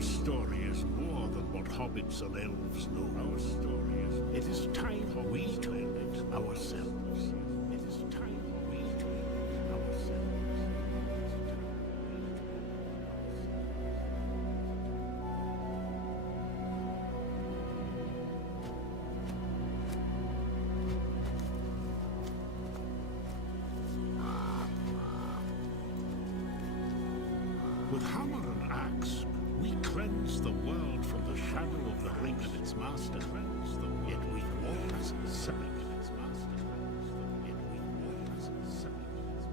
Our story is more than what hobbits and elves know. Our story is... It is time we told it ourselves. It is time we told it ourselves. With hammer and axe, we cleanse the world from the shadow of the ring and its master. Yet with walls separate its master. Yet with walls separate its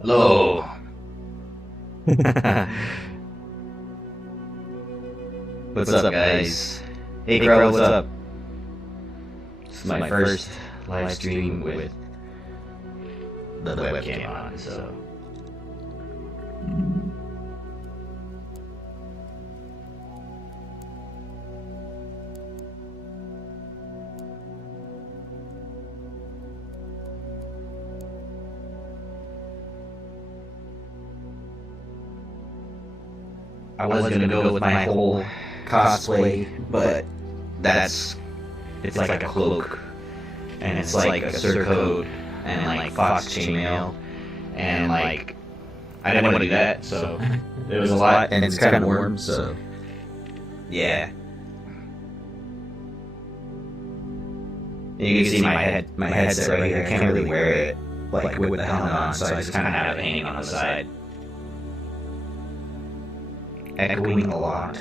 Hello. What's up, guys? Hey, Crow, what's up? This is my first live stream with the webcam on, so... I was gonna go with my whole cosplay, but it's like a cloak, and it's like a surcoat, and like fox chainmail, and like, I didn't want to do that, so it was a lot, and it's kind of warm, so, yeah. You can see my headset right here, I can't really wear it, like, with the helmet on, so I just kind of have it hanging on the side. Echoing a lot.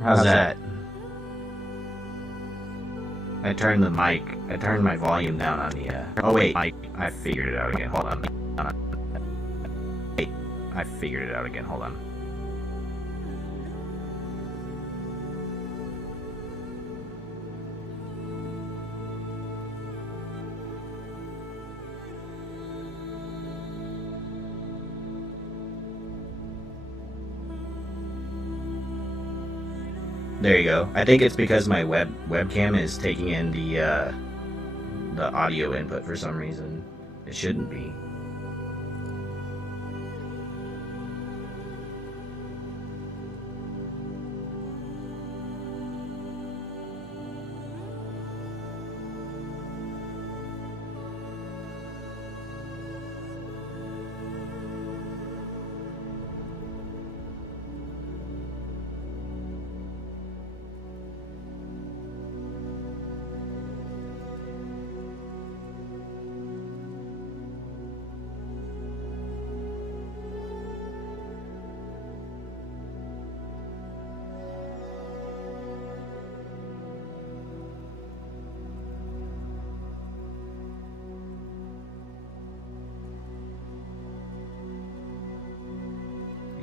How's that? I turned my volume down on the, oh wait, I figured it out again, hold on. Wait, I figured it out again, hold on. There you go. I think it's because my webcam is taking in the audio input for some reason. It shouldn't be.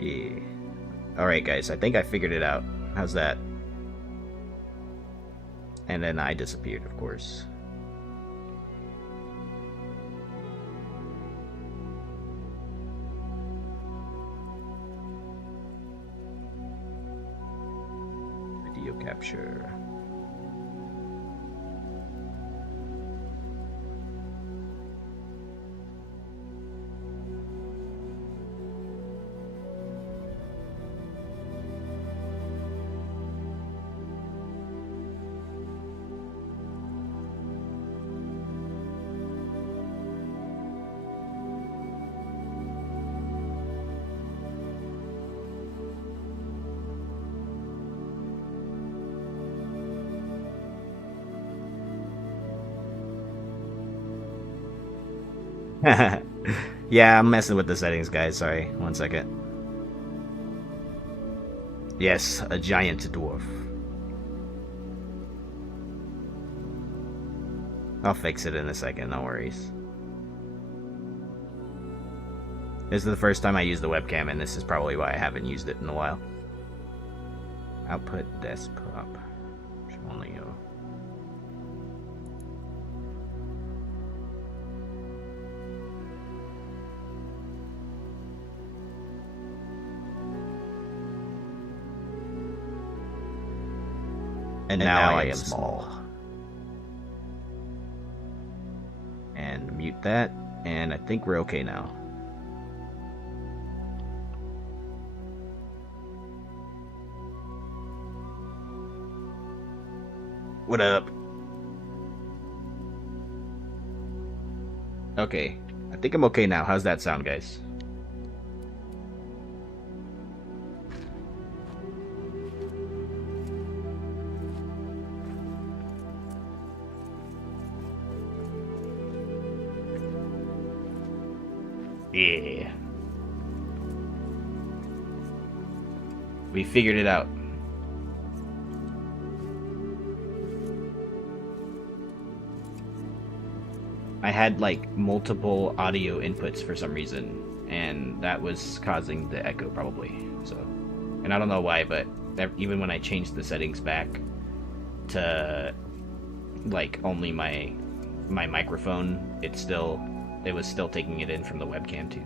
Yeah. Alright guys, I think I figured it out. How's that? And then I disappeared, of course. Capture. Yeah, I'm messing with the settings, guys. Sorry. 1 second. Yes, a giant dwarf. I'll fix it in a second, no worries. This is the first time I use the webcam, and this is probably why I haven't used it in a while. Output desktop. Only you. And now I am small. And mute that, and I think we're okay now. What up? Okay, I think I'm okay now. How's that sound, guys? Yeah. We figured it out. I had like multiple audio inputs for some reason, and that was causing the echo probably. So, and I don't know why, but even when I changed the settings back to like only my microphone, it was still taking it in from the webcam too.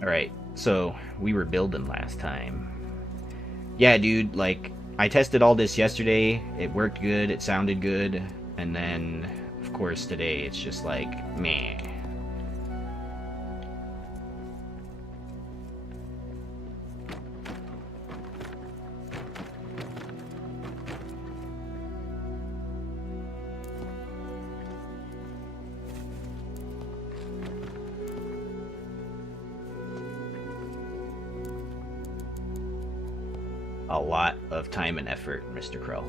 Alright, so we were building last time. Yeah, dude, like, I tested all this yesterday, it worked good, it sounded good, and then, of course, today it's just like, meh. A lot of time and effort, Mr. Krell.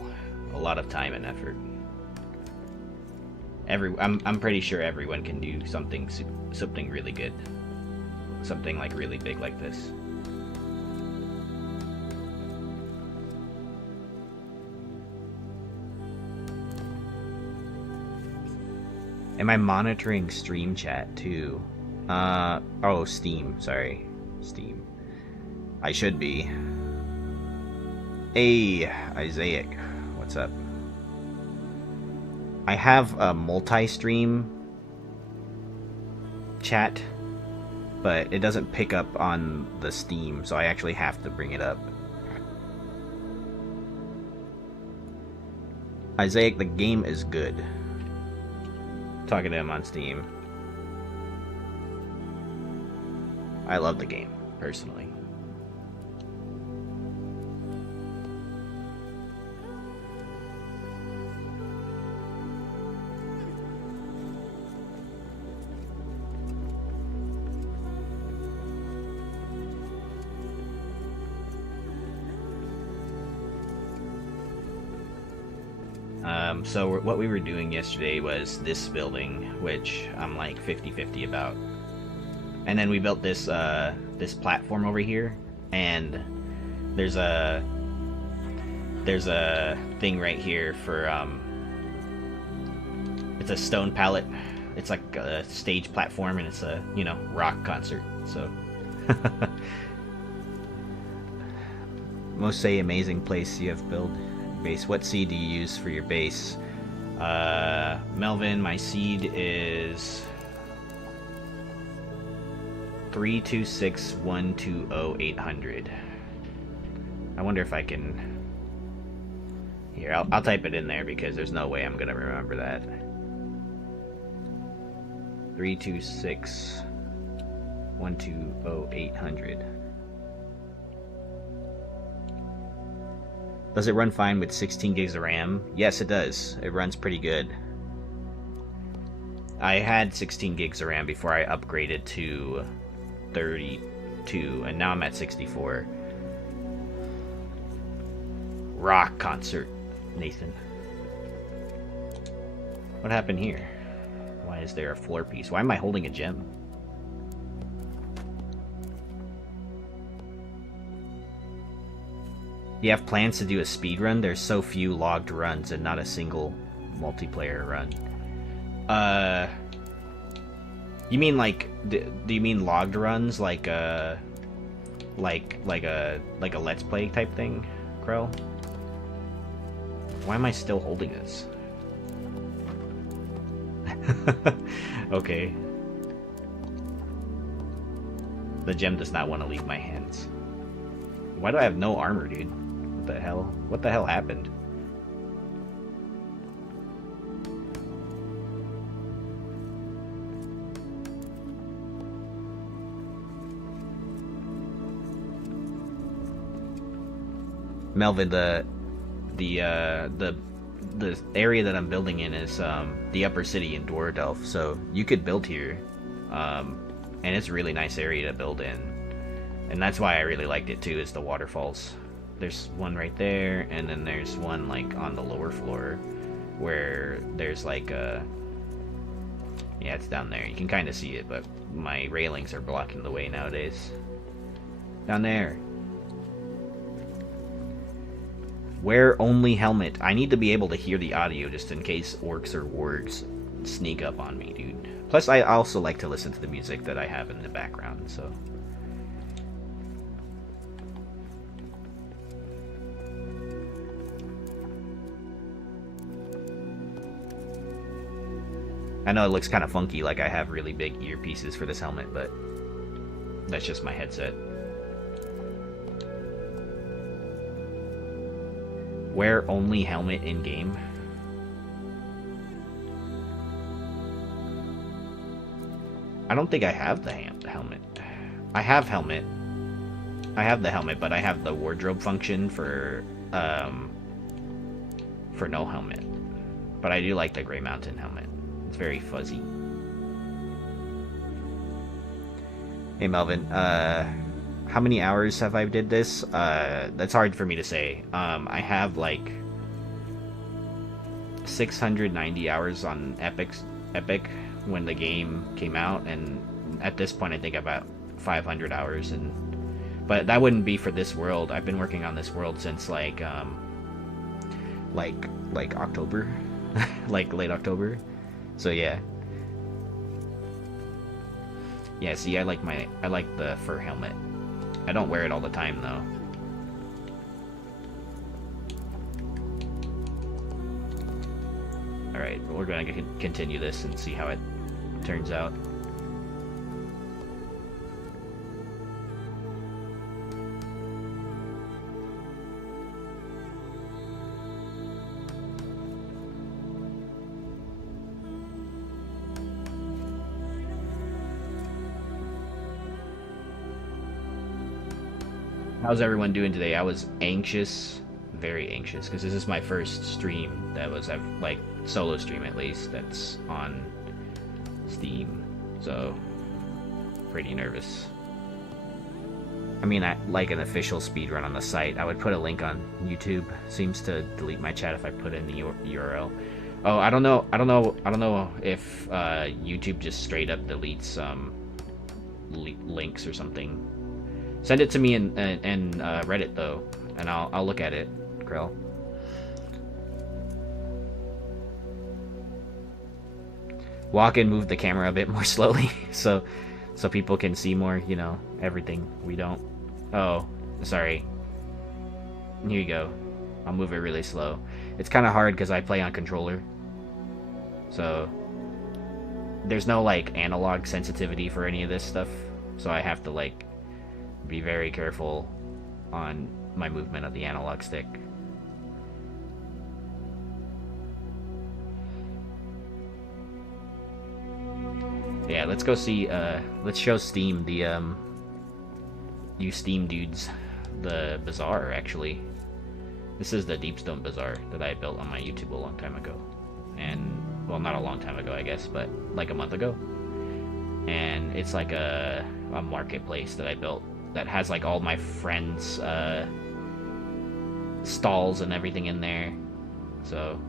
A lot of time and effort. I'm pretty sure everyone can do something really good. Something like really big like this. Am I monitoring stream chat too? Oh, Steam, sorry. Steam. I should be. Hey, Isaac, what's up? I have a multi-stream chat, but it doesn't pick up on the Steam, so I actually have to bring it up. Isaac, the game is good. Talking to him on Steam. I love the game, personally. So what we were doing yesterday was this building, which I'm like 50-50 about. And then we built this this platform over here, and there's a thing right here for it's a stone pallet. It's like a stage platform, and it's a, you know, rock concert. So most say amazing place you have built. Base. What seed do you use for your base? Melvin, my seed is 326-120-800. I wonder if I can... Here, I'll type it in there because there's no way I'm gonna remember that. 326-120-800. Does it run fine with 16 gigs of RAM? Yes, it does. It runs pretty good. I had 16 gigs of RAM before I upgraded to 32, and now I'm at 64. Rock concert, Nathan. What happened here? Why is there a floor piece? Why am I holding a gem? You have plans to do a speed run? There's so few logged runs and not a single multiplayer run. You mean like, do you mean logged runs like a Let's Play type thing, Krell? Why am I still holding this? Okay. The gem does not want to leave my hands. Why do I have no armor, dude? What the hell? What the hell happened? Melvin, the area that I'm building in is the upper city in Dwardelf, so you could build here, and it's a really nice area to build in, and that's why I really liked it too. Is the waterfalls. There's one right there, and then there's one like on the lower floor, where there's like a yeah, it's down there. You can kind of see it, but my railings are blocking the way nowadays. Down there. Wear only helmet. I need to be able to hear the audio just in case orcs or wargs sneak up on me, dude. Plus, I also like to listen to the music that I have in the background, so... I know it looks kind of funky, like I have really big earpieces for this helmet, but that's just my headset. Wear only helmet in game. I don't think I have the helmet. I have helmet. I have the helmet, but I have the wardrobe function for no helmet. But I do like the Grey Mountain helmet. It's very fuzzy. Hey Melvin, how many hours have I did this? That's hard for me to say. I have like 690 hours on Epic when the game came out, and at this point I think about 500 hours. But that wouldn't be for this world. I've been working on this world since like October, like late October. So yeah. Yeah, see, I like the fur helmet. I don't wear it all the time, though. Alright, we're going to continue this and see how it turns out. How's everyone doing today? I was anxious, very anxious, because this is my first stream that was like solo stream at least that's on Steam, so pretty nervous. I mean, I like an official speedrun on the site. I would put a link on YouTube. Seems to delete my chat if I put in the URL. Oh, I don't know if YouTube just straight up deletes links or something. Send it to me in Reddit though, and I'll look at it, Krell. Walk and move the camera a bit more slowly, so people can see more, you know, everything. We don't. Oh, sorry. Here you go. I'll move it really slow. It's kind of hard because I play on controller, so there's no like analog sensitivity for any of this stuff. so I have to like be very careful on my movement of the analog stick. Yeah, let's go see, let's show Steam the, you Steam dudes, the bazaar, actually. This is the Deepstone Bazaar that I built on my YouTube a long time ago. And, well, not a long time ago, I guess, but like a month ago. And it's like a marketplace that I built that has like all my friends' stalls and everything in there. So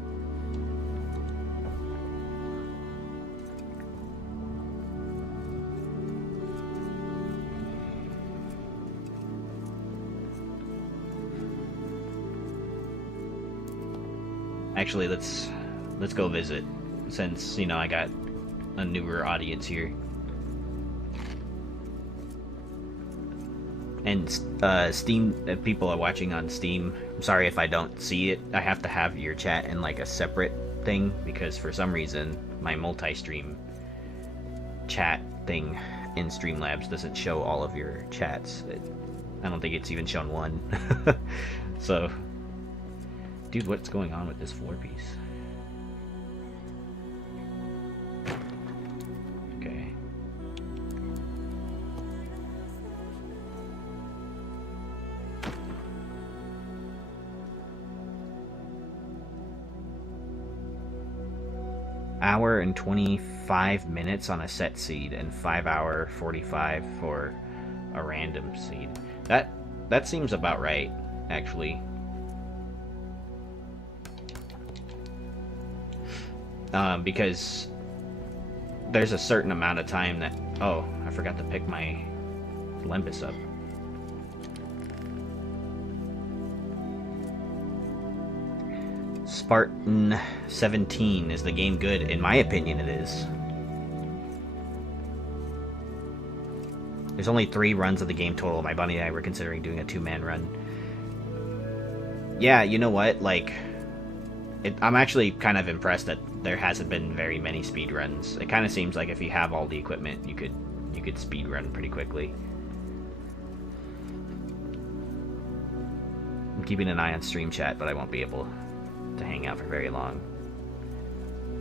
actually, let's go visit, since, you know, I got a newer audience here. And Steam, people are watching on Steam, I'm sorry if I don't see it. I have to have your chat in like a separate thing, because for some reason my multi-stream chat thing in Streamlabs doesn't show all of your chats. I don't think it's even shown one. So, dude, what's going on with this floor piece? Okay. Hour and 25 minutes on a set seed, and 5-hour 45 for a random seed. That seems about right, actually. Because there's a certain amount of time that... Oh, I forgot to pick my Lembus up. Spartan 17. Is the game good? In my opinion, it is. There's only 3 runs of the game total. My buddy and I were considering doing a 2-man run. Yeah, you know what? Like, I'm actually kind of impressed that there hasn't been very many speed runs. It kind of seems like if you have all the equipment, you could speed run pretty quickly. I'm keeping an eye on stream chat, but I won't be able to hang out for very long.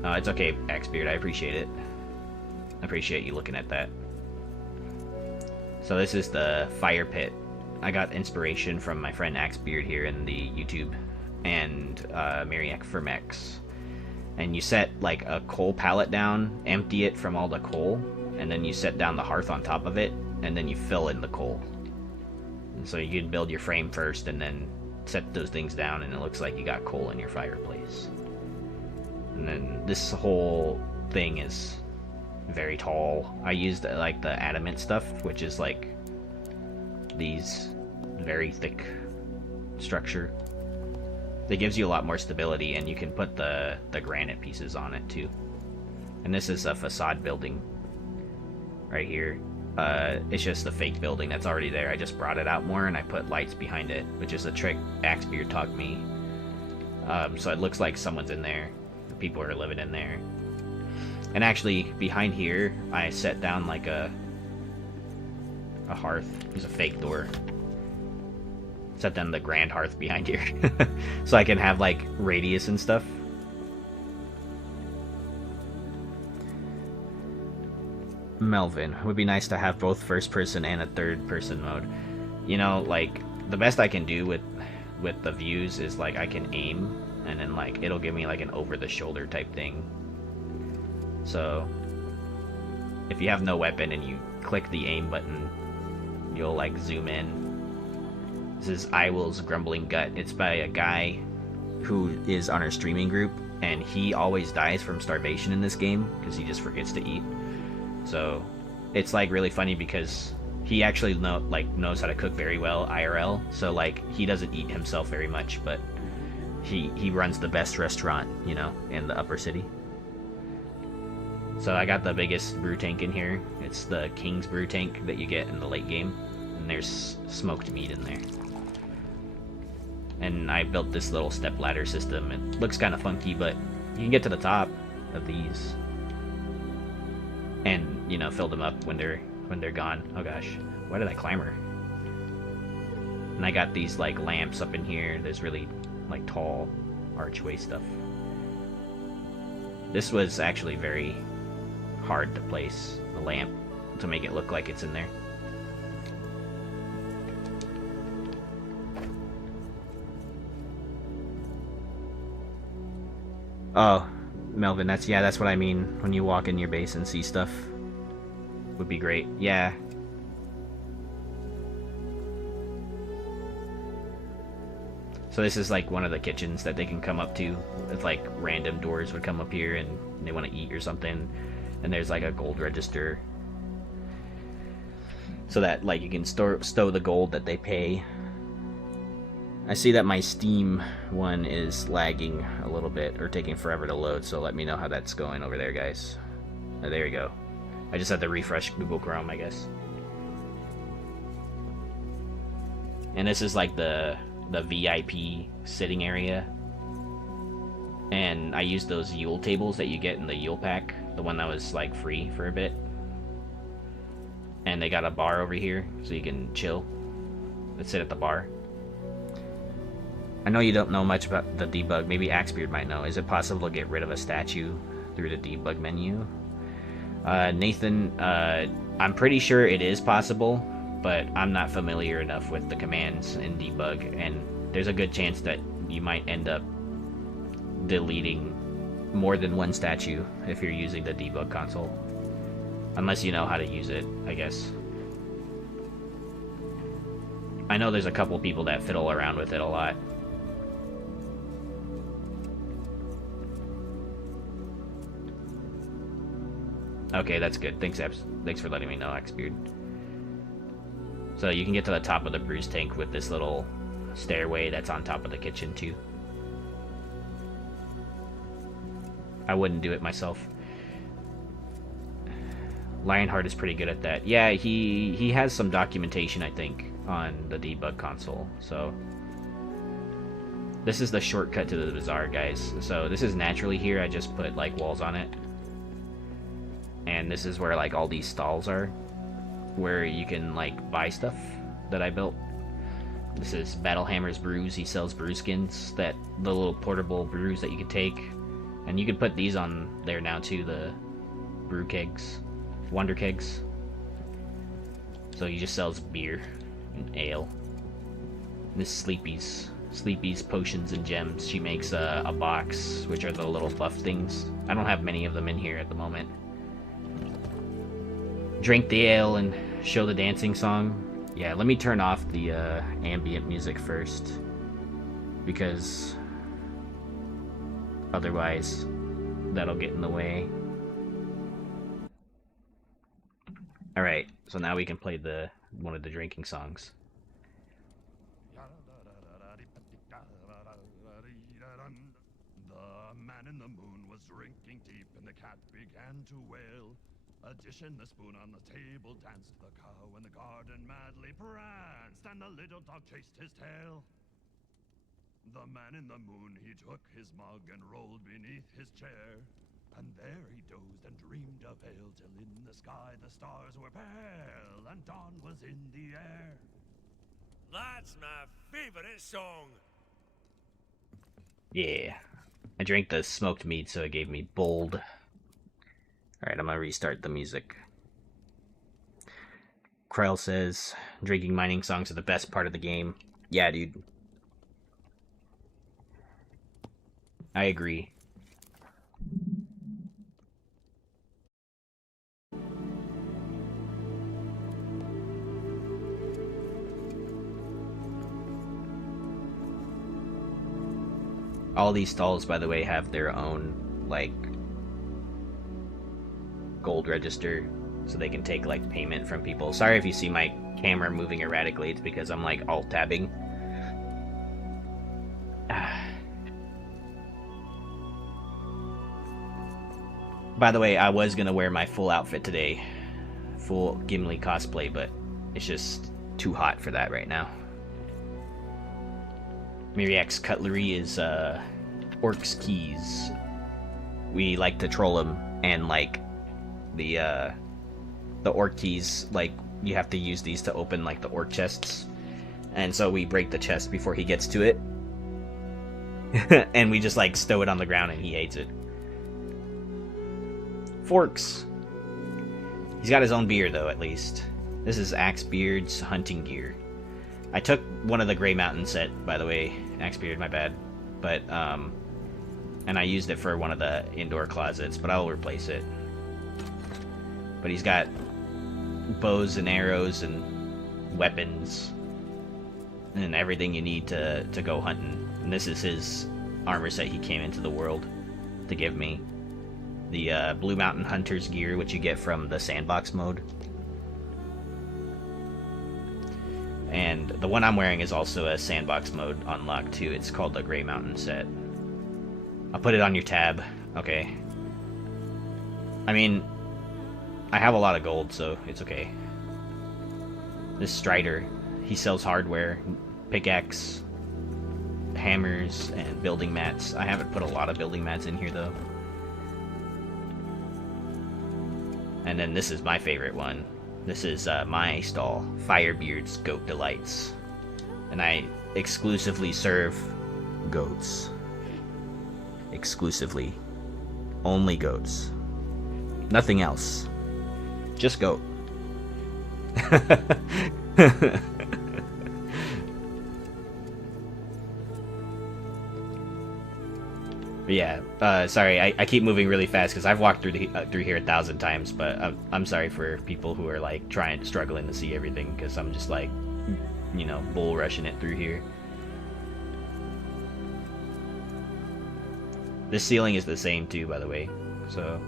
It's okay, Axbeard. I appreciate it. I appreciate you looking at that. So this is the fire pit. I got inspiration from my friend Axbeard here in the YouTube, and Myriac from X. And you set like a coal pallet down, empty it from all the coal, and then you set down the hearth on top of it, and then you fill in the coal. And so you can build your frame first and then set those things down, and it looks like you got coal in your fireplace. And then this whole thing is very tall. I used like the adamant stuff, which is like these very thick structure. That gives you a lot more stability, and you can put the granite pieces on it too. And this is a facade building right here. It's just a fake building that's already there. I just brought it out more and I put lights behind it, which is a trick Axbeard taught me. So it looks like someone's in there. People are living in there. And actually, behind here, I set down like a hearth. There's a fake door. Set down the grand hearth behind here. So I can have like radius and stuff. Melvin, it would be nice to have both first person and a third person mode. You know, like the best I can do with the views is like I can aim, and then like it'll give me like an over the shoulder type thing. So if you have no weapon and you click the aim button, you'll like zoom in. This is I Will's Grumbling Gut. It's by a guy who is on our streaming group, and he always dies from starvation in this game because he just forgets to eat. So it's like really funny because he actually knows how to cook very well IRL. So like he doesn't eat himself very much, but he runs the best restaurant, you know, in the upper city. So I got the biggest brew tank in here. It's the King's brew tank that you get in the late game, and there's smoked meat in there. And I built this little step ladder system. It looks kind of funky, but you can get to the top of these and, you know, fill them up when they're when they're gone. Oh gosh, why did I climber? And I got these like lamps up in here. There's really like tall archway stuff. This was actually very hard to place the lamp to make it look like it's in there. Oh, Melvin, that's what I mean when you walk in your base and see stuff. Would be great. Yeah. So this is like one of the kitchens that they can come up to. It's like random doors would come up here and they want to eat or something. And there's like a gold register. So that like you can stow the gold that they pay. I see that my Steam one is lagging a little bit or taking forever to load, so let me know how that's going over there, guys. Oh, there you go. I just had to refresh Google Chrome, I guess. And this is like the VIP sitting area. And I used those Yule tables that you get in the Yule pack, the one that was like free for a bit. And they got a bar over here, so you can chill and sit at the bar. I know you don't know much about the debug. Maybe Axebeard might know. Is it possible to get rid of a statue through the debug menu? Nathan, I'm pretty sure it is possible, but I'm not familiar enough with the commands in debug, and there's a good chance that you might end up deleting more than one statue if you're using the debug console. Unless you know how to use it, I guess. I know there's a couple people that fiddle around with it a lot. Okay, that's good. Thanks for letting me know, Xbeard. So you can get to the top of the brews tank with this little stairway that's on top of the kitchen too. I wouldn't do it myself. Lionheart is pretty good at that. Yeah, he has some documentation, I think, on the debug console. So this is the shortcut to the bazaar, guys. So this is naturally here. I just put like walls on it. And this is where like all these stalls are, where you can like buy stuff that I built. This is Battlehammer's brews. He sells brew skins, the little portable brews that you could take, and you could put these on there now too, the brew kegs, wonder kegs. So he just sells beer and ale. And this is Sleepy's potions and gems. She makes a box, which are the little buff things. I don't have many of them in here at the moment. Drink the ale and show the dancing song. Yeah, let me turn off the ambient music first, because otherwise that'll get in the way. Alright, so now we can play one of the drinking songs. The man in the moon was drinking deep and the cat began to wail. A dish and the spoon on the table danced, the cow in the garden madly pranced, and the little dog chased his tail. The man in the moon, he took his mug and rolled beneath his chair, and there he dozed and dreamed of ale, till in the sky the stars were pale, and dawn was in the air. That's my favorite song. Yeah, I drank the smoked mead, so it gave me bold. Alright, I'm gonna restart the music. Krell says, drinking mining songs are the best part of the game. Yeah, dude. I agree. All these stalls, by the way, have their own, like, gold register, so they can take like payment from people. Sorry if you see my camera moving erratically, it's because I'm like alt tabbing. By the way, I was gonna wear my full outfit today, full Gimli cosplay, but it's just too hot for that right now. Miriak's cutlery is Orc's keys. We like to troll him, and like the the orc keys, like, you have to use these to open, like, the orc chests. And so we break the chest before he gets to it. And we just, like, stow it on the ground and he hates it. Forks. He's got his own beer, though, at least. This is Axebeard's hunting gear. I took one of the Grey Mountain set, by the way. Axebeard, my bad. But, and I used it for one of the indoor closets, but I'll replace it. But he's got bows and arrows and weapons and everything you need to go hunting. And this is his armor set he came into the world to give me. The Blue Mountain Hunter's gear, which you get from the sandbox mode. And the one I'm wearing is also a sandbox mode unlocked too. It's called the Grey Mountain set. I'll put it on your tab. Okay. I mean, I have a lot of gold, so it's okay. This Strider, he sells hardware, pickaxe, hammers, and building mats. I haven't put a lot of building mats in here, though. And then this is my favorite one. This is my stall, Firebeard's Goat Delights. And I exclusively serve goats. Exclusively. Only goats. Nothing else. Just goat. But yeah, sorry, I keep moving really fast because I've walked through through here 1,000 times, but I'm sorry for people who are like struggling to see everything because I'm just like, you know, bull rushing it through here. This ceiling is the same too, by the way, so.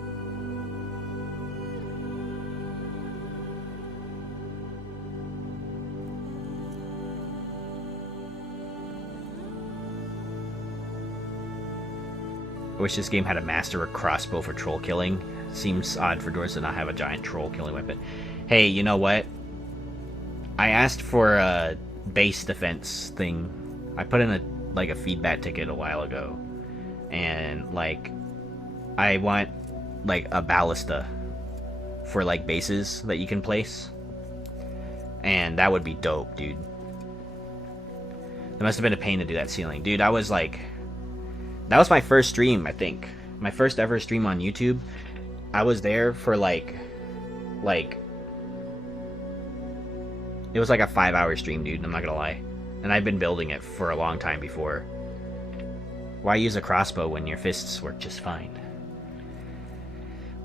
I wish this game had a master or crossbow for troll killing. Seems odd for Doors to not have a giant troll killing weapon. Hey, you know what? I asked for a base defense thing. I put in a feedback ticket a while ago. And like I want like a ballista for like bases that you can place. And that would be dope, dude. It must have been a pain to do that ceiling. Dude, I was like, that was my first stream, I think. My first ever stream on YouTube. I was there for like it was like a 5-hour stream, dude, I'm not gonna lie. And I've been building it for a long time before. Why use a crossbow when your fists work just fine?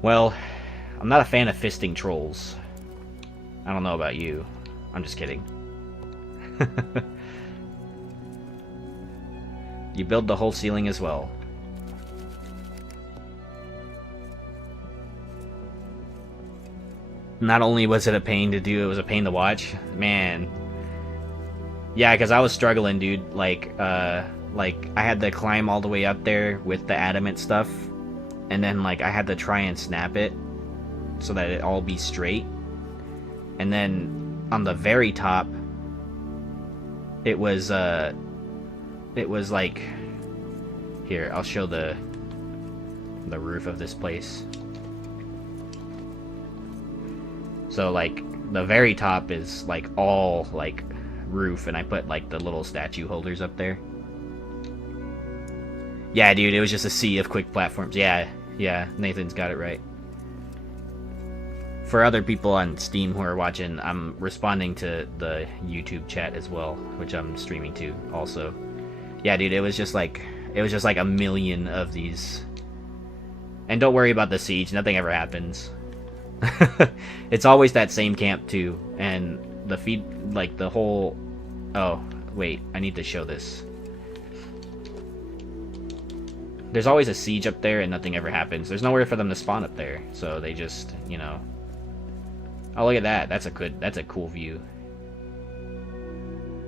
Well, I'm not a fan of fisting trolls. I don't know about you. I'm just kidding. You build the whole ceiling as well. Not only was it a pain to do, it was a pain to watch. Man. Yeah, because I was struggling, dude. Like, I had to climb all the way up there with the adamant stuff. And then, like, I had to try and snap it so that it all be straight. And then, on the very top, it was like, here, I'll show the roof of this place. So like the very top is like all like roof, and I put like the little statue holders up there. Yeah, dude, it was just a sea of quick platforms. Yeah, Nathan's got it right. For other people on Steam who are watching, I'm responding to the YouTube chat as well, which I'm streaming to also. Yeah, dude, it was just like a million of these. And don't worry about the siege, nothing ever happens. It's always that same camp too, and the the whole. Oh wait, I need to show this. There's always a siege up there and nothing ever happens. There's nowhere for them to spawn up there, so they just, you know. Oh, look at that. That's a cool view.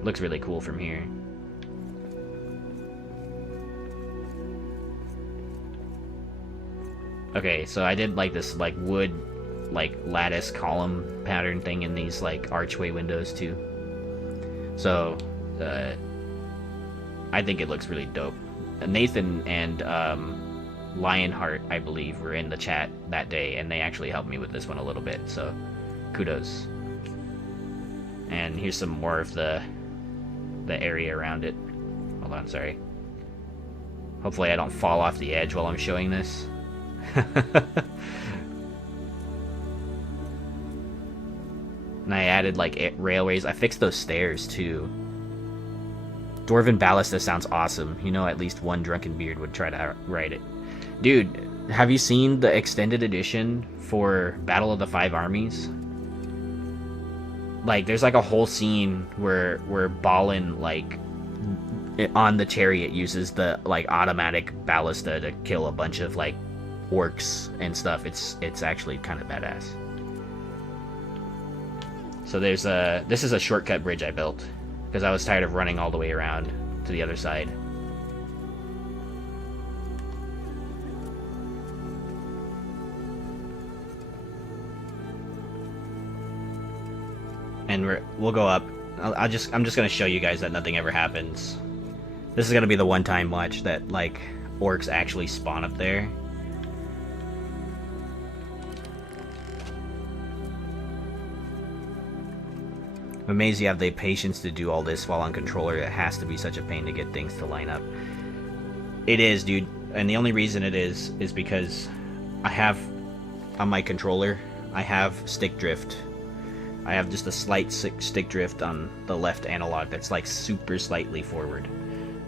Looks really cool from here. Okay, so I did like this like wood like lattice column pattern thing in these like archway windows too. So I think it looks really dope. Nathan and Lionheart, I believe, were in the chat that day, and they actually helped me with this one a little bit. So kudos. And here's some more of the area around it. Hold on, sorry. Hopefully I don't fall off the edge while I'm showing this. And I added like railways. I fixed those stairs too. Dwarven Ballista sounds awesome. You know, at least one drunken beard would try to write it. Dude, have you seen the extended edition for Battle of the Five Armies? Like, there's like a whole scene where Balin, like, on the chariot uses the like automatic ballista to kill a bunch of like orcs and stuff. It's actually kind of badass. So this is a shortcut bridge I built because I was tired of running all the way around to the other side. And we'll go up. I'm just gonna show you guys that nothing ever happens. This is gonna be the one time watch that like orcs actually spawn up there. I'm amazed you have the patience to do all this while on controller. It has to be such a pain to get things to line up. It is, dude. And the only reason it is because I have, on my controller, I have stick drift. I have just a slight stick drift on the left analog that's like super slightly forward.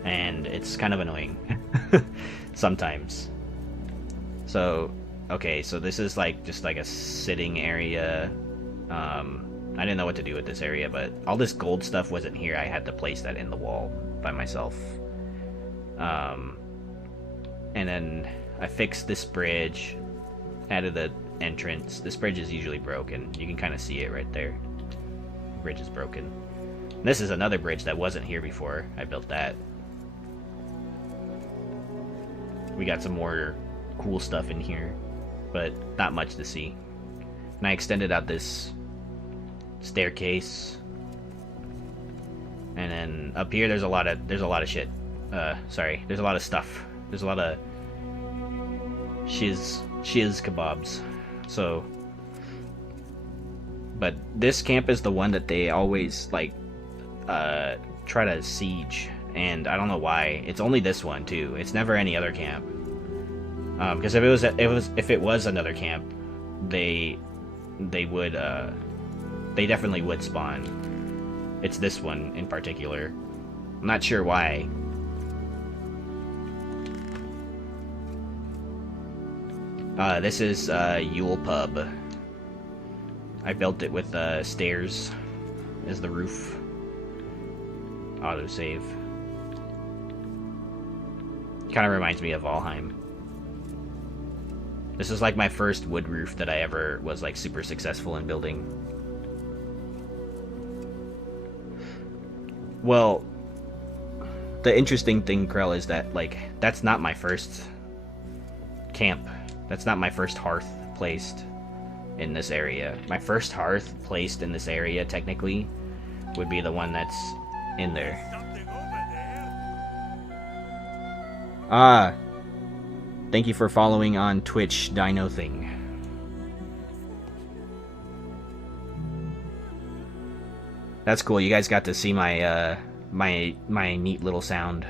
And it's kind of annoying. Sometimes. So, okay, so this is like just like a sitting area. I didn't know what to do with this area, but all this gold stuff wasn't here. I had to place that in the wall by myself. And then I fixed this bridge, added an entrance. This bridge is usually broken. You can kind of see it right there. The bridge is broken. And this is another bridge that wasn't here before. I built that. We got some more cool stuff in here, but not much to see. And I extended out this staircase, and then up here there's a lot of shit. Sorry, there's a lot of stuff. There's a lot of shiz kebabs. So, but this camp is the one that they always like try to siege, and I don't know why. It's only this one too. It's never any other camp. Because if it was another camp, they would they definitely would spawn. It's this one in particular. I'm not sure why. This is Yule Pub. I built it with stairs as the roof. Autosave. Kind of reminds me of Valheim. This is like my first wood roof that I ever was like super successful in building. Well, the interesting thing, Krell, is that like that's not my first camp. That's not my first hearth placed in this area. My first hearth placed in this area technically would be the one that's in there. Something over there. Ah, thank you for following on Twitch, Dino Thing. That's cool. You guys got to see my my neat little sound.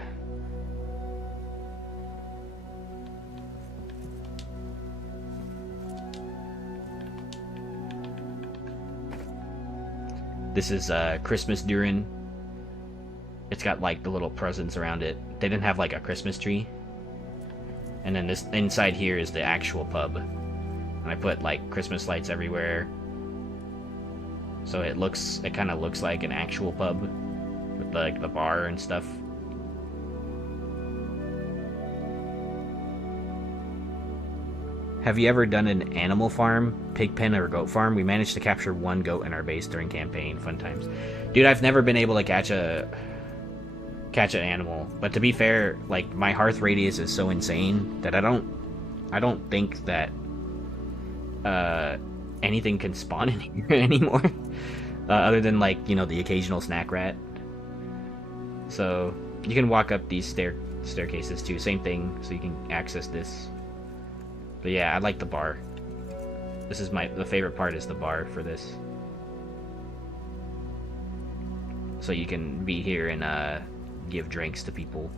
This is Christmas Durin. It's got like the little presents around it. They didn't have like a Christmas tree. And then this inside here is the actual pub. And I put like Christmas lights everywhere. So it kind of looks like an actual pub with like the bar and stuff. Have you ever done an animal farm, pig pen, or goat farm? We managed to capture one goat in our base during campaign. Fun times. Dude, I've never been able to catch an animal. But to be fair, like my hearth radius is so insane that I don't think that anything can spawn in here anymore. Other than like, you know, the occasional snack rat. So you can walk up these staircases too. Same thing, so you can access this. But yeah, I like the bar. This is the favorite part is the bar for this. so you can be here and give drinks to people.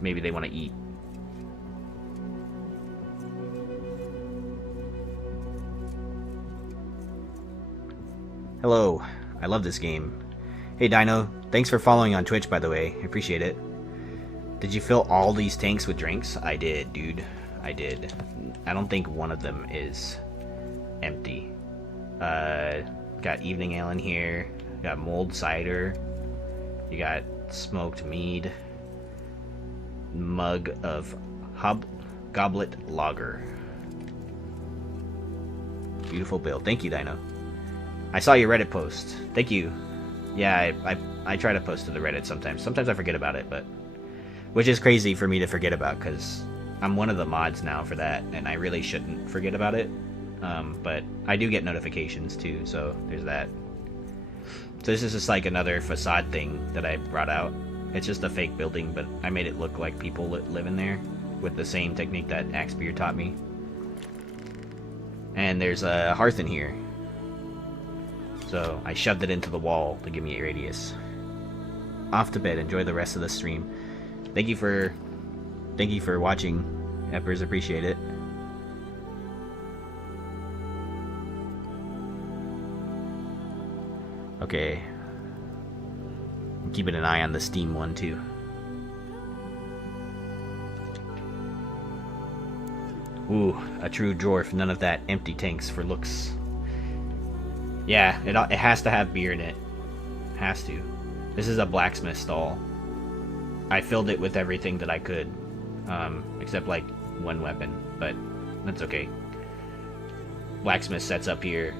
Maybe they want to eat. Hello, I love this game. Hey Dino, thanks for following on Twitch, by the way. I appreciate it. Did you fill all these tanks with drinks? I did, dude. I did. I don't think one of them is empty. Got evening ale in here. Got mulled cider. You got smoked mead. Mug of goblet lager. Beautiful build. Thank you, Dino. I saw your Reddit post. Thank you. Yeah, I try to post to the Reddit sometimes. Sometimes I forget about it, but... Which is crazy for me to forget about, because I'm one of the mods now for that, and I really shouldn't forget about it. But I do get notifications, too, so there's that. So this is just like another facade thing that I brought out. It's just a fake building, but I made it look like people live in there, with the same technique that Axebeard taught me. And there's a hearth in here. So I shoved it into the wall to give me a radius. Off to bed. Enjoy the rest of the stream. Thank you for watching, Eppers. Appreciate it. Okay. I'm keeping an eye on the Steam one too. Ooh, a true dwarf. None of that empty tanks for looks. Yeah, it has to have beer in it. Has to. This is a blacksmith stall. I filled it with everything that I could, except like one weapon, but that's okay. Blacksmith sets up here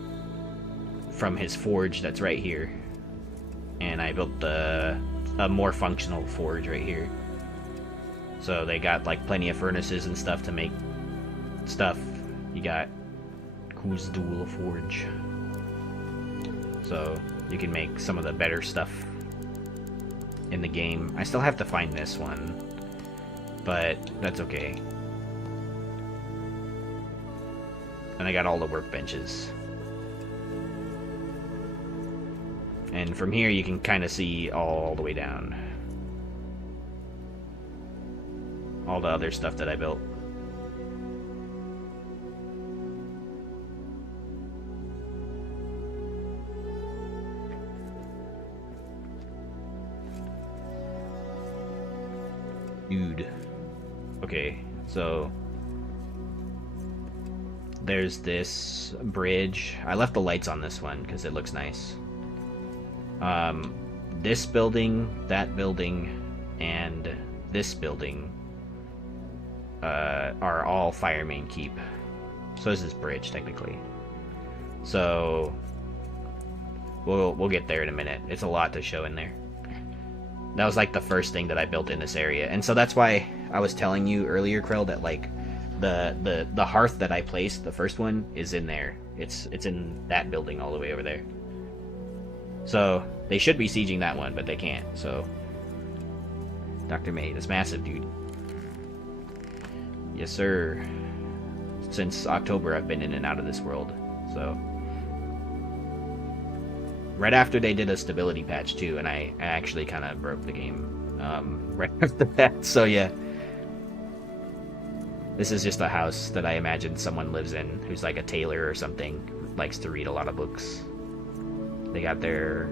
from his forge that's right here, and I built a more functional forge right here. So they got like plenty of furnaces and stuff to make stuff. You got Kuzdul forge, so you can make some of the better stuff in the game. I still have to find this one, but that's okay. And I got all the workbenches. And from here you can kind of see all the way down. All the other stuff that I built. Dude. Okay, so there's this bridge. I left the lights on this one because it looks nice. This building, that building, and this building are all Firemane Keep. So is this bridge, technically. So we'll get there in a minute. It's a lot to show in there. That was like the first thing that I built in this area, and so that's why I was telling you earlier, Krell, that like the hearth that I placed, the first one, is in there. It's in that building all the way over there. So they should be sieging that one, but they can't. So Dr. May, that's massive, dude. Yes, sir. Since October, I've been in and out of this world. So right after they did a stability patch too, and I actually kind of broke the game right after that. So yeah, this is just a house that I imagine someone lives in who's like a tailor or something, likes to read a lot of books. They got their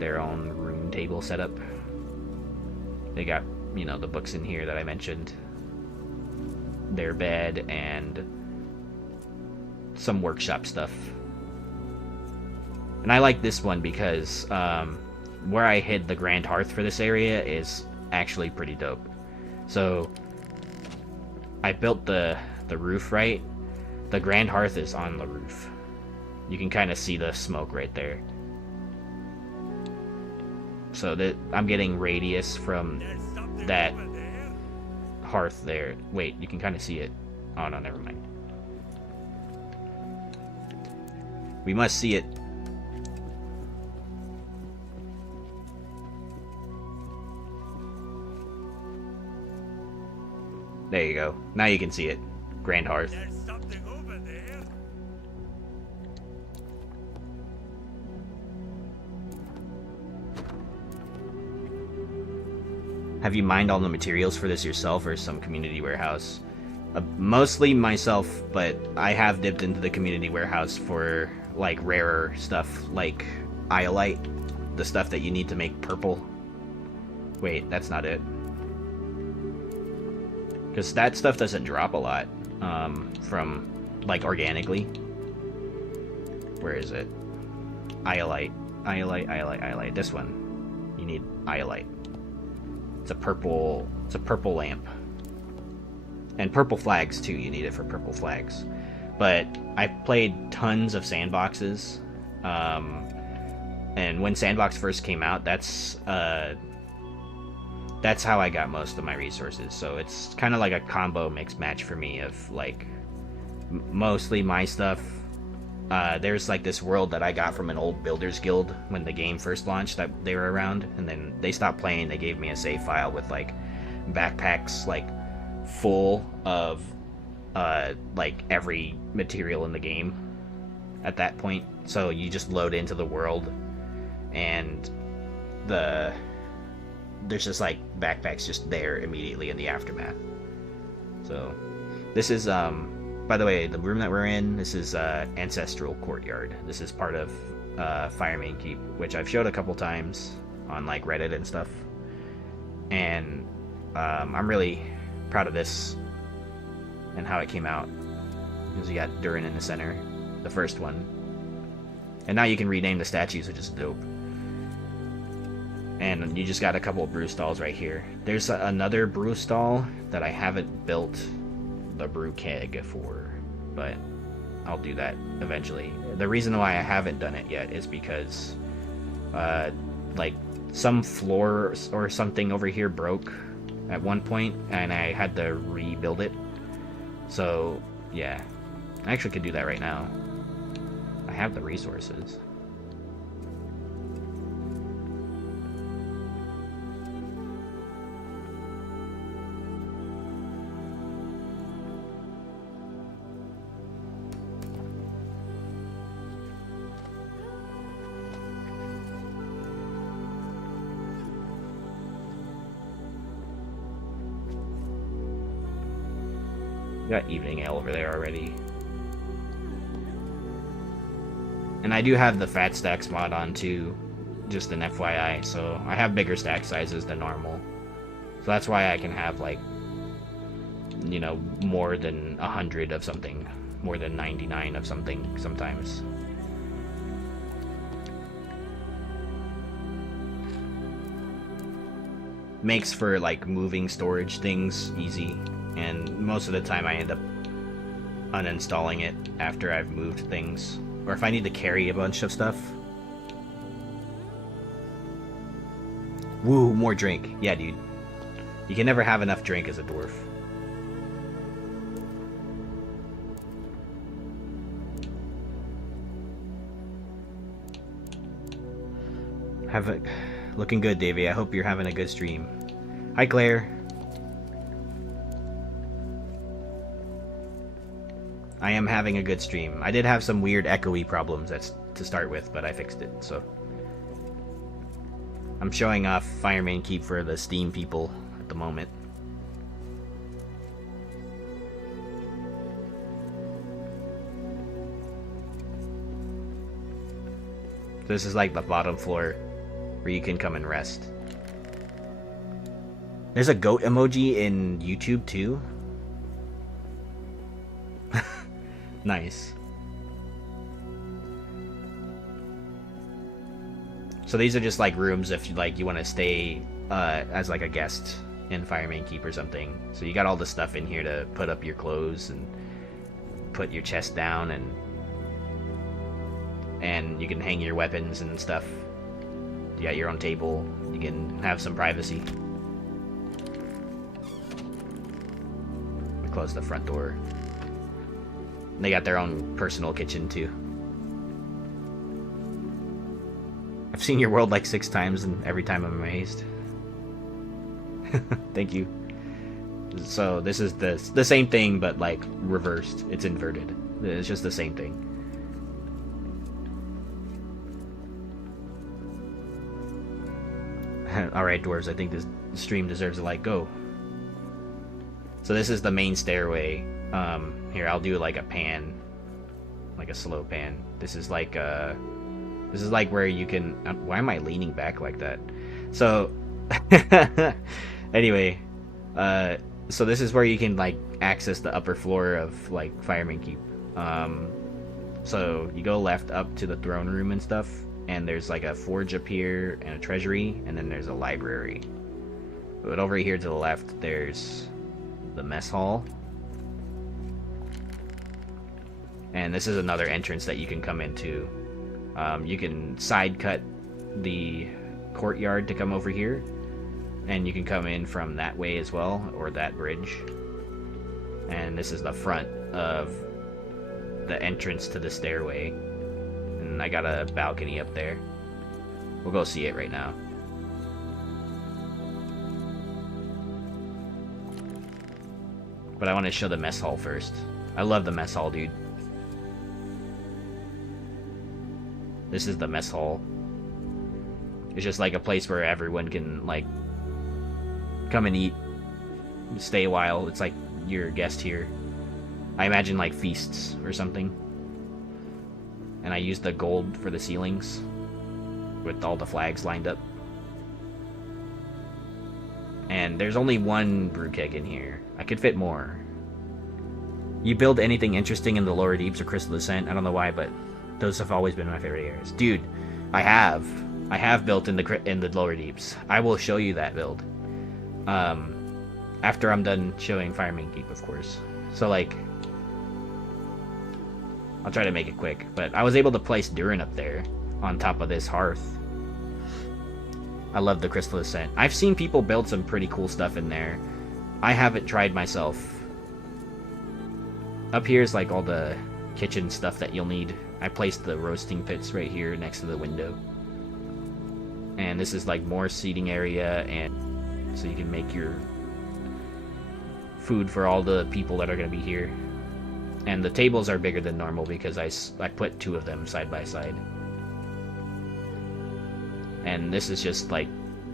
own room table set up. They got, you know, the books in here that I mentioned, their bed, and some workshop stuff. And I like this one because where I hid the Grand Hearth for this area is actually pretty dope. So I built the roof right. The Grand Hearth is on the roof. You can kind of see the smoke right there. So that I'm getting radius from that hearth there. Wait, you can kind of see it. Oh no, never mind. We must see it. There you go. Now you can see it. Grand Hearth. There's something over there. Have you mined all the materials for this yourself or some community warehouse? Mostly myself, but I have dipped into the community warehouse for like rarer stuff like iolite, the stuff that you need to make purple. Wait, that's not it. Because that stuff doesn't drop a lot from like organically. Where is it? Iolite, iolite, iolite, iolite. This one. You need iolite. It's a purple lamp. And purple flags too, you need it for purple flags. But I played tons of sandboxes. And when Sandbox first came out, that's how I got most of my resources. So it's kind of like a combo mix match for me of like mostly my stuff. There's like this world that I got from an old builders guild when the game first launched that they were around, and then they stopped playing. They gave me a save file with like backpacks like full of like every material in the game at that point. So you just load into the world and there's just like backpacks just there immediately in the aftermath. So this is by the way, the room that we're in, this is Ancestral Courtyard. This is part of FireManeDavy, which I've showed a couple times on like Reddit and stuff. And I'm really proud of this and how it came out, because you got Durin in the center, the first one, and now you can rename the statues, which is dope. And you just got a couple of brew stalls right here. There's another brew stall that I haven't built the brew keg for, but I'll do that eventually. The reason why I haven't done it yet is because like some floor or something over here broke at one point, and I had to rebuild it. So yeah, I actually could do that right now. I have the resources. Got evening ale over there already. And I do have the fat stacks mod on too, just an FYI, so I have bigger stack sizes than normal. So that's why I can have like, you know, more than 100 of something, more than 99 of something sometimes. Makes for like moving storage things easy. And most of the time I end up uninstalling it after I've moved things. Or if I need to carry a bunch of stuff. Woo, more drink. Yeah, dude. You can never have enough drink as a dwarf. Looking good, Davey. I hope you're having a good stream. Hi, Claire. I am having a good stream. I did have some weird echoey problems to start with, but I fixed it, so. I'm showing off FireManeDavy for the Steam people at the moment. This is like the bottom floor where you can come and rest. There's a goat emoji in YouTube too. Nice. So these are just like rooms if you want to stay as like a guest in FireManeDavy or something. So you got all the stuff in here to put up your clothes and put your chest down, and you can hang your weapons and stuff. You got your own table. You can have some privacy. Close the front door. They got their own personal kitchen too. I've seen your world like 6 times, and every time I'm amazed. Thank you. So this is the same thing, but like reversed. It's inverted. It's just the same thing. All right, dwarves. I think stream deserves a like. Go. So this is the main stairway. Here, I'll do like a pan, like a slow pan. This is like where you can. Why am I leaning back like that? So, anyway, so this is where you can like access the upper floor of like Fireman Keep. So you go left up to the throne room and stuff, and there's like a forge up here and a treasury, and then there's a library. But over here to the left, there's the mess hall. And this is another entrance that you can come into. You can side cut the courtyard to come over here, and you can come in from that way as well, or that bridge. And this is the front of the entrance to the stairway, and I got a balcony up there. We'll go see it right now. But I want to show the mess hall first. I love the mess hall, dude. This is the mess hall. It's just like a place where everyone can like come and eat, stay a while. It's like you're a guest here. I imagine like feasts or something. And I used the gold for the ceilings with all the flags lined up. And there's only one brew keg in here. I could fit more. You build anything interesting in the lower deeps or Crystal Descent? I don't know why, but those have always been my favorite areas. Dude, I have built in the lower deeps. I will show you that build. After I'm done showing Fireman Keep, of course. So like, I'll try to make it quick. But I was able to place Durin up there on top of this hearth. I love the Crystal Descent. I've seen people build some pretty cool stuff in there. I haven't tried myself. Up here is like all the kitchen stuff that you'll need. I placed the roasting pits right here next to the window. And this is like more seating area, and so you can make your food for all the people that are going to be here. And the tables are bigger than normal because I put two of them side by side. And this is just like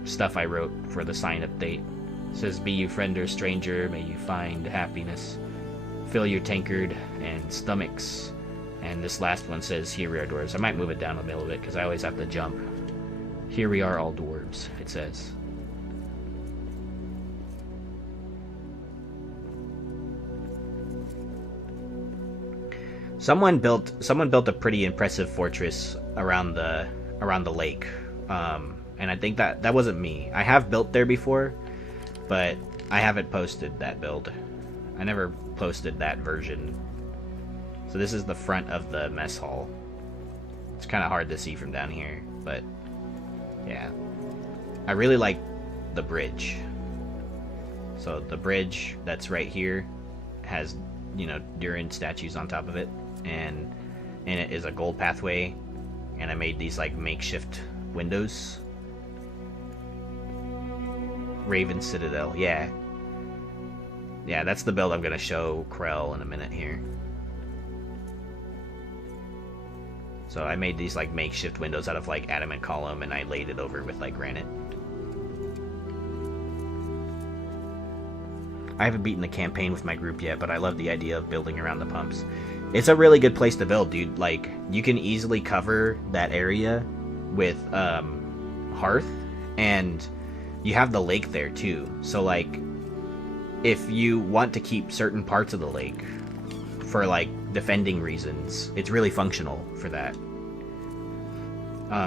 stuff I wrote for the sign update. It says, be you friend or stranger, may you find happiness. Fill your tankard and stomachs. And this last one says, here we are dwarves. I might move it down a little bit because I always have to jump. Here we are all dwarves, it says. Someone built a pretty impressive fortress around the lake. And I think that wasn't me. I have built there before, but I haven't posted that build. I never posted that version. So this is the front of the mess hall. It's kind of hard to see from down here, but yeah. I really like the bridge. So the bridge that's right here has, Durin statues on top of it, and in it is a gold pathway, and I made these like makeshift windows. Raven Citadel, yeah. Yeah, that's the build I'm gonna show Krell in a minute here. So I made these like makeshift windows out of like adamant column, and I laid it over with like granite. I haven't beaten the campaign with my group yet, but I love the idea of building around the pumps. It's a really good place to build, dude. Like, you can easily cover that area with hearth, and you have the lake there too. So like, if you want to keep certain parts of the lake for like defending reasons, it's really functional for that.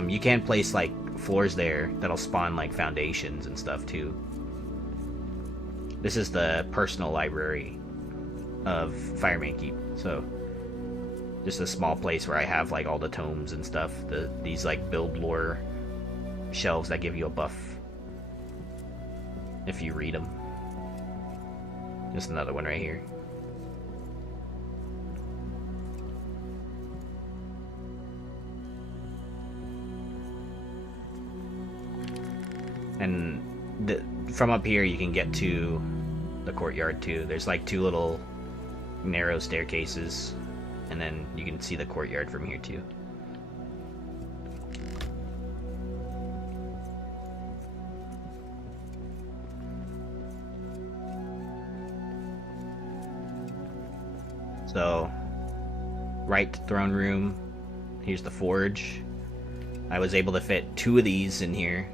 You can place like floors there that'll spawn like foundations and stuff too. This is the personal library of Fireman Keep. So just a small place where I have like all the tomes and stuff. These like build lore shelves that give you a buff if you read them. Just another one right here. And from up here you can get to the courtyard too. There's like two little narrow staircases, and then you can see the courtyard from here too. So, right throne room. Here's the forge. I was able to fit 2 of these in here,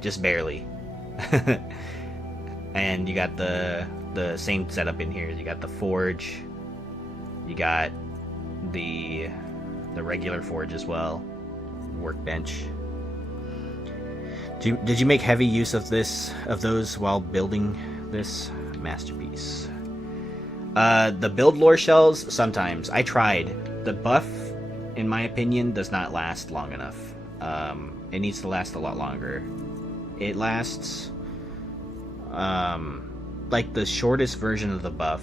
just barely. And you got the same setup in here. You got the forge. You got the regular forge as well. Workbench. Did you make heavy use of those while building this masterpiece? The build lore shells, sometimes. I tried. The buff, in my opinion, does not last long enough. It needs to last a lot longer. It lasts, like the shortest version of the buff,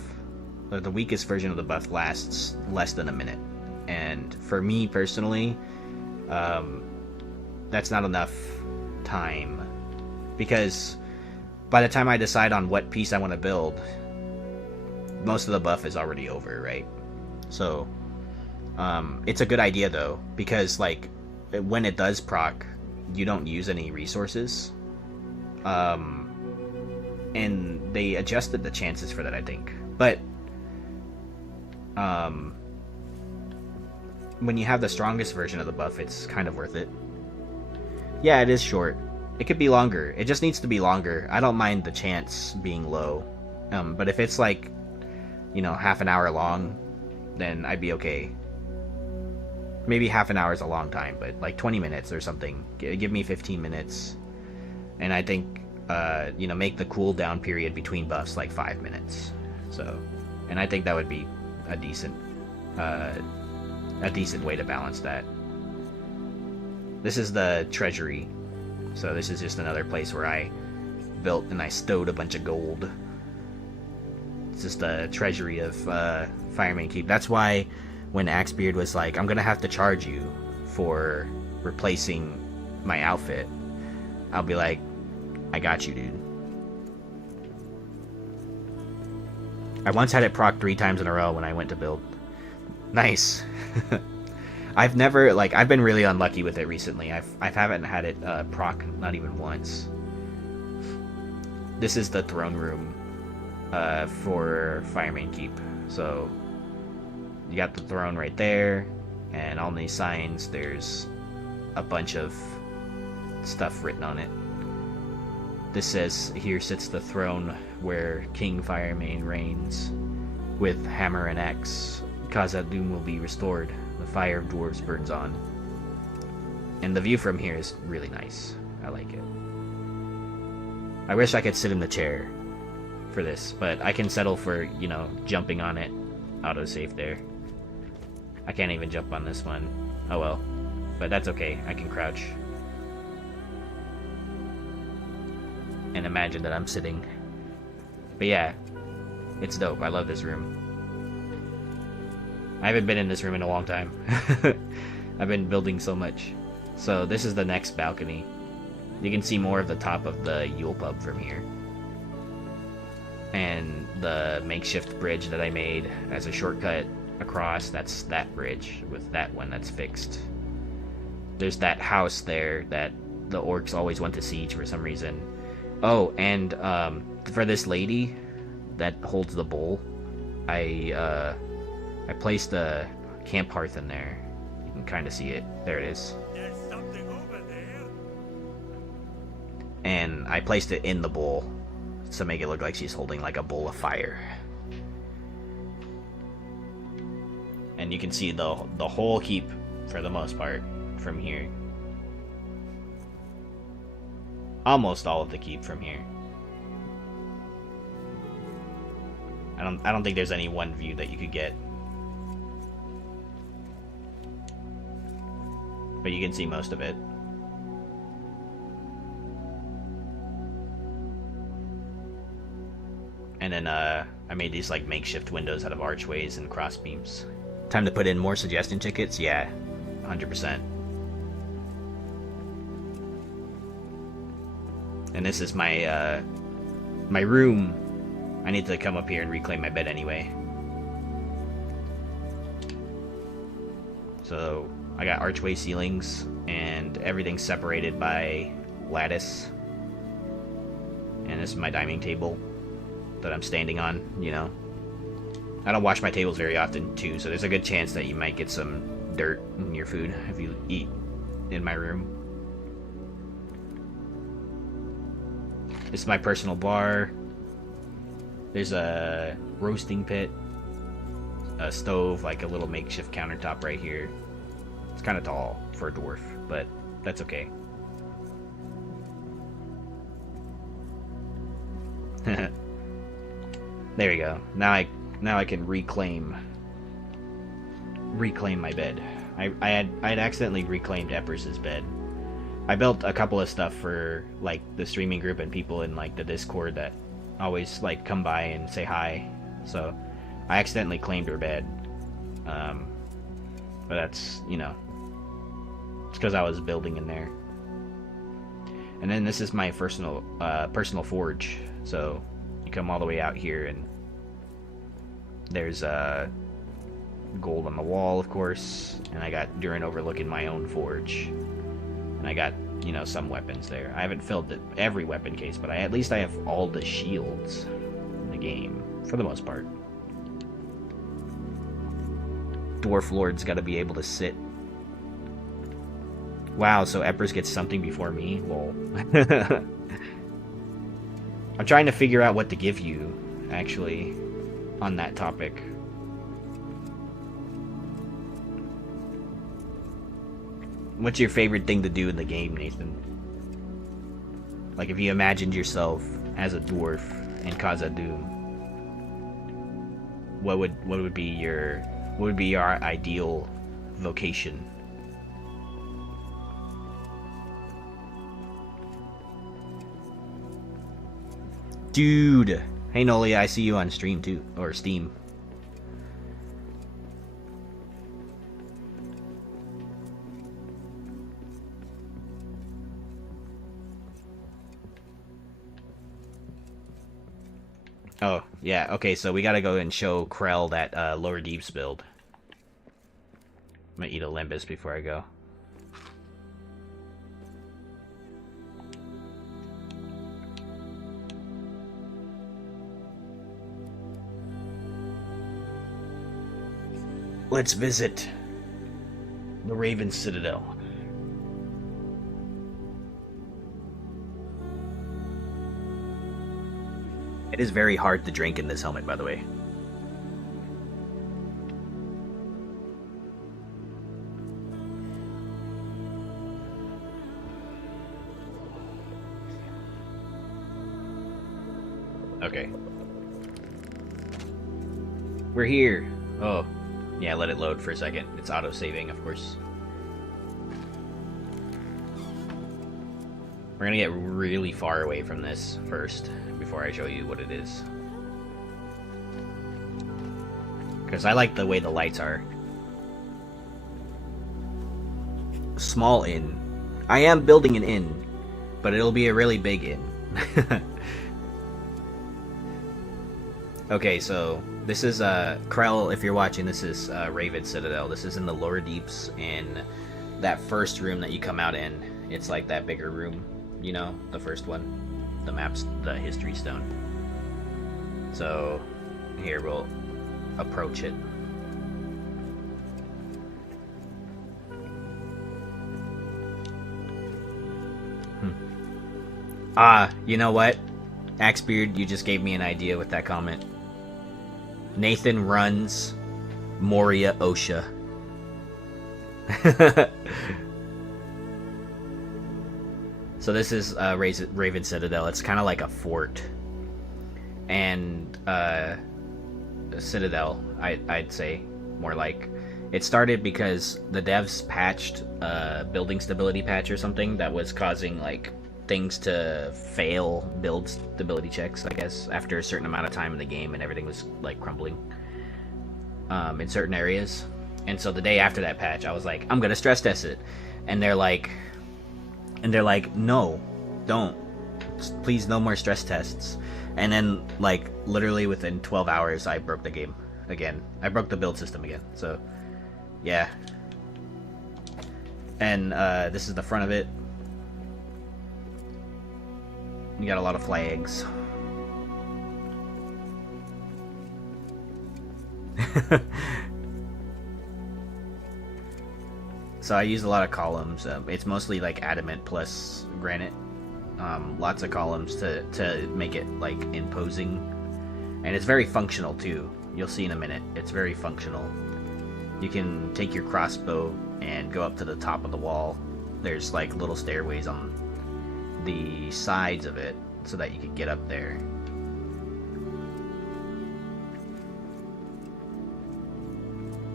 or the weakest version of the buff lasts less than a minute. And for me personally, that's not enough time, because by the time I decide on what piece I want to build, most of the buff is already over, right? So it's a good idea though, because like when it does proc, you don't use any resources, and they adjusted the chances for that, I think. But when you have the strongest version of the buff, it's kind of worth it. Yeah, it is short. It could be longer. It just needs to be longer. I don't mind the chance being low. But if it's like, you know, half an hour long, then I'd be okay. Maybe half an hour is a long time, but like 20 minutes or something. Give me 15 minutes. And I think, you know, make the cooldown period between buffs like 5 minutes. So, and I think that would be a decent way to balance that. This is the treasury. So this is just another place where I built and I stowed a bunch of gold. It's just the treasury of Firemane Keep. That's why when Axebeard was like, I'm gonna have to charge you for replacing my outfit, I'll be like, I got you, dude. I once had it proc 3 times in a row when I went to build. Nice. I've never, like, I've been really unlucky with it recently. I haven't had it proc not even once. This is the throne room for Firemane Keep. So you got the throne right there, and on these signs there's a bunch of stuff written on it. This says, here sits the throne where King Firemane reigns. With hammer and axe, Khazad-dûm will be restored. The fire of dwarves burns on. And the view from here is really nice. I like it. I wish I could sit in the chair for this, but I can settle for, you know, jumping on it. Autosave there. I can't even jump on this one. Oh well. But that's okay. I can crouch. And imagine that I'm sitting. But yeah, it's dope. I love this room. I haven't been in this room in a long time. I've been building so much. So this is the next balcony. You can see more of the top of the Yule Pub from here. And the makeshift bridge that I made as a shortcut across, that's that bridge with that one that's fixed. There's that house there that the orcs always want to siege for some reason. Oh, and for this lady that holds the bowl, I placed a camp hearth in there. You can kind of see it. There it is. There's something over there. And I placed it in the bowl to make it look like she's holding like a bowl of fire. And you can see the whole keep for the most part from here. Almost all of the keep from here. I don't think there's any one view that you could get. But you can see most of it. And then I made these like makeshift windows out of archways and cross beams. Time to put in more suggestion tickets? Yeah, 100%. And this is my my room. I need to come up here and reclaim my bed anyway. So I got archway ceilings and everything separated by lattice. And this is my dining table that I'm standing on, you know. I don't wash my tables very often too, so there's a good chance that you might get some dirt in your food if you eat in my room. This is my personal bar. There's a roasting pit, a stove, like a little makeshift countertop right here. It's kind of tall for a dwarf, but that's okay. There we go. Now I can reclaim my bed. I had accidentally reclaimed Eppers's bed. I built a couple of stuff for like the streaming group and people in like the Discord that always like come by and say hi. So I accidentally claimed her bed. But that's, you know, it's because I was building in there. And then this is my personal forge. So you come all the way out here and there's gold on the wall, of course, and I got Durin overlooking my own forge, and I got, you know, some weapons there. I haven't filled every weapon case, but at least I have all the shields in the game for the most part. Dwarf Lord's got to be able to sit. Wow, so Eppers gets something before me? Lol. I'm trying to figure out what to give you, actually, on that topic. What's your favorite thing to do in the game, Nathan? Like, if you imagined yourself as a dwarf in Khazad-dûm, what would be your ideal vocation? Dude! Hey Noli, I see you on stream too, or Steam. Oh, yeah, okay, so we gotta go and show Krell that Lower Deeps build. I'm gonna eat a Limbus before I go. Let's visit the Raven Citadel. It is very hard to drink in this helmet, by the way. Okay. We're here. Oh. Yeah, let it load for a second. It's auto-saving, of course. We're gonna get really far away from this first, before I show you what it is. Because I like the way the lights are. Small inn. I am building an inn, but it'll be a really big inn. Okay, so this is Krell, if you're watching, this is Raven Citadel. This is in the lower deeps, in that first room that you come out in. It's like that bigger room, you know, the first one. The map's the history stone. So here we'll approach it. You know what? Axebeard, you just gave me an idea with that comment. Nathan runs Moria OSHA. So this is Raven Citadel. It's kind of like a fort. And a citadel, I'd say, more like. It started because the devs patched a building stability patch or something that was causing like things to fail build stability checks, I guess, after a certain amount of time in the game, and everything was like crumbling in certain areas. And so the day after that patch, I was like, I'm gonna stress test it, and they're like, no, don't, please, no more stress tests. And then like literally within 12 hours I broke the game again. I broke the build system again. So yeah. And this is the front of it. You got a lot of flags. So I use a lot of columns. It's mostly like adamant plus granite. Lots of columns to make it like imposing. And it's very functional too. You'll see in a minute. It's very functional. You can take your crossbow and go up to the top of the wall. There's like little stairways on the sides of it so that you could get up there.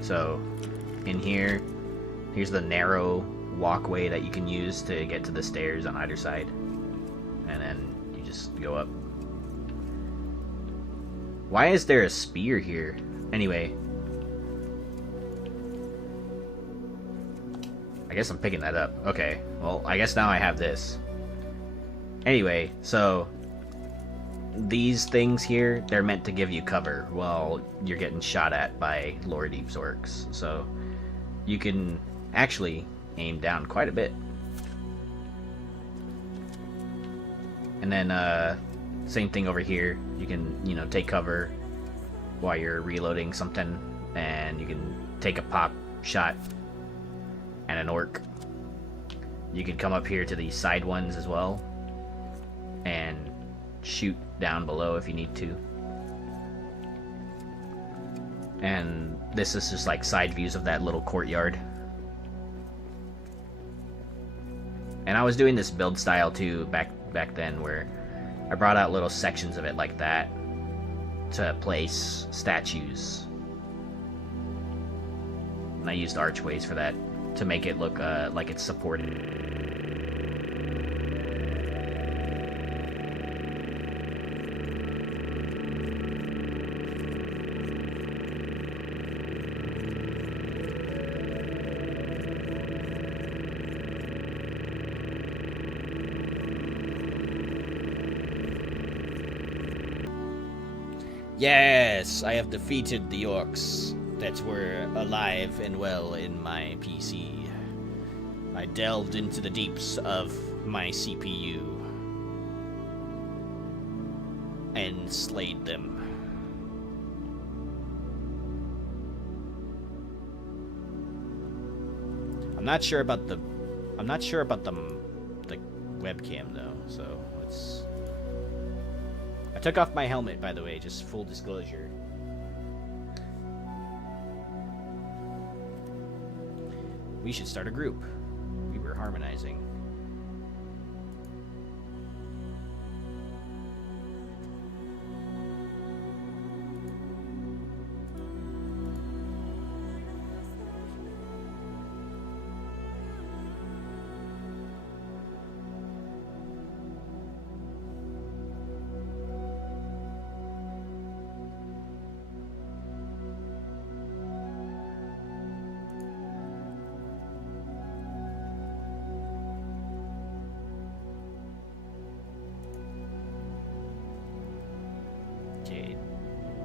So in here, here's the narrow walkway that you can use to get to the stairs on either side. And then you just go up. Why is there a spear here? Anyway. I guess I'm picking that up. Okay, well, I guess now I have this. Anyway, so these things here, they're meant to give you cover while you're getting shot at by Lower Deep's orcs. So you can actually aim down quite a bit. And then same thing over here. You can, you know, take cover while you're reloading something, and you can take a pop shot and an orc. You can come up here to these side ones as well and shoot down below if you need to. And this is just like side views of that little courtyard. And I was doing this build style too back then, where I brought out little sections of it like that to place statues. And I used archways for that to make it look like it's supported. Yes, I have defeated the orcs that were alive and well in my PC. I delved into the deeps of my CPU and slayed them. I'm not sure about the webcam though, so let's. I took off my helmet, by the way, just full disclosure. We should start a group. We were harmonizing.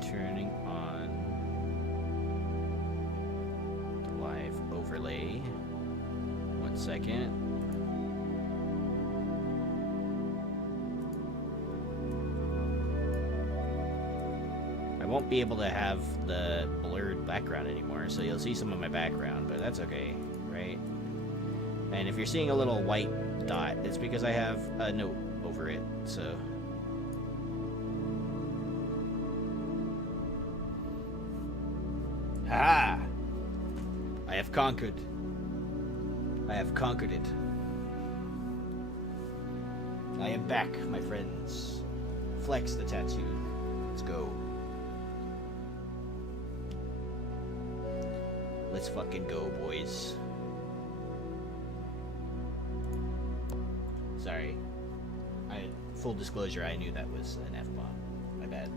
Turning on the live overlay. 1 second. I won't be able to have the blurred background anymore, so you'll see some of my background, but that's okay, right? And if you're seeing a little white dot, it's because I have a note over it, so... Ha! I have conquered. I have conquered it. I am back, my friends. Flex the tattoo. Let's go. Let's fucking go, boys. Sorry. Full disclosure, I knew that was an F-bomb. My bad.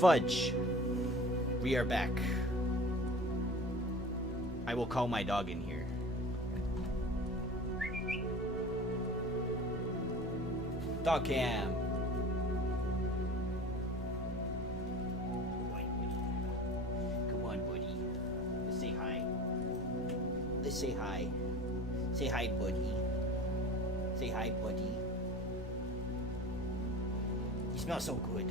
Fudge. We are back. I will call my dog in here. Dog cam. Come on, buddy. Let's say hi. Let's say hi. Say hi, buddy. Say hi, buddy. You smell so good.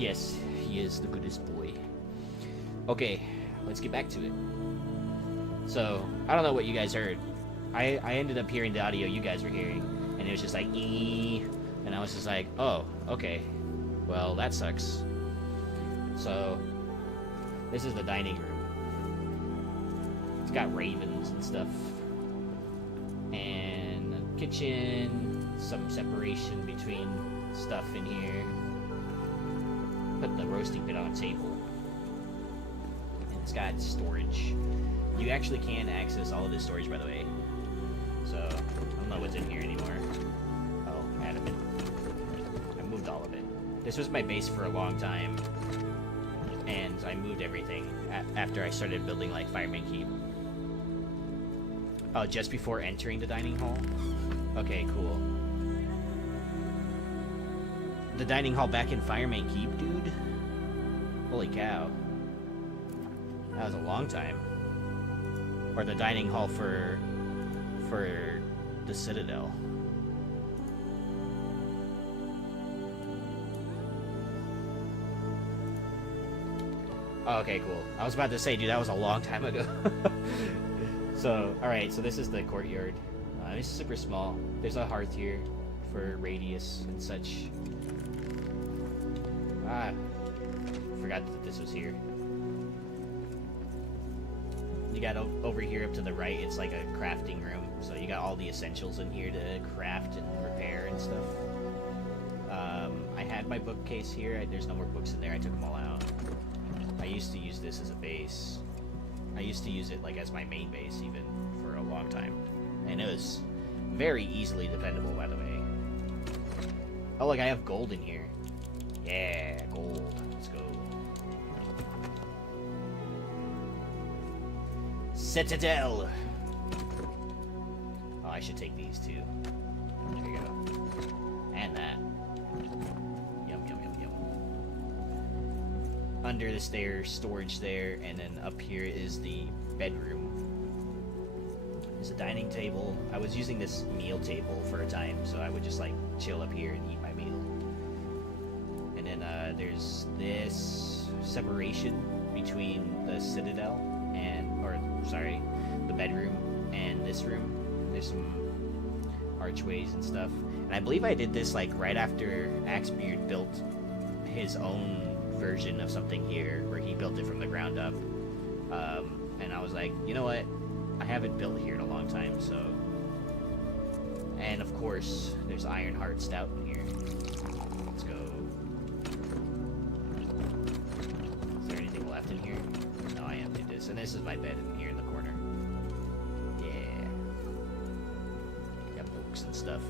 Yes, he is the goodest boy. Okay, let's get back to it. So, I don't know what you guys heard. I ended up hearing the audio you guys were hearing, and it was just like, ee, and I was just like, oh, okay. Well, that sucks. So, this is the dining room. It's got ravens and stuff. And a kitchen, some separation between stuff in here. Put the roasting pit on a table. And it's got storage. You actually can access all of this storage, by the way. So, I don't know what's in here anymore. Oh, I had a bit. I moved all of it. This was my base for a long time. And I moved everything after I started building, like, Fireman Keep. Oh, just before entering the dining hall? Okay, cool. The dining hall back in Fireman Keep, dude? Holy cow. That was a long time. Or the dining hall for the Citadel. Oh, okay, cool. I was about to say, dude, that was a long time ago. So, alright, so this is the courtyard. It's super small. There's a hearth here for radius and such. Ah, forgot that this was here. You got over here up to the right, it's like a crafting room. So you got all the essentials in here to craft and repair and stuff. I had my bookcase here. There's no more books in there. I took them all out. I used to use this as a base. I used to use it like as my main base even for a long time. And it was very easily defendable, by the way. Oh, look, I have gold in here. Yeah, gold. Let's go. Citadel! Oh, I should take these too. There you go. And that. Yum, yum, yum, yum. Under the stairs, storage there, and then up here is the bedroom. There's a dining table. I was using this meal table for a time, so I would just like chill up here and eat my meal. And then there's this separation between the Citadel the bedroom and this room. There's some archways and stuff. And I believe I did this like right after Axebeard built his own version of something here, where he built it from the ground up. And I was like, you know what? I haven't built here in a long time, so... And of course, there's Ironheart Stout in here. Let's go. Is there anything left in here? No, I emptied this. And this is my bed in here in the corner. Yeah. Got books and stuff.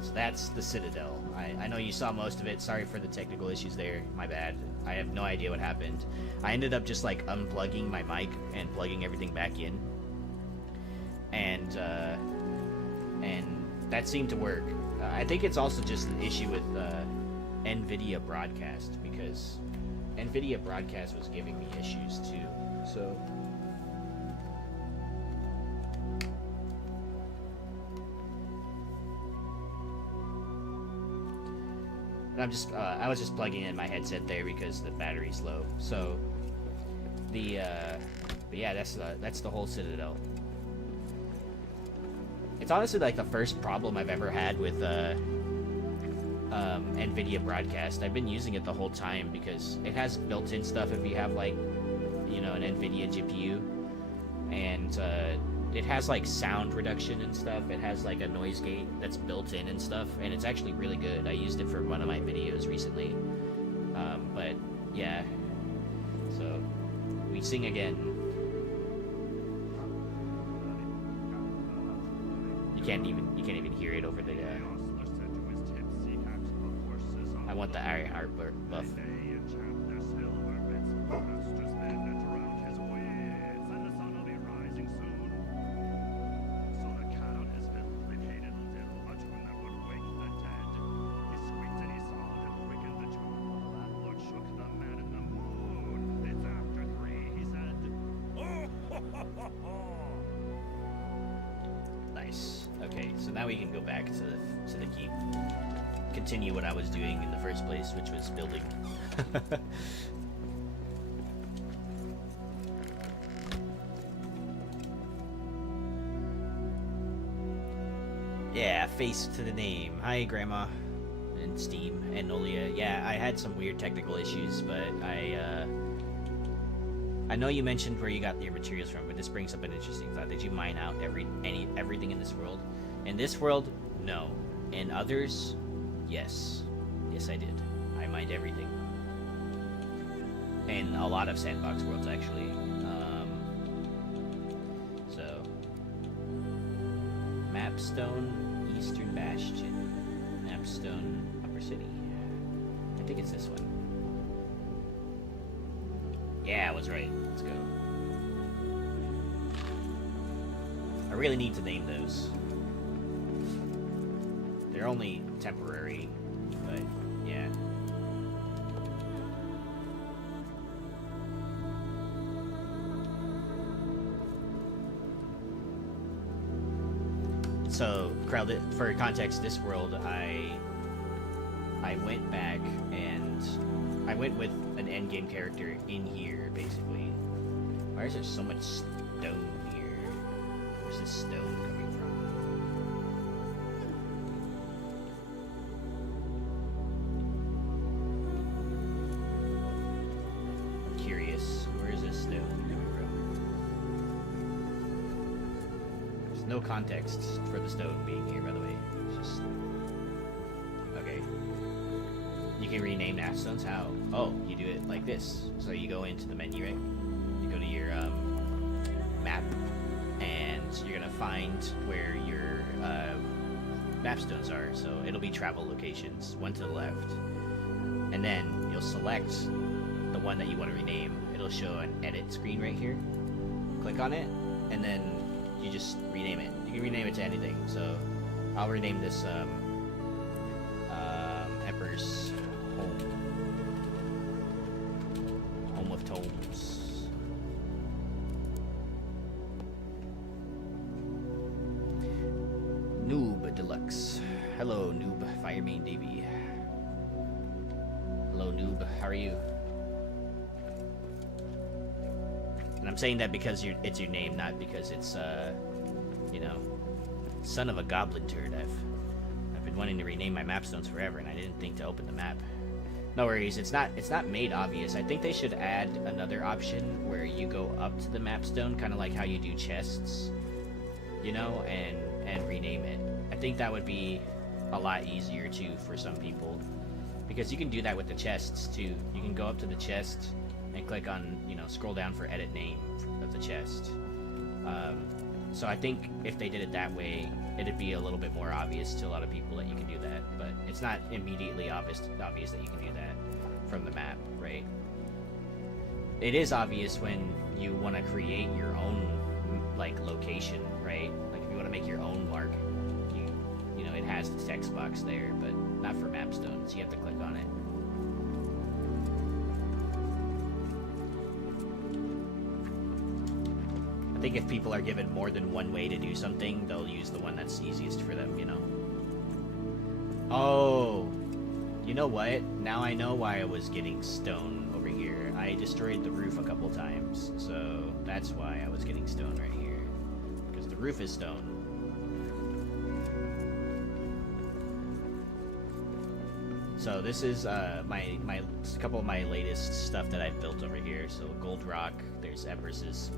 So that's the Citadel. I know you saw most of it. Sorry for the technical issues there. My bad. I have no idea what happened. I ended up just like unplugging my mic and plugging everything back in. And that seemed to work. I think it's also just an issue with NVIDIA Broadcast, because NVIDIA Broadcast was giving me issues too. So... And I was just plugging in my headset there because the battery's low. So, but yeah, that's the whole Citadel. It's honestly like the first problem I've ever had with NVIDIA Broadcast. I've been using it the whole time because it has built-in stuff if you have like, you know, an NVIDIA GPU, and it has like sound reduction and stuff. It has like a noise gate that's built in and stuff, and it's actually really good. I used it for one of my videos recently. But yeah, so we sing again. You can't even hear it over the. I want the Ironheart buff. Nice. Okay, so now we can go back to the keep. continue what I was doing in the first place, which was building. Yeah, face to the name. Hi, Grandma. And Steam and Nolia. Yeah, I had some weird technical issues, but I know you mentioned where you got your materials from, but this brings up an interesting thought. Did you mine out everything in this world? In this world, no. In others, yes. Yes, I did. I mined everything. In a lot of sandbox worlds, actually. So, Mapstone, Eastern Bastion, Mapstone, Upper City. I think it's this one. Yeah, I was right. Let's go. I really need to name those. They're only temporary, but yeah. So, Krell, for context, this world, I went back and I went with an endgame character in here, basically. Why is there so much stone here? Where's this stone coming from? I'm curious. Where is this stone coming from? There's no context for the stone being here, by the way. It's just... Okay. You can rename napstones. How? Oh, you do it like this. So you go into the menu, right? You go to your map, and you're gonna find where your napstones are. So it'll be travel locations, one to the left, and then you'll select the one that you want to rename. It'll show an edit screen right here. Click on it, and then you just rename it. You can rename it to anything. So I'll rename this Emperor's Home of Tomes. Noob Deluxe. Hello, Noob. FireManeDavy. Hello, Noob. How are you? And I'm saying that because it's your name, not because it's you know, son of a goblin turd. I've been wanting to rename my mapstones forever, and I didn't think to open the map. No worries, it's not made obvious. I think they should add another option where you go up to the mapstone, kind of like how you do chests, you know, and rename it. I think that would be a lot easier too for some people, because you can do that with the chests too. You can go up to the chest and click on, you know, scroll down for edit name of the chest. So I think if they did it that way, it'd be a little bit more obvious to a lot of people that you can do that, but it's not immediately obvious that you can do that from the map, right? It is obvious when you want to create your own, like, location, right? Like, if you want to make your own mark, you know, it has the text box there, but not for mapstones. You have to click on it. I think if people are given more than one way to do something, they'll use the one that's easiest for them, you know? Oh, you know what? Now I know why I was getting stone over here. I destroyed the roof a couple times, so that's why I was getting stone right here. Because the roof is stone. So this is my couple of my latest stuff that I've built over here. So Gold Rock, there's Everest's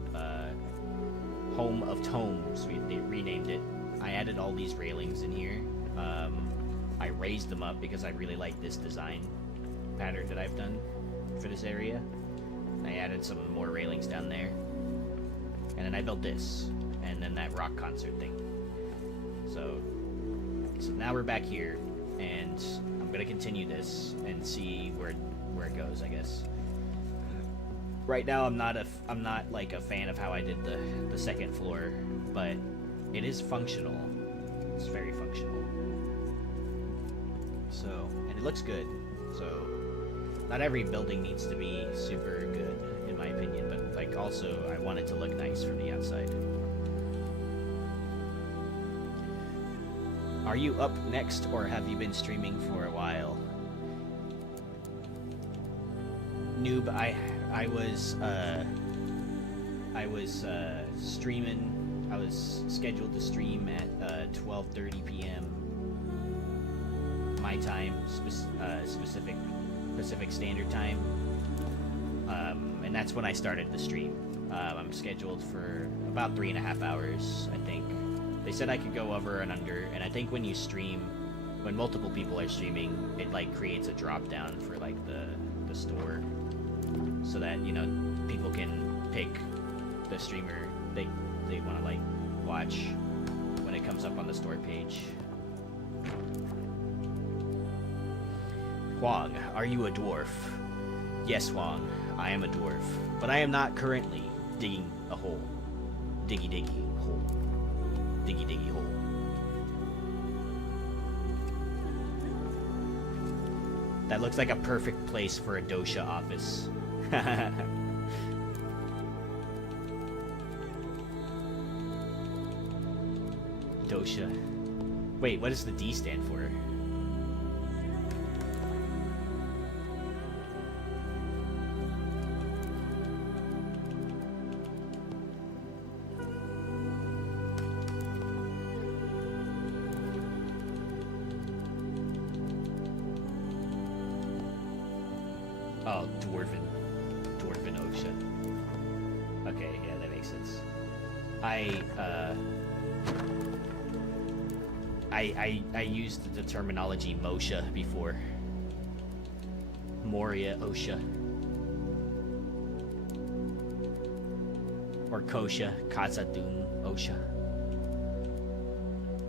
Home of Tomes. They renamed it. I added all these railings in here. I raised them up because I really like this design pattern that I've done for this area. And I added some more railings down there. And then I built this. And then that rock concert thing. So now we're back here. And I'm going to continue this and see where it goes, I guess. Right now, I'm not like a fan of how I did the second floor, but it is functional. It's very functional. So, and it looks good. So, not every building needs to be super good, in my opinion, but like also, I want it to look nice from the outside. Are you up next, or have you been streaming for a while? Noob, I was streaming. I was scheduled to stream at 12:30 p.m. my time, specific Pacific Standard Time, and that's when I started the stream. I'm scheduled for about 3.5 hours, I think. They said I could go over and under, and I think when you stream, when multiple people are streaming, it like creates a drop down for like the store, so that, you know, people can pick the streamer they want to like watch when it comes up on the store page. Huang, are you a dwarf? Yes, Huang, I am a dwarf, but I am not currently digging a hole. Diggy diggy hole. Diggy diggy hole. That looks like a perfect place for a dosha office. Dosha. Wait, what does the D stand for? Oh, Dwarven Ocean. Okay, yeah, that makes sense. I used the terminology Mosha before. Moria Osha. Or Kosha, Kazadun Osha.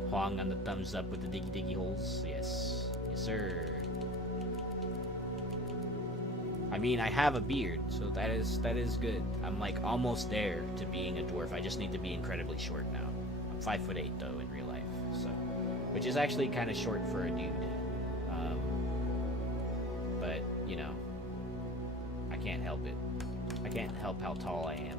Huang on the thumbs up with the diggy diggy holes. Yes. Yes, sir. I mean, I have a beard, so that is good. I'm like almost there to being a dwarf. I just need to be incredibly short now. I'm 5'8" though in real life, so, which is actually kind of short for a dude. But you know, I can't help it. I can't help how tall I am.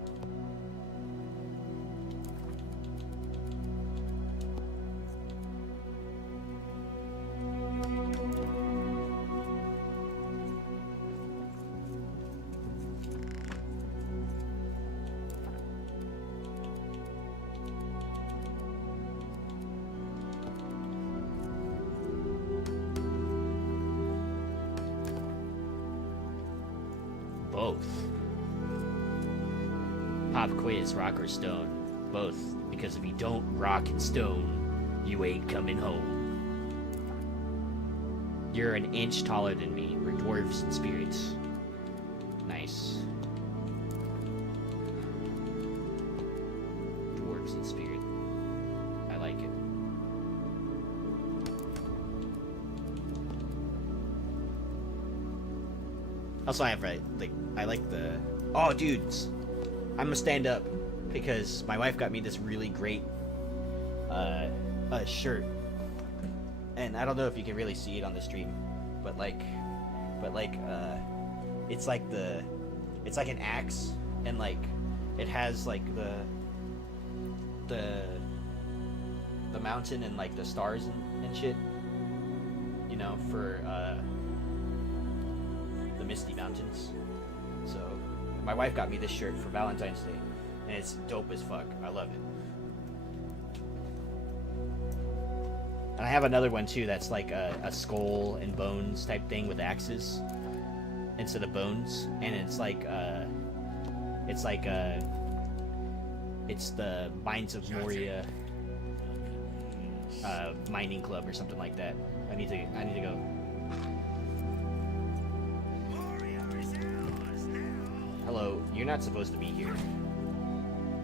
Both. Pop quiz, rock or stone? Both, because if you don't rock and stone, you ain't coming home. You're an inch taller than me. We're dwarves and spirits. Nice. Dwarves and spirit. I like it. Also, I like the... Oh, dudes! I'm gonna stand up because my wife got me this really great shirt, and I don't know if you can really see it on the stream, but it's like an axe, and like it has like the mountain and like the stars and shit, you know, for the Misty Mountains. So my wife got me this shirt for Valentine's Day, and it's dope as fuck. I love it. And I have another one too that's like a skull and bones type thing with axes instead of bones, and it's the Mines of Moria mining club or something like that. I need to go. Hello, you're not supposed to be here.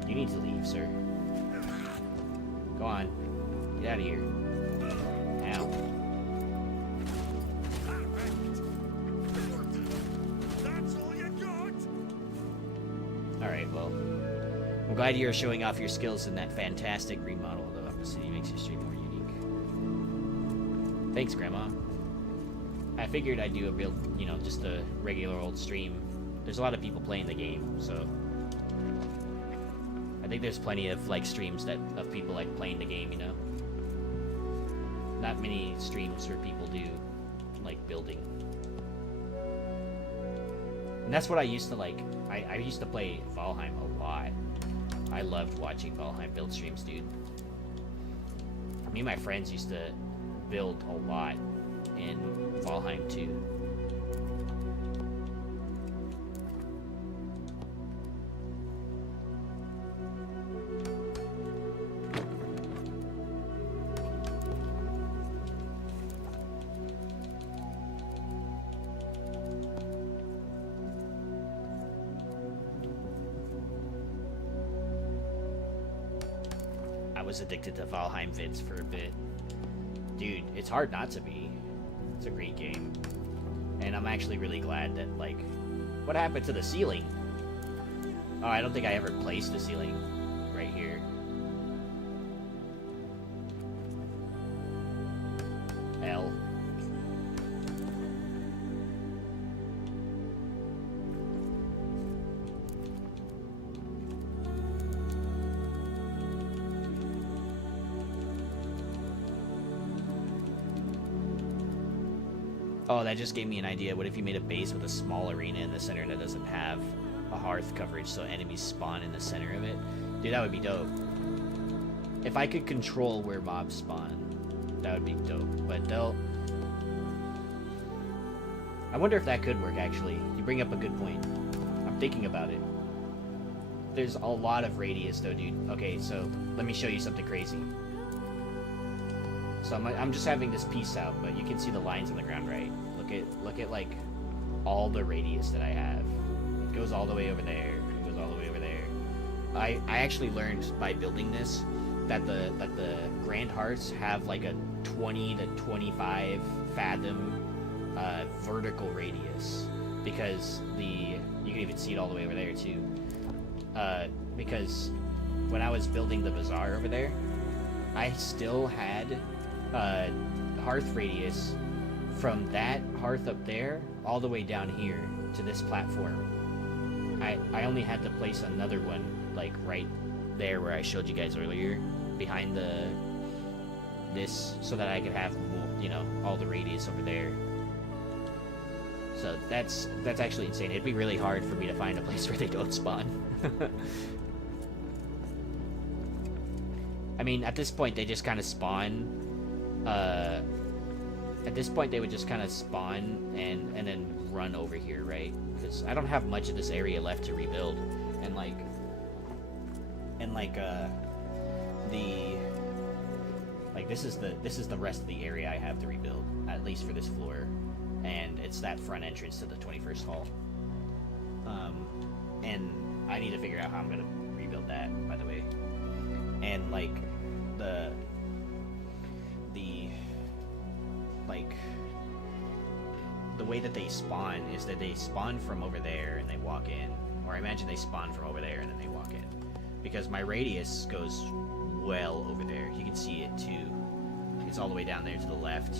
You need to leave, sir. Go on. Get out of here. Ow. That's all you got? Alright, well. I'm glad you're showing off your skills in that fantastic remodel of the city. Makes your stream more unique. Thanks, Grandma. I figured I'd do a real, you know, just a regular old stream. There's a lot of people playing the game, so I think there's plenty of like streams of people like playing the game, you know. not many streams where people do like building. And that's what I used to like. I used to play Valheim a lot. I loved watching Valheim build streams, dude. Me and my friends used to build a lot in Valheim too. I was addicted to Valheim vids for a bit. Dude, it's hard not to be. It's a great game. And I'm actually really glad that, like... What happened to the ceiling? Oh, I don't think I ever placed the ceiling right here. L. Oh, that just gave me an idea. What if you made a base with a small arena in the center that doesn't have a hearth coverage so enemies spawn in the center of it? Dude, that would be dope. If I could control where mobs spawn, that would be dope. But they'll... I wonder if that could work, actually. You bring up a good point. I'm thinking about it. There's a lot of radius, though, dude. Okay, so let me show you something crazy. So I'm just having this piece out, but you can see the lines on the ground, right? Look at like all the radius that I have. It goes all the way over there. It goes all the way over there. I actually learned by building this that the Grand Hearts have like a 20 to 25 fathom vertical radius, because you can even see it all the way over there too. Because when I was building the bazaar over there, I still had hearth radius from that hearth up there all the way down here to this platform. I only had to place another one like right there where I showed you guys earlier, behind this, so that I could have, you know, all the radius over there. So that's actually insane. It'd be really hard for me to find a place where they don't spawn. I mean, at this point they just kind of spawn. At this point they would just kind of spawn and then run over here, right? Because I don't have much of this area left to rebuild, and this is the rest of the area I have to rebuild, at least for this floor, and it's that front entrance to the 21st hall. And I need to figure out how I'm gonna rebuild that, by the way. And like the way that they spawn is that they spawn from over there and they walk in, or I imagine they spawn from over there and then they walk in, because my radius goes well over there. You can see it too. It's all the way down there to the left,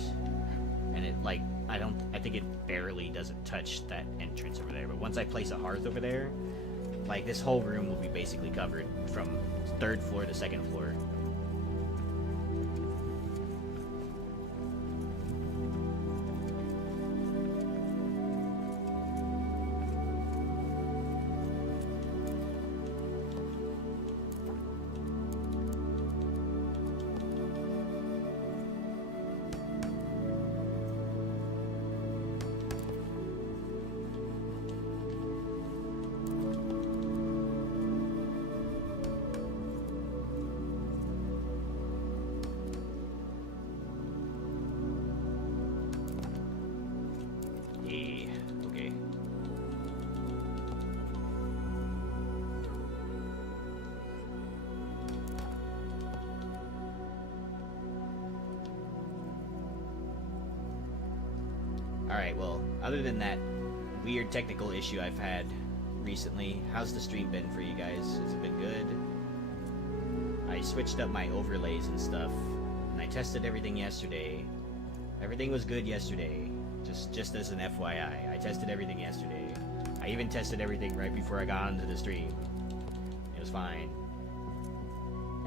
and it like I think it barely doesn't touch that entrance over there. But once I place a hearth over there, like this whole room will be basically covered from 3rd floor to 2nd floor. Alright, well, other than that weird technical issue I've had recently, how's the stream been for you guys? Has it been good? I switched up my overlays and stuff, and I tested everything yesterday. Everything was good yesterday, just as an FYI. I tested everything yesterday. I even tested everything right before I got onto the stream. It was fine.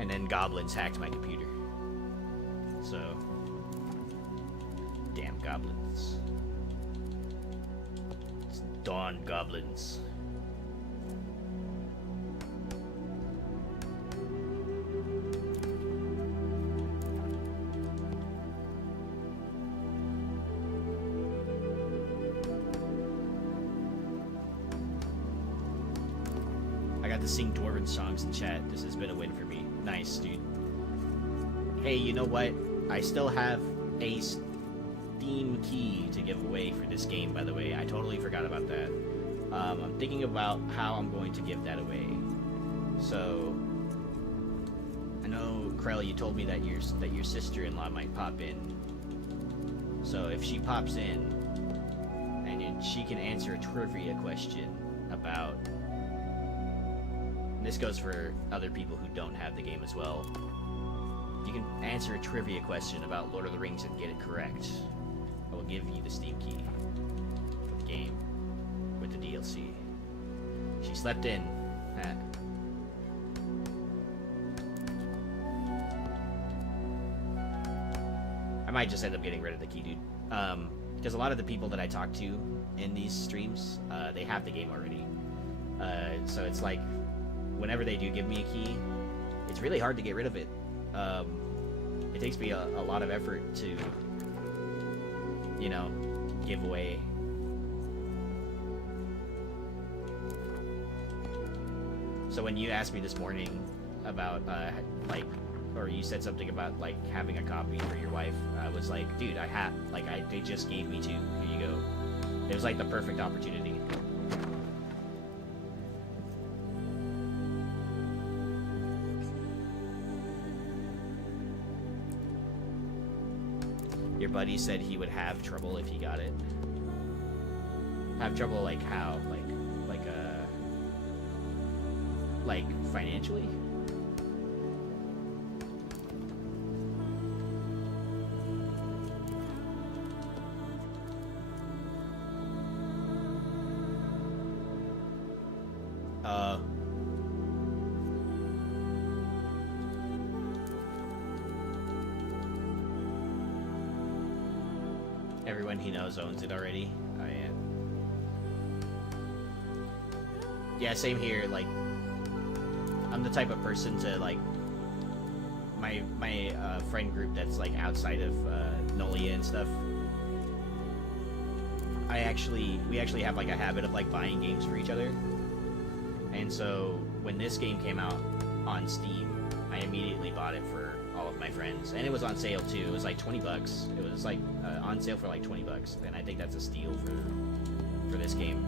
And then goblins hacked my computer. So, Damn goblins. It's dawn goblins. I got to sing Dwarven songs in chat. This has been a win for me. Nice, dude. Hey, you know what? I still have a Steam key to give away for this game, by the way. I totally forgot about that. I'm thinking about how I'm going to give that away. So, I know, Krell, you told me that your sister-in-law might pop in. So if she pops in, and she can answer a trivia question about... This goes for other people who don't have the game as well. You can answer a trivia question about Lord of the Rings and get it correct. I will give you the Steam key for the game with the DLC. She slept in. I might just end up getting rid of the key, dude. Because a lot of the people that I talk to in these streams, they have the game already. So it's like, whenever they do give me a key, it's really hard to get rid of it. It takes me a lot of effort to, you know, give away. So when you asked me this morning about, like, or you said something about, like, having a copy for your wife, I was like, dude, they just gave me 2. Here you go. It was like the perfect opportunity. Your buddy said he would have trouble if he got it. Have trouble, like, how? Like financially? Everyone he knows owns it already. Oh, yeah. Yeah, same here. Like, I'm the type of person to, like, my friend group that's, like, outside of Nolia and stuff. We actually have, like, a habit of, like, buying games for each other. And so when this game came out on Steam, I immediately bought it for all of my friends, and it was on sale too. It was like $20. It was like on sale for like $20, and I think that's a steal for this game.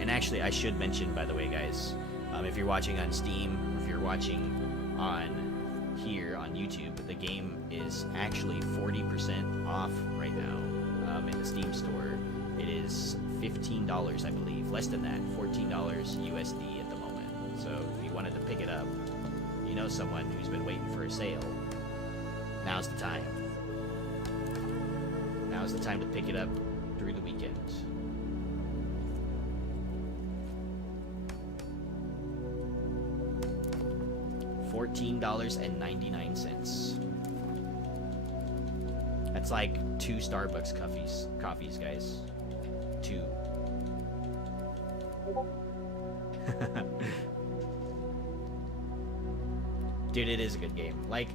And actually, I should mention, by the way, guys, if you're watching on Steam, or if you're watching on here on YouTube, the game is actually 40% off right now in the Steam store. It is $15, I believe, less than that, $14 USD at the moment. So if you wanted to pick it up, you know someone who's been waiting for a sale, now's the time. Now's the time to pick it up through the weekend. $14.99. That's like 2 Starbucks coffees, guys. 2. Dude, it is a good game. Like,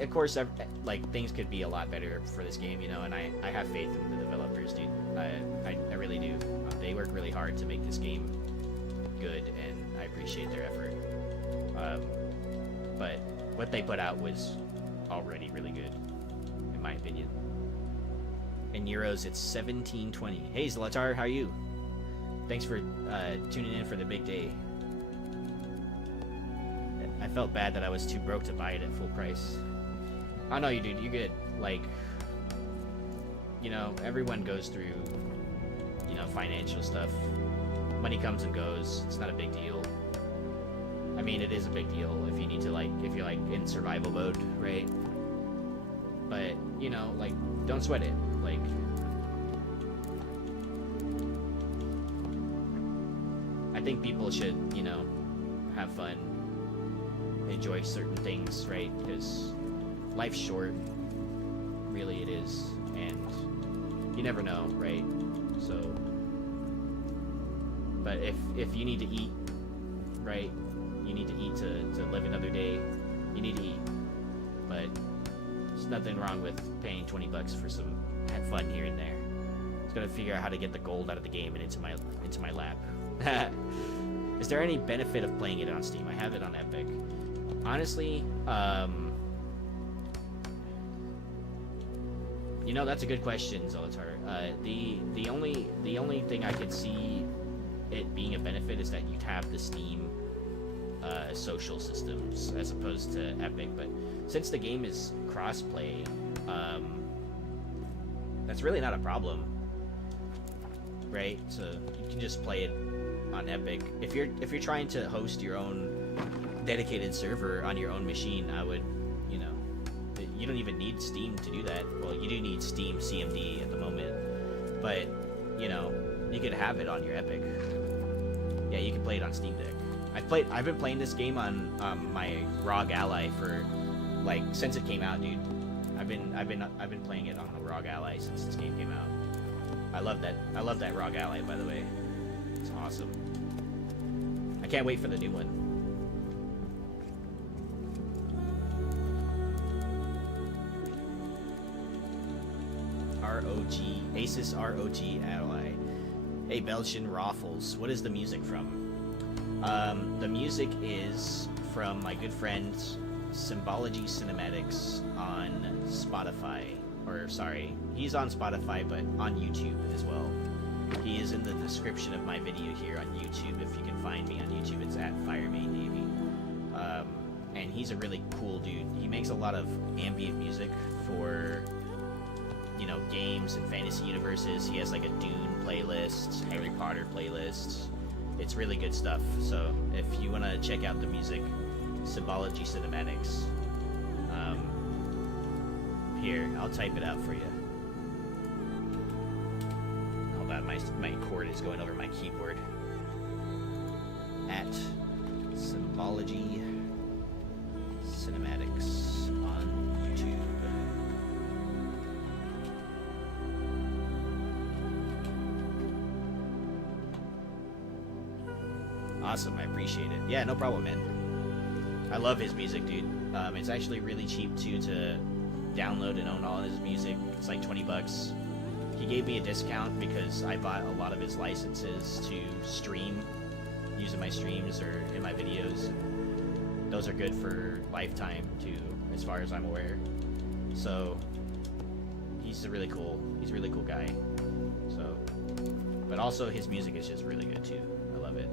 of course, like, things could be a lot better for this game, you know, and I have faith in the developers, dude. I really do. They work really hard to make this game good, and I appreciate their effort. But what they put out was already really good, in my opinion. In euros, it's 17.20. Hey, LOTR, how are you? Thanks for tuning in for the big day. I felt bad that I was too broke to buy it at full price. I know you, dude. You're good. Like, you know, everyone goes through, you know, financial stuff. Money comes and goes. It's not a big deal. I mean, it is a big deal if you need to, like, if you're, like, in survival mode, right? But, you know, like, don't sweat it. Like, I think people should, you know, have fun, enjoy certain things, right? Because life's short, really it is, and you never know, right? So, but if you need to eat, right? You need to eat to live another day. You need to eat, but there's nothing wrong with paying $20 for some fun here and there. Just gotta figure out how to get the gold out of the game and into my lap. Is there any benefit of playing it on Steam? I have it on Epic. Honestly, you know, that's a good question, Zolotar. The only thing I could see it being a benefit is that you'd have the Steam social systems as opposed to Epic, but since the game is cross-play, that's really not a problem, right? So you can just play it on Epic. If you're trying to host your own dedicated server on your own machine, I would, you know, you don't even need Steam to do that. Well, you do need Steam CMD at the moment, but you know, you could have it on your Epic. Yeah, you can play it on Steam Deck. I've been playing this game on my ROG Ally for like since it came out, dude. I've been playing it on the ROG Ally since this game came out. I love that ROG Ally, by the way. It's awesome. I can't wait for the new one. ROG Asus ROG Ally. Hey, Belgian Raffles. What is the music from? The music is from my good friend Symbology Cinematics on Spotify. Or, sorry, he's on Spotify, but on YouTube as well. He is in the description of my video here on YouTube. If you can find me on YouTube, it's at FireManeDavy. And he's a really cool dude. He makes a lot of ambient music for, you know, games and fantasy universes. He has like a Dune playlist, Harry Potter playlist. It's really good stuff. So if you want to check out the music, Symbology Cinematics. Here, I'll type it out for you. Hold on, my cord is going over my keyboard. At Symbology Cinematics on YouTube. Awesome, I appreciate it. Yeah, no problem, man. I love his music, dude. It's actually really cheap too to download and own all of his music. It's like $20. He gave me a discount because I bought a lot of his licenses to stream, using my streams or in my videos. Those are good for lifetime too, as far as I'm aware. So he's a really cool guy. So, but also his music is just really good too. I love it.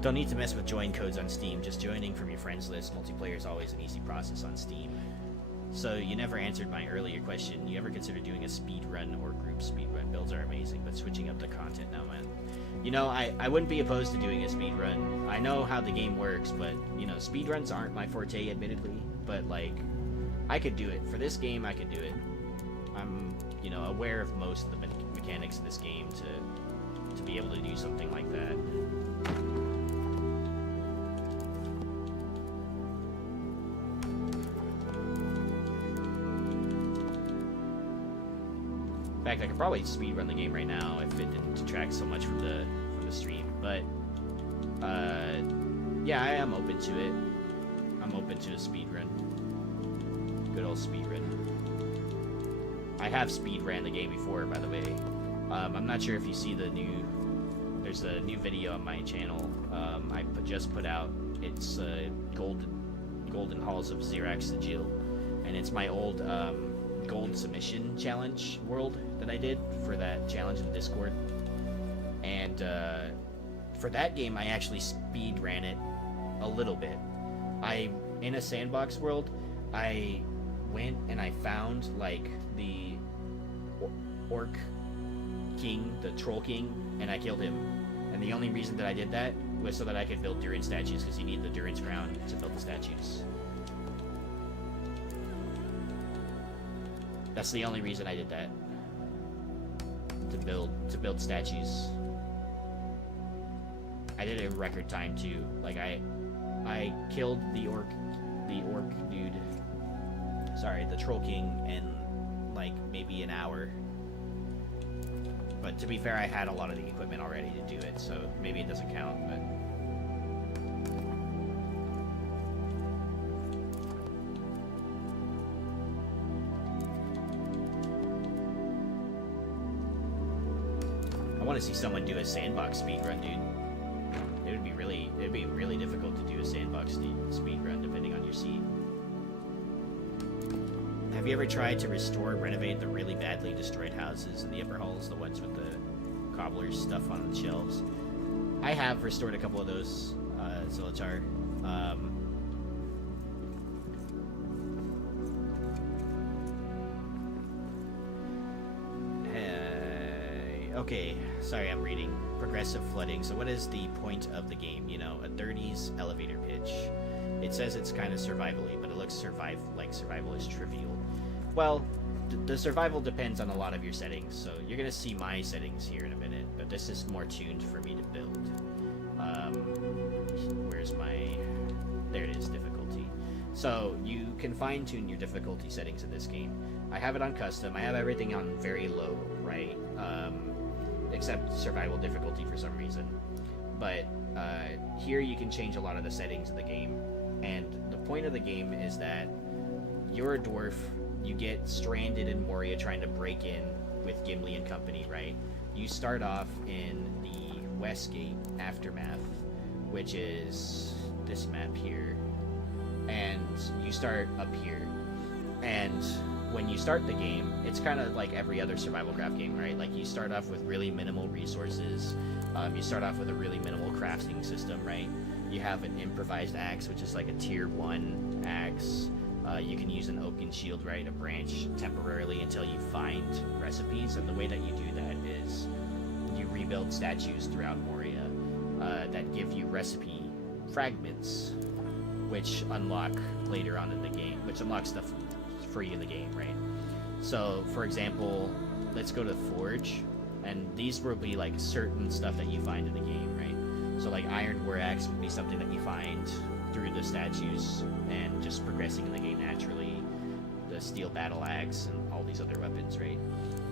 Don't need to mess with join codes on Steam. Just joining from your friends list. Multiplayer is always an easy process on Steam. So you never answered my earlier question. You ever consider doing a speed run or group speed run? Builds are amazing, but switching up the content now, man. You know, I wouldn't be opposed to doing a speed run. I know how the game works, but you know, speed runs aren't my forte, admittedly. But like, I could do it for this game. I could do it. I'm, you know, aware of most of the mechanics of this game to be able to do something like that. In fact, I could probably speedrun the game right now if it didn't detract so much from the stream. But yeah, I am open to it. I'm open to a speedrun. Good old speedrun. I have speedran the game before, by the way. I'm not sure if you see there's a new video on my channel. I just put out. It's Golden Halls of Xerax Sigil, and it's my old gold submission challenge world that I did for that challenge in Discord. And for that game, I actually speed ran it a little bit. In a sandbox world, I went and I found like the orc king, the troll king, and I killed him. And the only reason that I did that was so that I could build Durin statues, because you need the Durin's crown to build the statues. That's the only reason I did that. To build statues. I did it in record time too. Like I killed the orc dude. Sorry, the troll king in like maybe an hour. But to be fair, I had a lot of the equipment already to do it, so maybe it doesn't count, but I want to see someone do a sandbox speedrun, dude. It'd be really difficult to do a sandbox speedrun depending on your seed. Have you ever tried to restore and renovate the really badly destroyed houses in the upper halls, the ones with the cobbler's stuff on the shelves? I have restored a couple of those, LOTR. Okay, sorry, I'm reading. Progressive flooding. So what is the point of the game? You know, a 30s elevator pitch. It says it's kind of survival-y, but it looks like survival is trivial. Well, the survival depends on a lot of your settings, so you're going to see my settings here in a minute, but this is more tuned for me to build. Where's my... There it is, difficulty. So, you can fine-tune your difficulty settings in this game. I have it on custom, I have everything on very low, right? Except survival difficulty for some reason. But here you can change a lot of the settings of the game. And the point of the game is that you're a dwarf, you get stranded in Moria trying to break in with Gimli and company, right? You start off in the Westgate Aftermath, which is this map here. And you start up here. And when you start the game, it's kind of like every other survival craft game, right? Like, you start off with really minimal resources. You start off with a really minimal crafting system, right? You have an improvised axe, which is like a tier 1 axe. You can use an oaken shield, right? A branch temporarily until you find recipes. And the way that you do that is you rebuild statues throughout Moria that give you recipe fragments, which unlock later on in the game, which unlocks stuff free in the game, right? So, for example, let's go to Forge, and these will be like certain stuff that you find in the game, right? So like Iron War Axe would be something that you find through the statues and just progressing in the game naturally. The Steel Battle Axe and all these other weapons, right?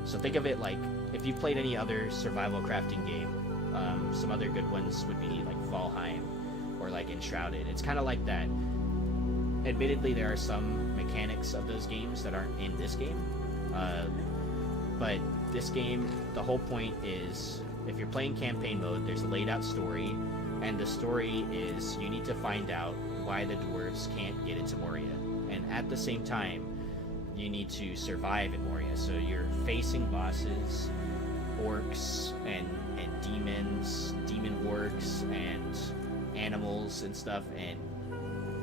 So think of it like, if you played any other survival crafting game, some other good ones would be like Valheim or like Enshrouded. It's kind of like that. Admittedly, there are some mechanics of those games that aren't in this game, but this game, the whole point is, if you're playing campaign mode, there's a laid out story, and the story is you need to find out why the dwarves can't get into Moria, and at the same time, you need to survive in Moria. So you're facing bosses, orcs, and demons, demon orcs, and animals and stuff, and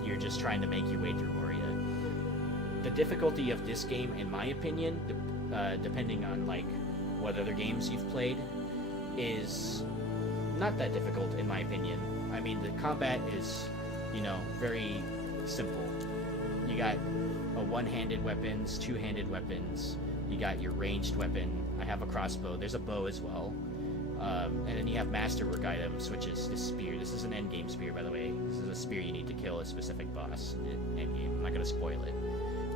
you're just trying to make your way through Moria. The difficulty of this game, in my opinion, depending on like what other games you've played, is not that difficult in my opinion. I mean, the combat is, you know, very simple. You got a one-handed weapons, two-handed weapons, you got your ranged weapon. I have a crossbow, there's a bow as well. And then you have masterwork items, which is this spear. This is an endgame spear, by the way. This is a spear you need to kill a specific boss in endgame. I'm not going to spoil it.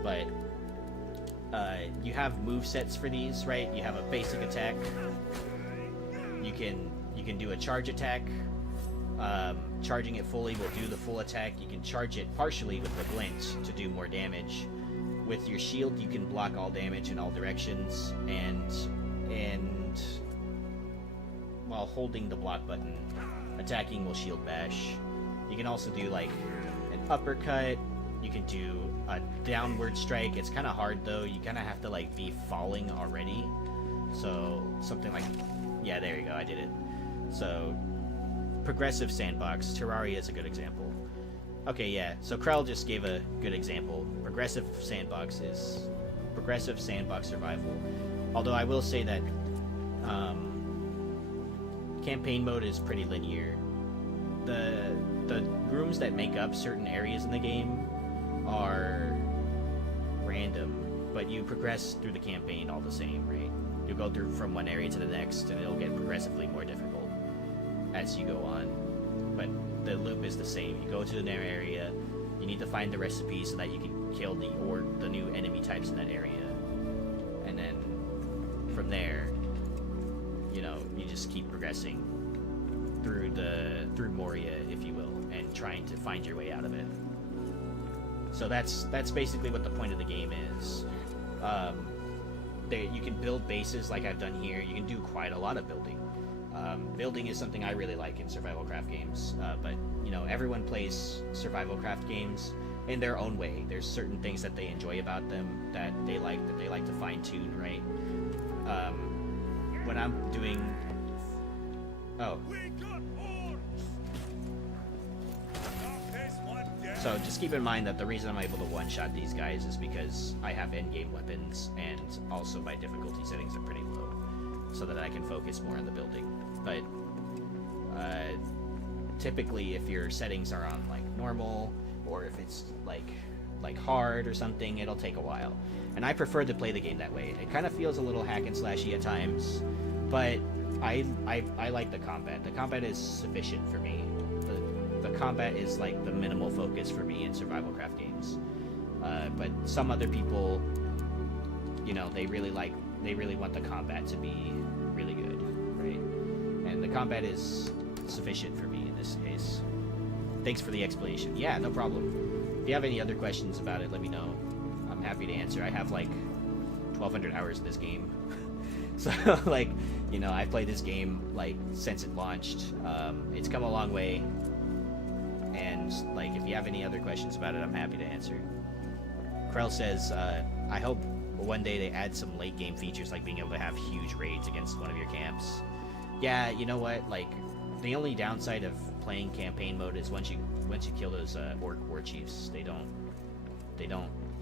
But you have movesets for these, right? You have a basic attack. You can do a charge attack. Charging it fully will do the full attack. You can charge it partially with the glint to do more damage. With your shield, you can block all damage in all directions, and while holding the block button, attacking will shield bash. You can also do like an uppercut. You can do a downward strike. It's kind of hard though. You kind of have to like be falling already. So something like, yeah, there you go. I did it. So progressive sandbox. Terraria is a good example. Okay, yeah. So Krell just gave a good example. Progressive sandbox survival. Although I will say that campaign mode is pretty linear. The rooms that make up certain areas in the game are random. but you progress through the campaign all the same, right? You'll go through from one area to the next, and it'll get progressively more difficult as you go on. But the loop is the same. You go to an area, you need to find the recipe so that you can kill the new enemy types in that area, and then from there, you know, you just keep progressing through Moria, if you will, and trying to find your way out of it. So that's basically what the point of the game is. You can build bases like I've done here. You can do quite a lot of building. Building is something I really like in survival craft games, but you know, everyone plays survival craft games in their own way. There's certain things that they enjoy about them that they like to fine tune, right? When I'm doing, so just keep in mind that the reason I'm able to one-shot these guys is because I have endgame weapons, and also my difficulty settings are pretty low, so that I can focus more on the building. But typically, if your settings are on like normal, or if it's like hard or something, it'll take a while. And I prefer to play the game that way. It kind of feels a little hack and slashy at times, but I like the combat. The combat is sufficient for me. The combat is like the minimal focus for me in survival craft games. But some other people, you know, they really want the combat to be really good, right? And the combat is sufficient for me in this case. Thanks for the explanation. Yeah, no problem. If you have any other questions about it, let me know. I'm happy to answer. I have like 1,200 hours in this game. So, like, you know, I've played this game, like, since it launched. It's come a long way. And, like, if you have any other questions about it, I'm happy to answer. Krell says, I hope one day they add some late game features, like being able to have huge raids against one of your camps. Yeah, you know what? Like, the only downside of playing campaign mode is once you kill those orc war chiefs, you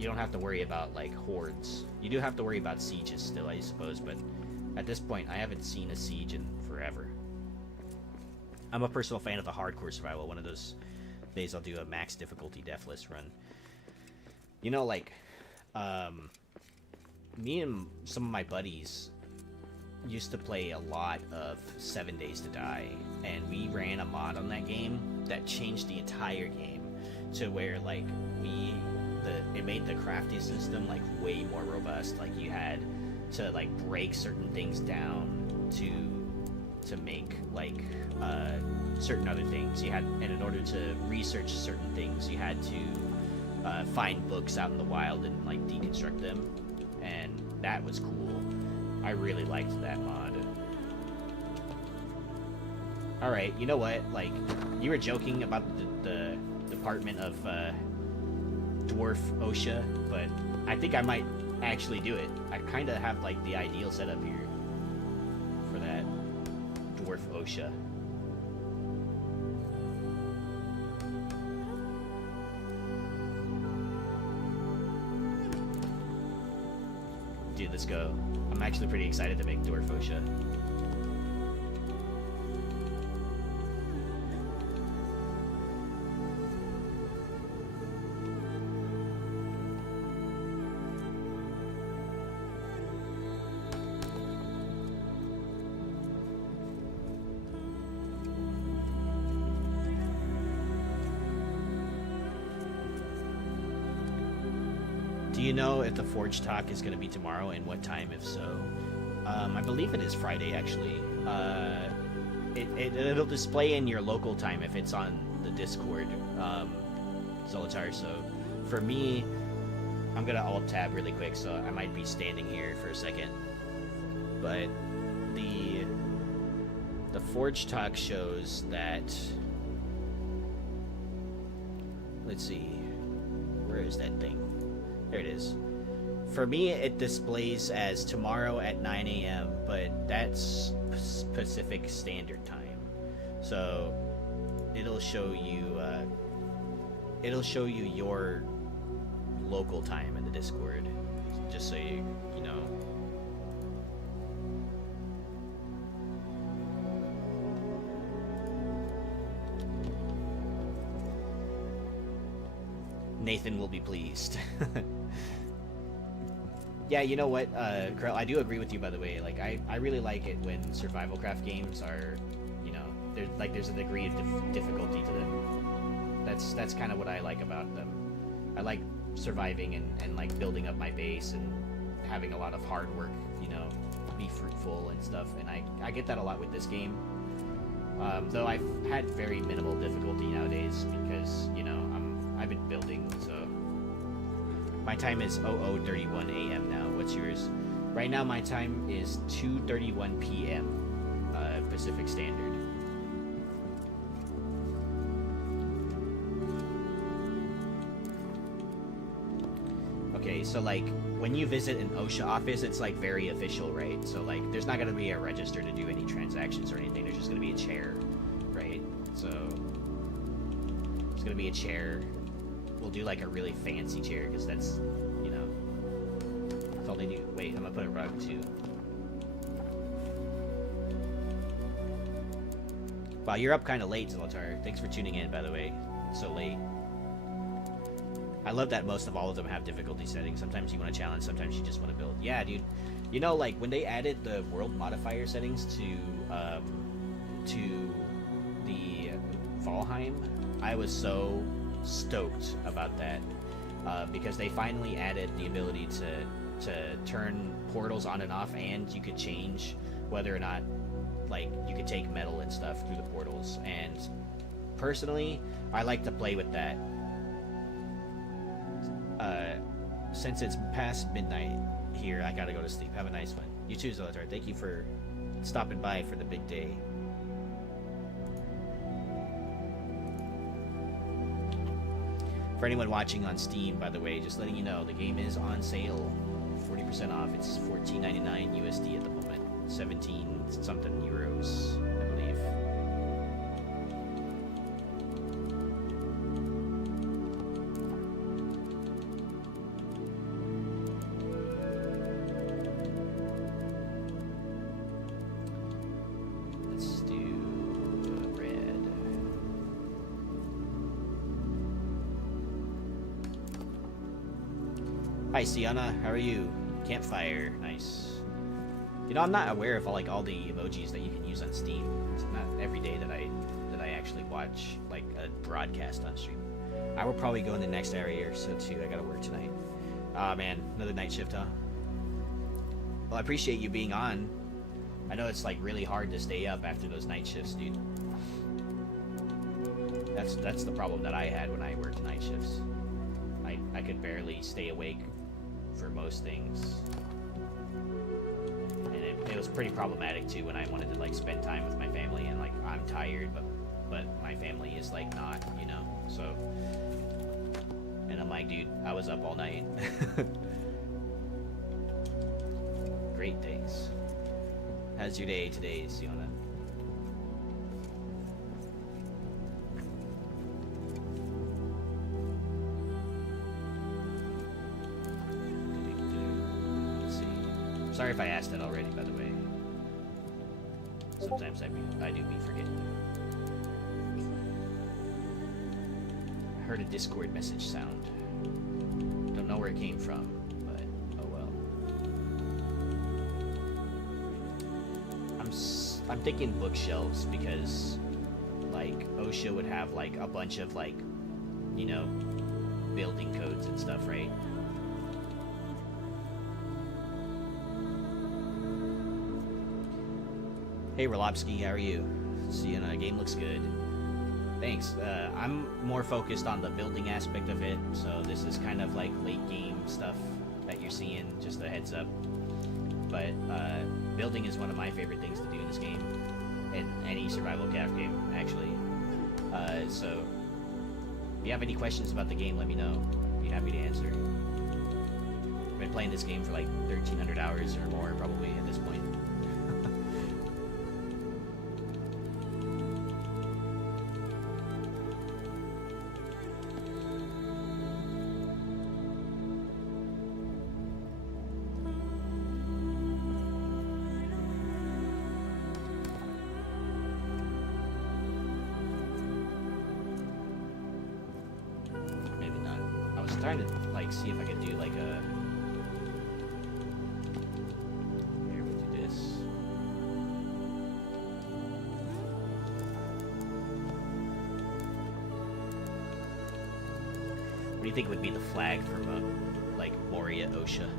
don't have to worry about, like, hordes. You do have to worry about sieges still, I suppose, but at this point, I haven't seen a siege in forever. I'm a personal fan of the hardcore survival. One of those days I'll do a max difficulty deathless run. You know, like, me and some of my buddies used to play a lot of 7 Days to Die, and we ran a mod on that game that changed the entire game to where, like, it made the crafting system, like, way more robust. Like, you had to, like, break certain things down to make, like, certain other things. And in order to research certain things, you had to find books out in the wild and, like, deconstruct them, and that was cool. I really liked that mod. Alright, you know what? Like, you were joking about the Department of Dwarf OSHA, but I think I might actually do it. I kind of have, like, the ideal setup here for that Dwarf OSHA. Dude, let's go. I'm actually pretty excited to make Dwarf OSHA. Do you know if the Forge talk is going to be tomorrow and what time, if so? I believe it is Friday, actually. It'll display in your local time if it's on the Discord, LOTR. So for me, I'm going to alt-tab really quick, so I might be standing here for a second. But the Forge talk shows that... Let's see. Where is that thing? There it is. For me, it displays as tomorrow at 9 a.m., but that's Pacific Standard Time. So it'll show you your local time in the Discord, just so you know. Nathan will be pleased. Yeah, you know what, Krell, I do agree with you, by the way. Like, I really like it when survival craft games are, you know, there's a degree of difficulty to them. That's kind of what I like about them. I like surviving and like building up my base and having a lot of hard work, you know, be fruitful and stuff. And I get that a lot with this game. Though I've had very minimal difficulty nowadays because, you know, I've been building, so. My time is 00:31 a.m. now. What's yours? Right now, my time is 2:31 p.m. Pacific Standard. Okay, so like when you visit an OSHA office, it's like very official, right? So like there's not gonna be a register to do any transactions or anything. There's just gonna be a chair, right? So there's gonna be a chair. We'll do like a really fancy chair because that's, you know, that's all they do. Wait, I'm gonna put a rug too. Wow, you're up kind of late, LOTR. Thanks for tuning in, by the way. So late. I love that most of all of them have difficulty settings. Sometimes you want to challenge, sometimes you just want to build. Yeah, dude. You know, like when they added the world modifier settings to the Valheim, I was so stoked about that because they finally added the ability to turn portals on and off, and you could change whether or not, like, you could take metal and stuff through the portals. And personally, I like to play with that. Since it's past midnight here, I gotta go to sleep. Have a nice one. You too, Zolatar. Thank you for stopping by for the big day. For anyone watching on Steam, by the way, just letting you know, the game is on sale. 40% off. It's $14.99 USD at the moment. 17 something euros, I believe. Let's do red. Hi, Sienna. How are you? Campfire. Nice. You know, I'm not aware of all the emojis that you can use on Steam. It's not every day that I actually watch like a broadcast on stream. I will probably go in the next area or so too. I gotta work tonight. Ah, man, another night shift, huh? Well, I appreciate you being on. I know it's like really hard to stay up after those night shifts, dude. That's the problem that I had when I worked night shifts. I could barely stay awake for most things. And it was pretty problematic too when I wanted to like spend time with my family, and like I'm tired, but my family is like not, you know, so. And I'm like, dude, I was up all night. Great, thanks. How's your day today, Siona? Sorry if I asked that already, by the way. Sometimes I do be forgetting. I heard a Discord message sound. Don't know where it came from, but oh well. I'm thinking bookshelves because, like, OSHA would have like a bunch of like, you know, building codes and stuff, right? Hey Rolopsky, how are you? See you. Game looks good. Thanks. I'm more focused on the building aspect of it, so this is kind of like late game stuff that you're seeing, just a heads up. But building is one of my favorite things to do in this game, in any survival craft game, actually. So if you have any questions about the game, let me know. I'd be happy to answer. I've been playing this game for like 1,300 hours or more, probably, at this point. Trying to like see if I could do like do you think would be the flag from like Moria OSHA?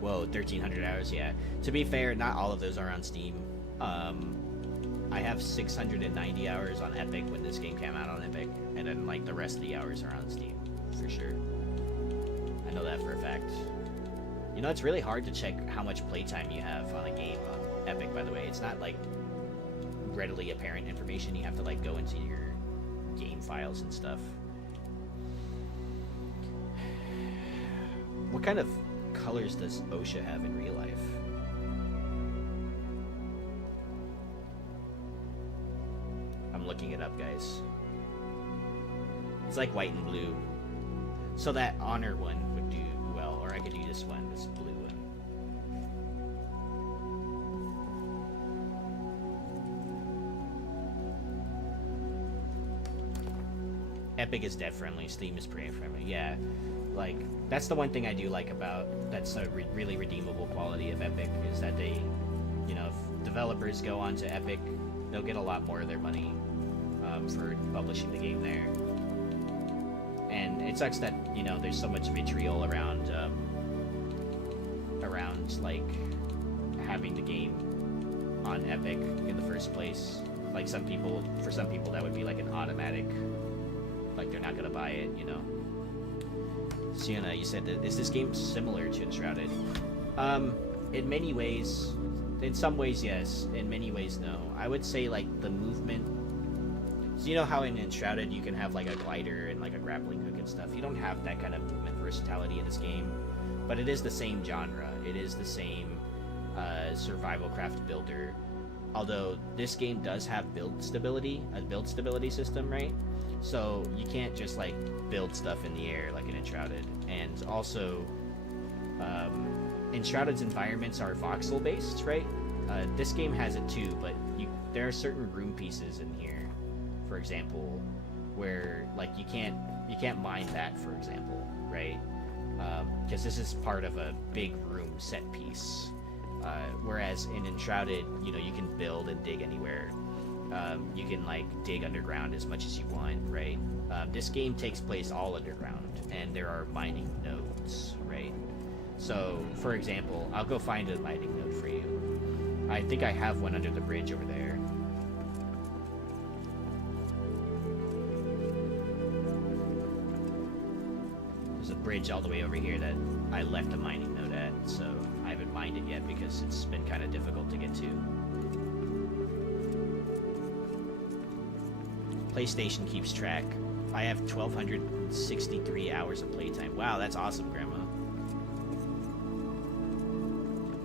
Whoa, 1,300 hours, yeah. To be fair, not all of those are on Steam. I have 690 hours on Epic when this game came out on Epic, and then like the rest of the hours are on Steam, for sure. I know that for a fact. You know, it's really hard to check how much playtime you have on a game on Epic, by the way. It's not like readily apparent information. You have to like go into your game files and stuff. What kind of colors does OSHA have in real life? I'm looking it up, guys. It's like white and blue. So that honor one would do well, or I could do this one, this blue one. Epic is dev friendly, Steam is prey friendly. Yeah, like that's the one thing I do like about that's a really redeemable quality of Epic is that they, you know, if developers go onto Epic, they'll get a lot more of their money for publishing the game there. And it sucks that, you know, there's so much vitriol around like having the game on Epic in the first place. Like for some people that would be like an automatic, like they're not gonna buy it, you know. Sienna, you said that is this game similar to Enshrouded? In many ways, in some ways yes, in many ways no. I would say like the movement. So you know how in Enshrouded you can have like a glider and like a grappling hook and stuff. You don't have that kind of movement versatility in this game, but it is the same genre. It is the same survival craft builder. Although this game does have a build stability system, right? So you can't just like build stuff in the air like in Enshrouded. And also, Enshrouded's environments are voxel based, right? This game has it too, but there are certain room pieces in here, for example, where like you can't mine that, for example, right? Because this is part of a big room set piece. Whereas in Enshrouded, you know, you can build and dig anywhere. You can like dig underground as much as you want, right? This game takes place all underground, and there are mining nodes, right? So, for example, I'll go find a mining node for you. I think I have one under the bridge over there. There's a bridge all the way over here that I left a mining node at, so I haven't mined it yet because it's been kind of difficult to get to. PlayStation keeps track. I have 1,263 hours of playtime. Wow, that's awesome, Grandma.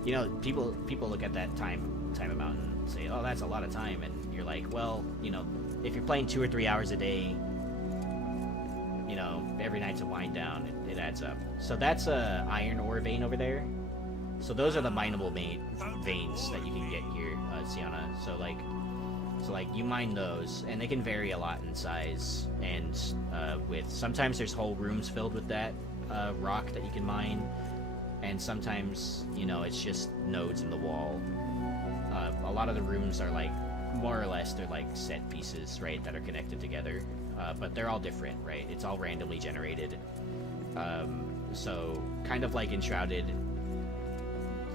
You know, people look at that time amount and say, "Oh, that's a lot of time," and you're like, "Well, you know, if you're playing 2 or 3 hours a day, you know, every night to wind down, it adds up." So that's a iron ore vein over there. So those are the mineable veins that you can get here, Sienna. So like you mine those, and they can vary a lot in size and width. Sometimes there's whole rooms filled with that rock that you can mine, and sometimes, you know, it's just nodes in the wall. A lot of the rooms are like, more or less, they're like set pieces, right, that are connected together, but they're all different, right? It's all randomly generated. So kind of like Enshrouded,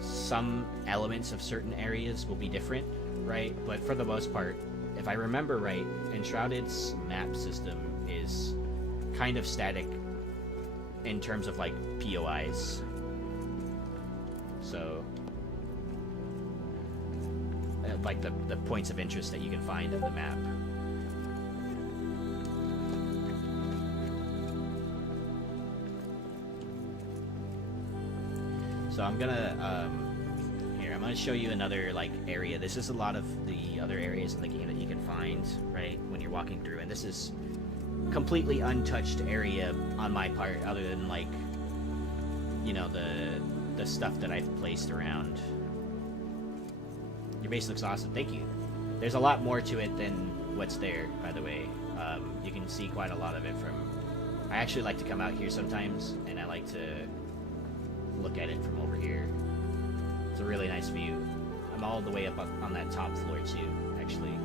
some elements of certain areas will be different, right? But for the most part, if I remember right, Enshrouded's map system is kind of static in terms of like POIs. So like the points of interest that you can find in the map. So I'm gonna I'm gonna show you another like area. This is a lot of the other areas in the game that you can find, right, when you're walking through, and this is completely untouched area on my part, other than like, you know, the stuff that I've placed around. Your base looks awesome. Thank you. There's a lot more to it than what's there, by the way. You can see quite a lot of it from. I actually like to come out here sometimes, and I like to look at it from over here. It's a really nice view. I'm all the way up on that top floor too, actually.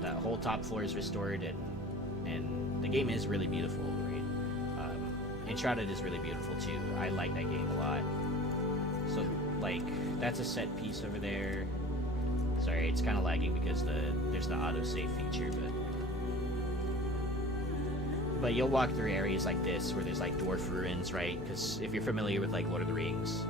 That whole top floor is restored, and the game is really beautiful, right? Enshrouded is really beautiful too. I like that game a lot. So, like, that's a set piece over there. Sorry, it's kind of lagging because there's the autosave feature, but you'll walk through areas like this where there's like dwarf ruins, right? Because if you're familiar with like Lord of the Rings,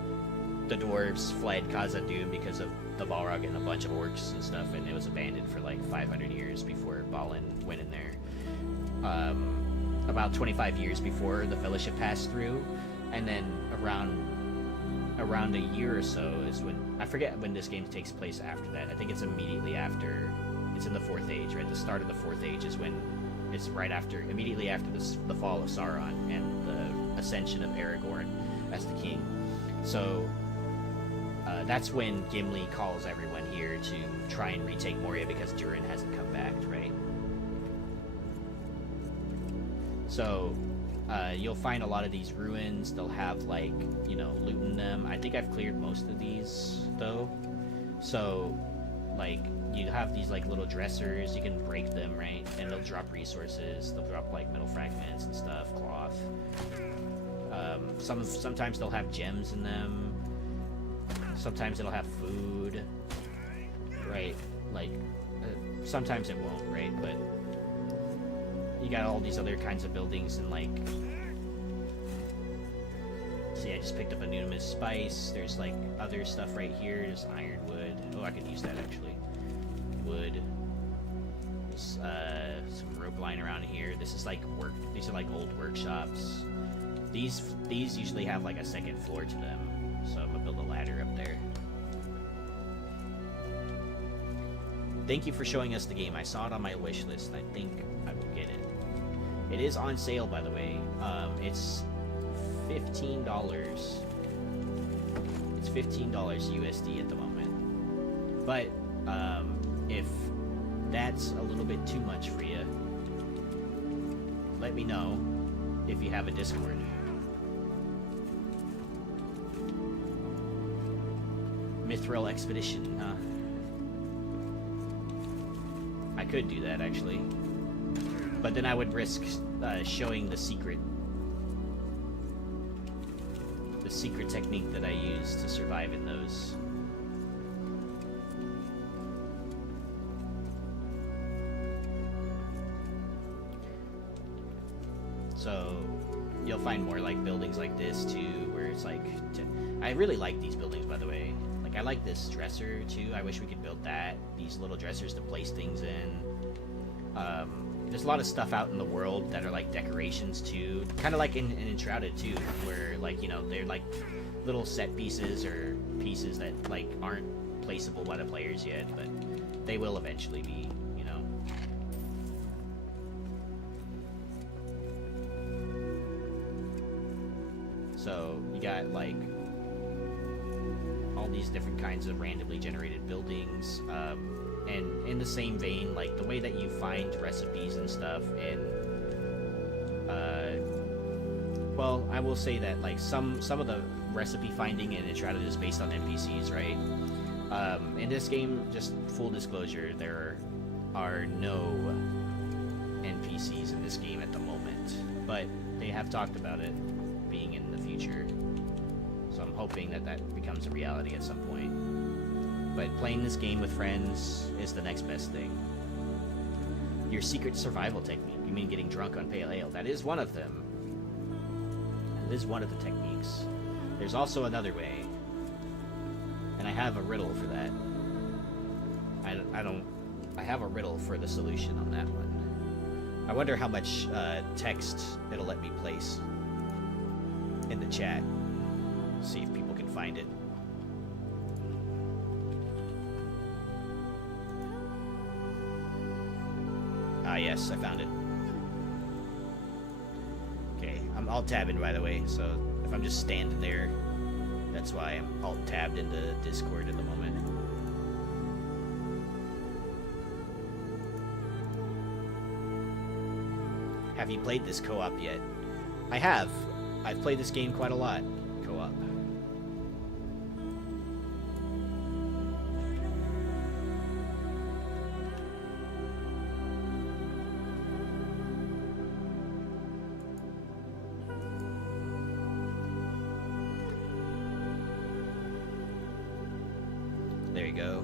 the dwarves fled Khazad-dûm because of the Balrog and a bunch of orcs and stuff, and it was abandoned for like 500 years before Balin went in there. About 25 years before the Fellowship passed through, and then around a year or so is when, I forget when this game takes place after that. I think it's immediately after, it's in the 4th Age, right? The start of the 4th Age is when, it's right after, immediately after the fall of Sauron and the ascension of Aragorn as the king. So, that's when Gimli calls everyone here to try and retake Moria because Durin hasn't come back, right? So, you'll find a lot of these ruins. They'll have, like, you know, loot in them. I think I've cleared most of these, though. So, like, you have these, like, little dressers. You can break them, right? And they'll drop resources. They'll drop, like, metal fragments and stuff, cloth. Sometimes they'll have gems in them. Sometimes it'll have food, right? Like, sometimes it won't, right? But you got all these other kinds of buildings and, like, see, I just picked up a numinous spice. There's, like, other stuff right here. There's ironwood. Oh, I could use that, actually. Wood. There's, some rope lying around here. This is, like, these are, like, old workshops. These usually have, like, a second floor to them. So I'm gonna build a ladder up there. Thank you for showing us the game. I saw it on my wish list. I think I will get it. It is on sale, by the way. It's $15. It's $15 USD at the moment. But if that's a little bit too much for you, let me know if you have a Discord. Mithril Expedition, huh? I could do that, actually. But then I would risk showing the secret technique that I use to survive in those. So you'll find more like buildings like this too, where it's like I really like these buildings, by the way. Like, I like this dresser too. I wish we could build that. These little dressers to place things in. There's a lot of stuff out in the world that are like decorations too, kind of like in Enshrouded too, where, like, you know, they're like little set pieces or pieces that, like, aren't placeable by the players yet, but they will eventually be, you know. So you got, like, all these different kinds of randomly generated buildings, and in the same vein, like, the way that you find recipes and stuff, and well, I will say that, like, some of the recipe finding in Enshrouded is based on NPCs, right? In this game, just full disclosure, there are no NPCs in this game at the moment, but they have talked about it being in the future, so I'm hoping that that becomes a reality at some point. But playing this game with friends is the next best thing. Your secret survival technique, you mean getting drunk on pale ale? That is one of them. That is one of the techniques. There's also another way, and I have a riddle for that. I have a riddle for the solution on that one. I wonder how much text it'll let me place in the chat. See if people can find it. Ah, yes, I found it. Okay, I'm alt-tabbing, by the way, so if I'm just standing there, that's why I'm alt-tabbed into Discord at the moment. Have you played this co-op yet? I have. I've played this game quite a lot. Co-op. there you go.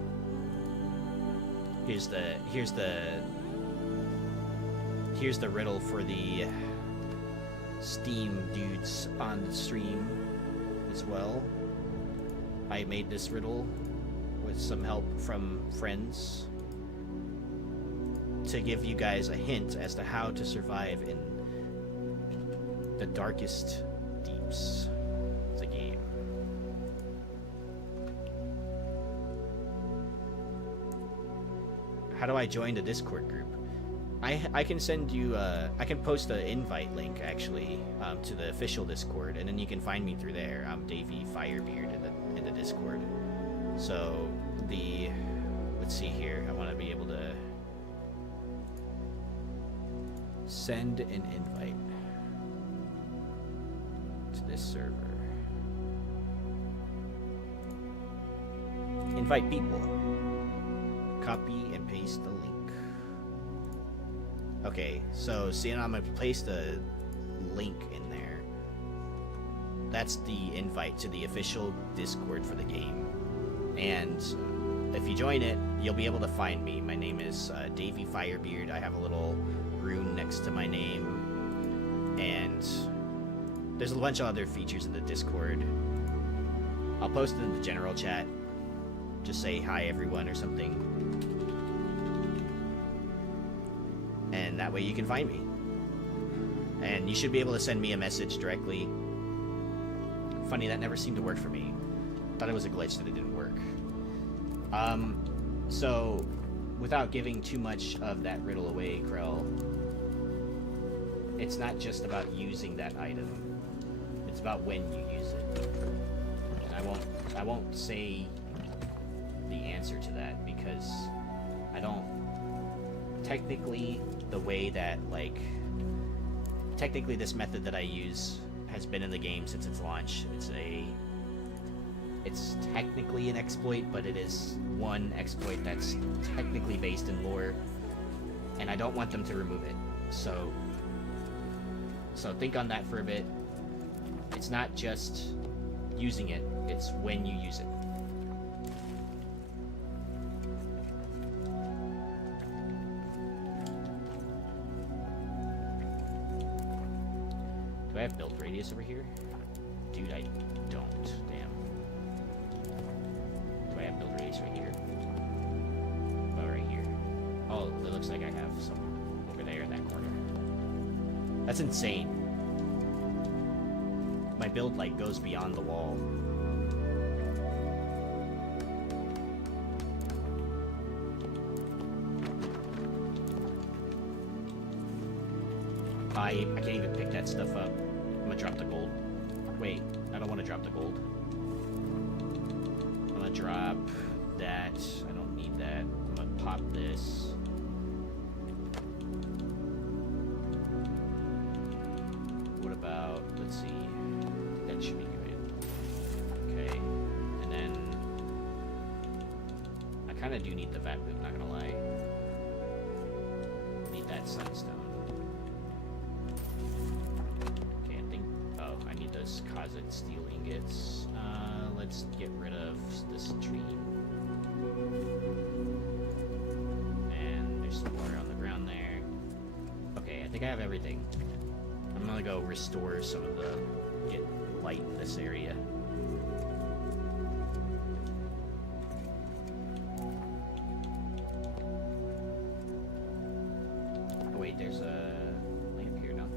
Here's the riddle for the Steam dudes on the stream as well. I made this riddle with some help from friends to give you guys a hint as to how to survive in the darkest deeps of the game. How do I join the Discord group? I can send you I can post an invite link actually to the official Discord, and then you can find me through there. I'm Davey Firebeard in the Discord. So let's see here. I want to be able to send an invite to this server. Invite people. Copy and paste the link. Okay, so seeing I'm gonna place the link in there. That's the invite to the official Discord for the game. And if you join it, you'll be able to find me. My name is Davey Firebeard. I have a little rune next to my name. And there's a bunch of other features in the Discord. I'll post it in the general chat. Just say hi everyone or something. And that way you can find me. And you should be able to send me a message directly. Funny, that never seemed to work for me. Thought it was a glitch that it didn't work. So, without giving too much of that riddle away, Krell, it's not just about using that item. It's about when you use it. And I won't say the answer to that because I don't... Technically, the way that, like... Technically, this method that I use has been in the game since its launch. It's technically an exploit, but it is one exploit that's technically based in lore, and I don't want them to remove it. So think on that for a bit. It's not just using it, it's when you use it. Do I have build radius over here? Dude, I don't. Damn. Do I have build radius right here? Oh, right here. Oh, it looks like I have some over there in that corner. That's insane. My build, like, goes beyond the wall. I can't even pick that stuff up. I'm gonna drop the gold. Wait, I don't want to drop the gold. I'm gonna drop that. I don't need that. I'm gonna pop this. What about, let's see. That should be good. Okay. And then I kind of do need the vat boot, not gonna lie. Need that sunstone. Composite steel ingots. Let's get rid of this tree. And there's some water on the ground there. Okay, I think I have everything. I'm gonna go restore some of the... get light in this area. Oh wait, there's a lamp here, no?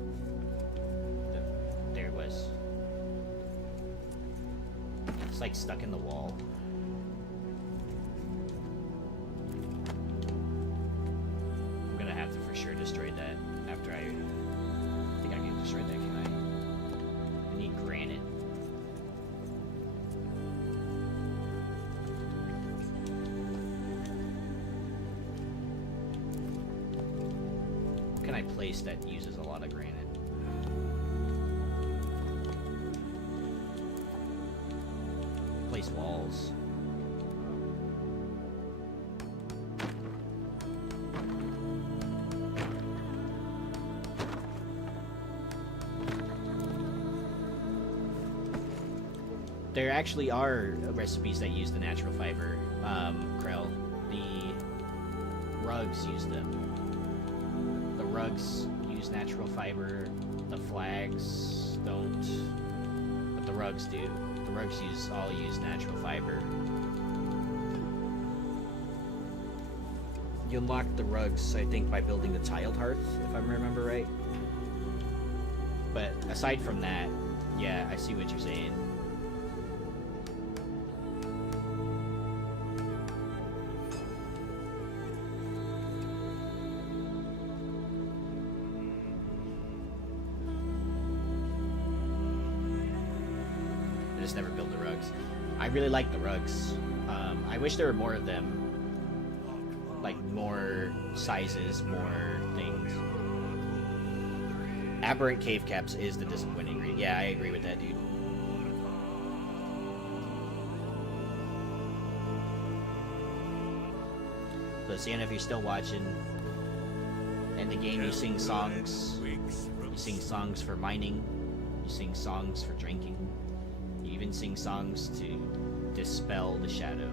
There it was. It's like stuck in the wall. I'm gonna have to for sure destroy that after I think I can destroy that, can I? I need granite. What can I place that uses a lot of granite? Place walls. there actually are recipes that use the natural fiber, Krell. The rugs use them. The rugs use natural fiber, the flags don't, but the rugs do. The rugs all use natural fiber. You unlock the rugs, I think, by building the tiled hearth, if I remember right. But aside from that, yeah, I see what you're saying. I just never built the rugs. I really like the rugs. I wish there were more of them. Like, more sizes, more things. Aberrant cave caps is the disappointing read. Yeah, I agree with that, dude. So, Sienna, if you're still watching, in the game you sing songs. You sing songs for mining. You sing songs for drinking. You even sing songs to dispel the shadow.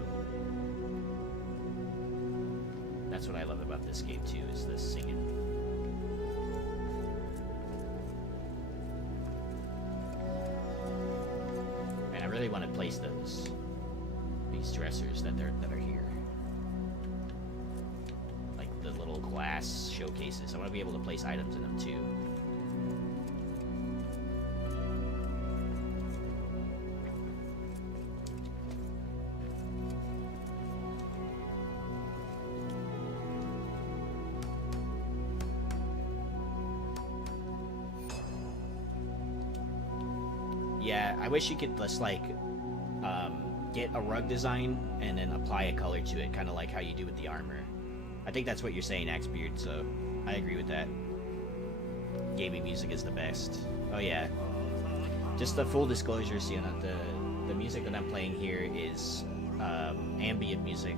That's what I love about this game too, is this singing. And I really want to place these dressers that are here. Like the little glass showcases. I want to be able to place items in them too. Yeah, I wish you could just like get a rug design and then apply a color to it, kind of like how you do with the armor. I think that's what you're saying, Axebeard, so I agree with that. Gaming music is the best. Oh yeah. Just a full disclosure, Sienna, the music that I'm playing here is ambient music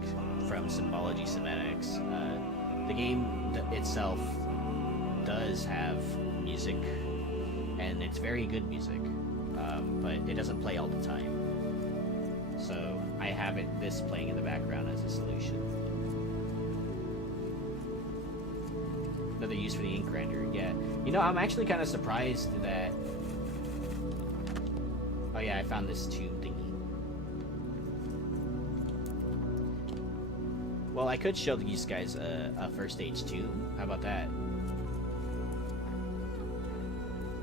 from Symbology Cymatics. The game itself does have music, and it's very good music. But it doesn't play all the time. So I have this playing in the background as a solution. Another use for the ink render, yeah. You know, I'm actually kind of surprised that... Oh yeah, I found this tube thingy. Well, I could show these guys a first stage tube. How about that?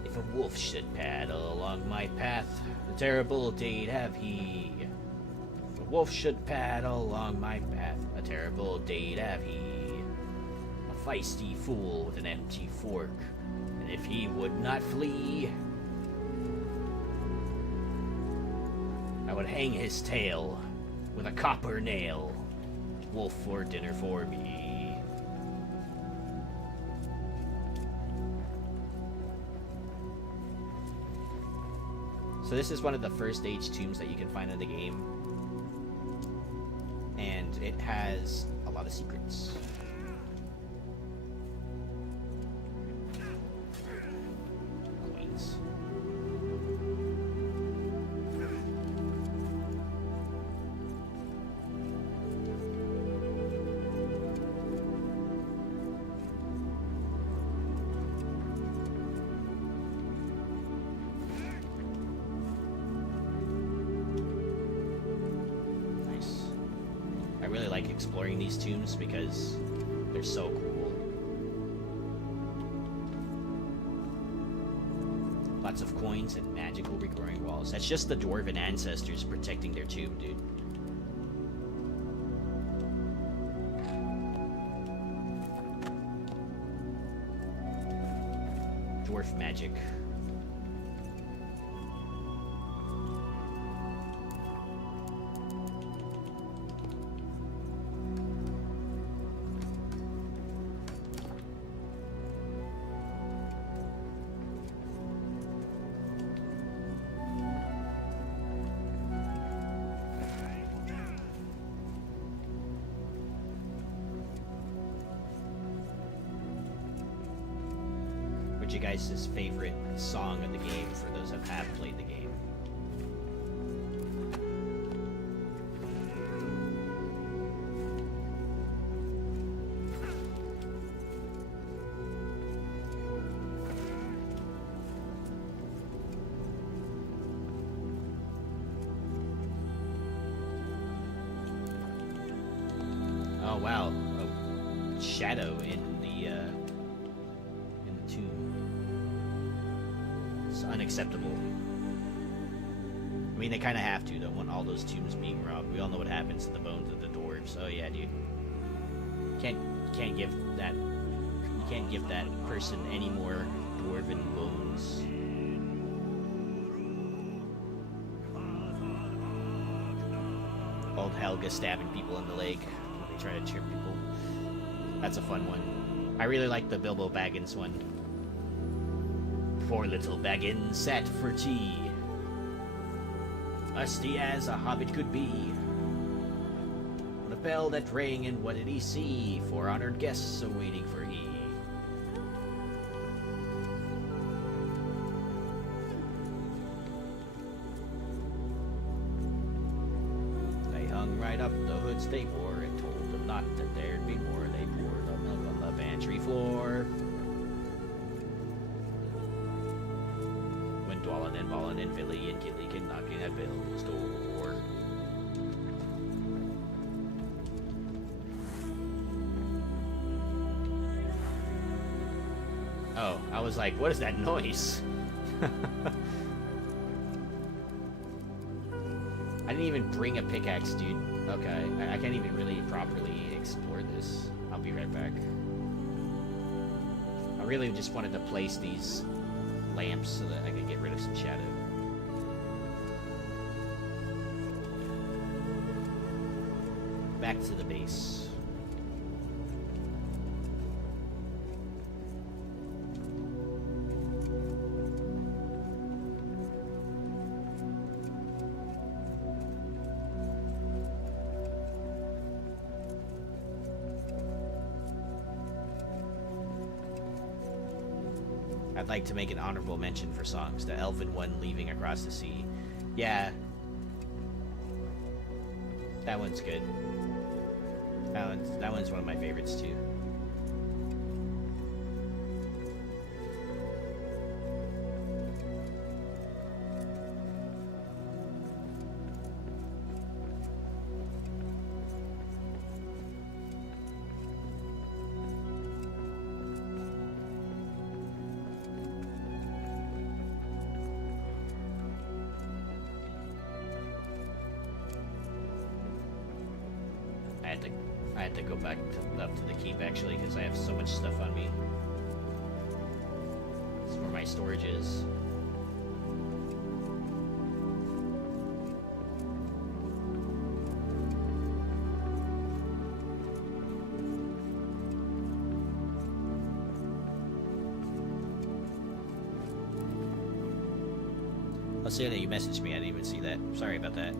If a wolf should paddle along my path, a terrible date have he. If a wolf should paddle along my path, a terrible date have he. A feisty fool with an empty fork, and if he would not flee, I would hang his tail with a copper nail. Wolf for dinner for me. So this is one of the first stage tombs that you can find in the game, and it has a lot of secrets. Queens. Exploring these tombs because they're so cool. Lots of coins and magical regrowing walls. That's just the dwarven ancestors protecting their tomb, dude. Dwarf magic. You guys' favorite song of the game for those that have played the game? Oh wow, a shadow in the tomb. It's unacceptable. I mean, they kind of have to. Don't want all those tombs being robbed. We all know what happens to the bones of the dwarves. Oh yeah, dude. Can't give that. You can't give that person any more dwarven bones. Old Helga stabbing people in the leg when they try to trip people. That's a fun one. I really like the Bilbo Baggins one. Poor little Baggins sat for tea, lusty as a hobbit could be. What a bell that rang, and what did he see? 4 honored guests awaiting for he. They hung right up the hoods they wore, and told them not that there'd be more. They poured the milk on the pantry floor. When Dwallin and Ballin and Philly and Killy came knocking at Bill's door. Oh, I was like, what is that noise? I didn't even bring a pickaxe, dude. Okay, I can't even really properly explore this. I'll be right back. I really just wanted to place these lamps so that I could get rid of some shadow. Back to the base. I'd like to make an honorable mention for songs. The Elven one, Leaving Across the Sea. Yeah. That one's good. That one's one of my favorites too. I had to go back up to the keep actually because I have so much stuff on me. That's where my storage is. Luciana, you messaged me. I didn't even see that. Sorry about that.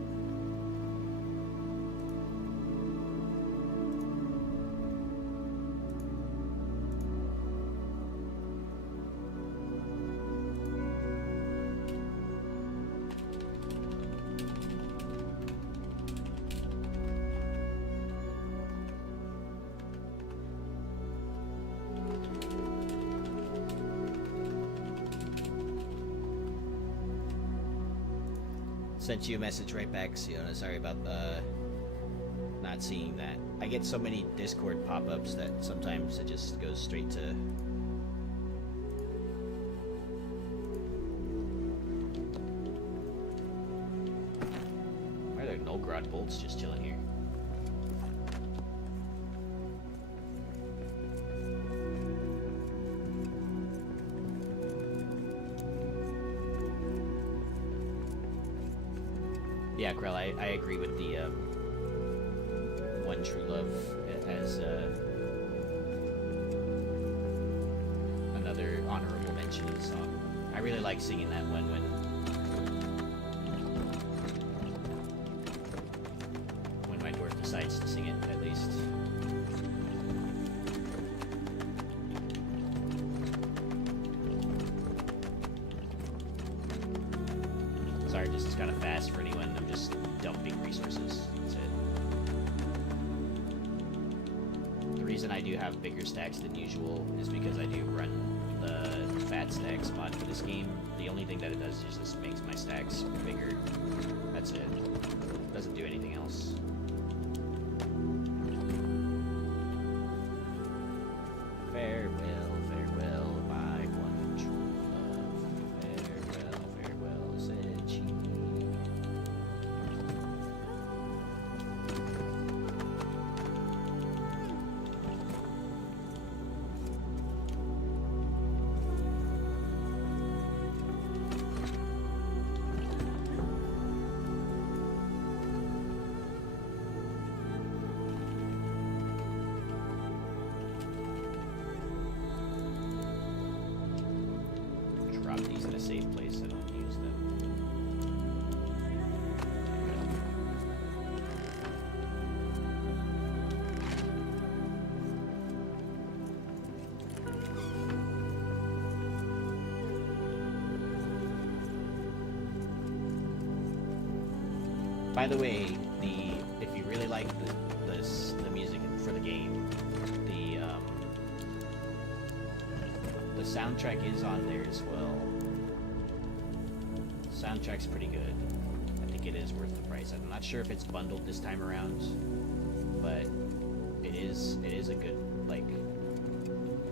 Sent you a message right back, Siona. Sorry about not seeing that. I get so many Discord pop-ups that sometimes it just goes straight to... Why are there Nolgrod bolts just chilling here? Yeah, Krell, I agree with the One True Love as another honorable mention of the song. I really like singing that one when my dwarf decides to sing it, at least. Sorry, this is kind of fast for anyone. I'm just dumping resources. That's it. The reason I do have bigger stacks than usual is because I do run the fat stacks mod for this game. The only thing that it does is just makes my stacks bigger. That's it. Doesn't do anything else. Farewell, farewell, my one true love. Farewell, farewell, said she. Drop these in a safe place so I don't use them. By the way, if you really like the music for the game, the soundtrack is on there as well. Soundtrack's pretty good. I think it is worth the price. I'm not sure if it's bundled this time around, but it is a good like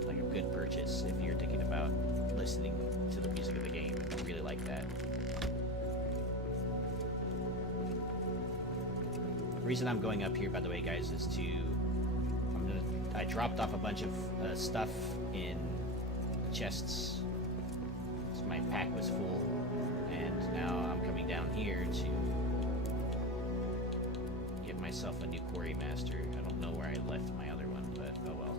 a good purchase if you're thinking about listening to the music of the game. I really like that. The reason I'm going up here, by the way, guys, is I dropped off a bunch of stuff in chests. So my pack was full, and now I'm coming down here to get myself a new quarry master. I don't know where I left my other one, but oh well.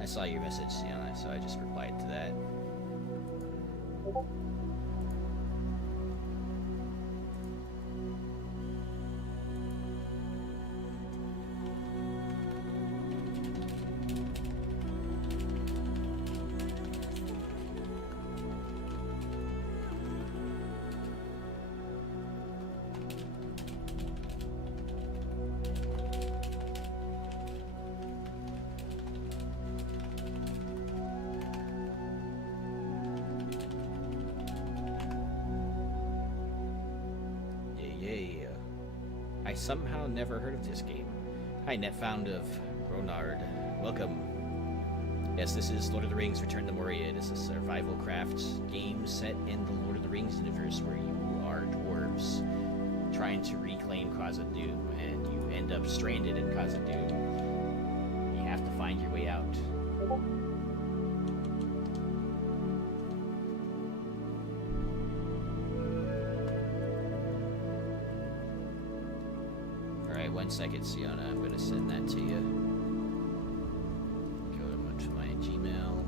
I saw your message, Sienna, so I just replied to that. I somehow never heard of this game. Hi, Netfound of Ronard. Welcome. Yes, this is Lord of the Rings Return to Moria. It is a survival craft game set in the Lord of the Rings universe where you are dwarves trying to reclaim Khazad-dûm, and you end up stranded in Khazad-dûm. You have to find your way out. Alright, 1 second, Sienna. I'm going to send that to you. Go to my Gmail.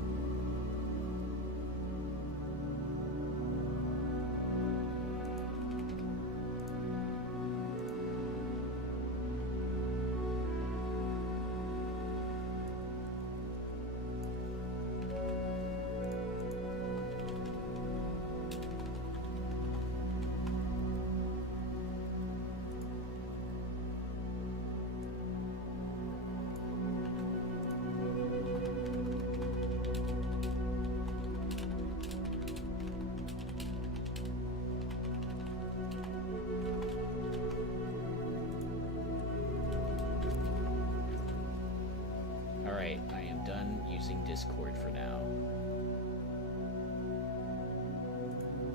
Alright, I am done using Discord for now.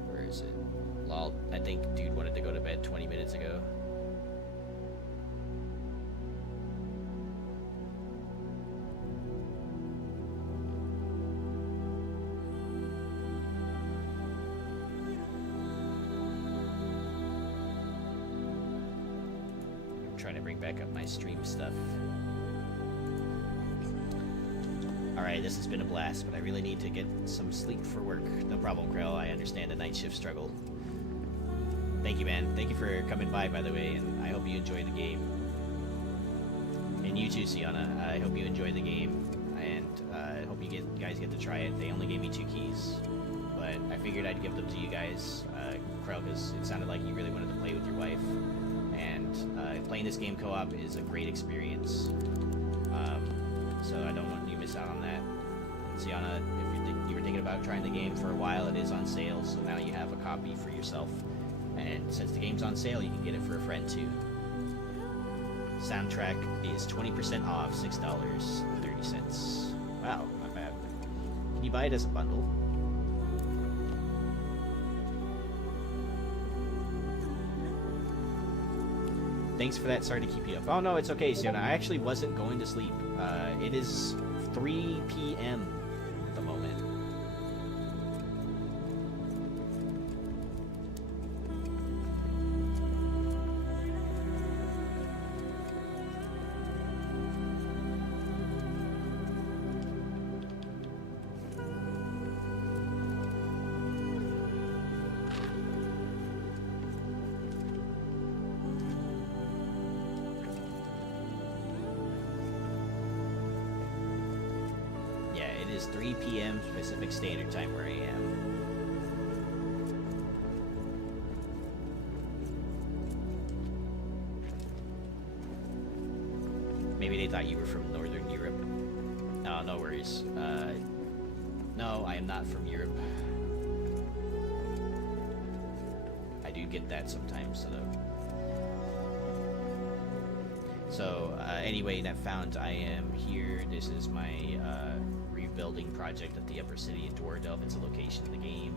Where is it? Well, I think think dude wanted to go to bed 20 minutes ago. I'm trying to bring back up my stream stuff. Alright, this has been a blast, but I really need to get some sleep for work. No problem, Krell. I understand the night shift struggle. Thank you, man. Thank you for coming by the way, and I hope you enjoy the game. And you too, Sienna. I hope you enjoy the game, and I hope you guys get to try it. They only gave me 2 keys, but I figured I'd give them to you guys, Krell, because it sounded like you really wanted to play with your wife. And playing this game co-op is a great experience. So I don't want you to miss out on that. Sienna, if you were thinking about trying the game for a while, it is on sale, so now you have a copy for yourself. And since the game's on sale, you can get it for a friend too. Soundtrack is 20% off, $6.30. Wow, not bad. Can you buy it as a bundle? Thanks for that. Sorry to keep you up. Oh no, it's okay, Sienna. I actually wasn't going to sleep. It is 3 p.m. at the moment. It is 3 p.m. Pacific Standard Time where I am. Maybe they thought you were from Northern Europe. No, no worries. No, I am not from Europe. I do get that sometimes, though. So, anyway, that found I am here. This is my rebuilding project at the upper city in Dwardelf. It's a location in the game.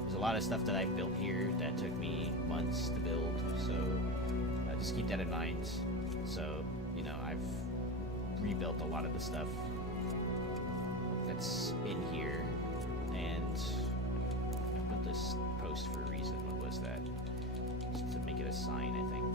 There's a lot of stuff that I've built here that took me months to build, so just keep that in mind. So, you know, I've rebuilt a lot of the stuff that's in here, and I put this post for a reason. What was that? Just to make it a sign, I think.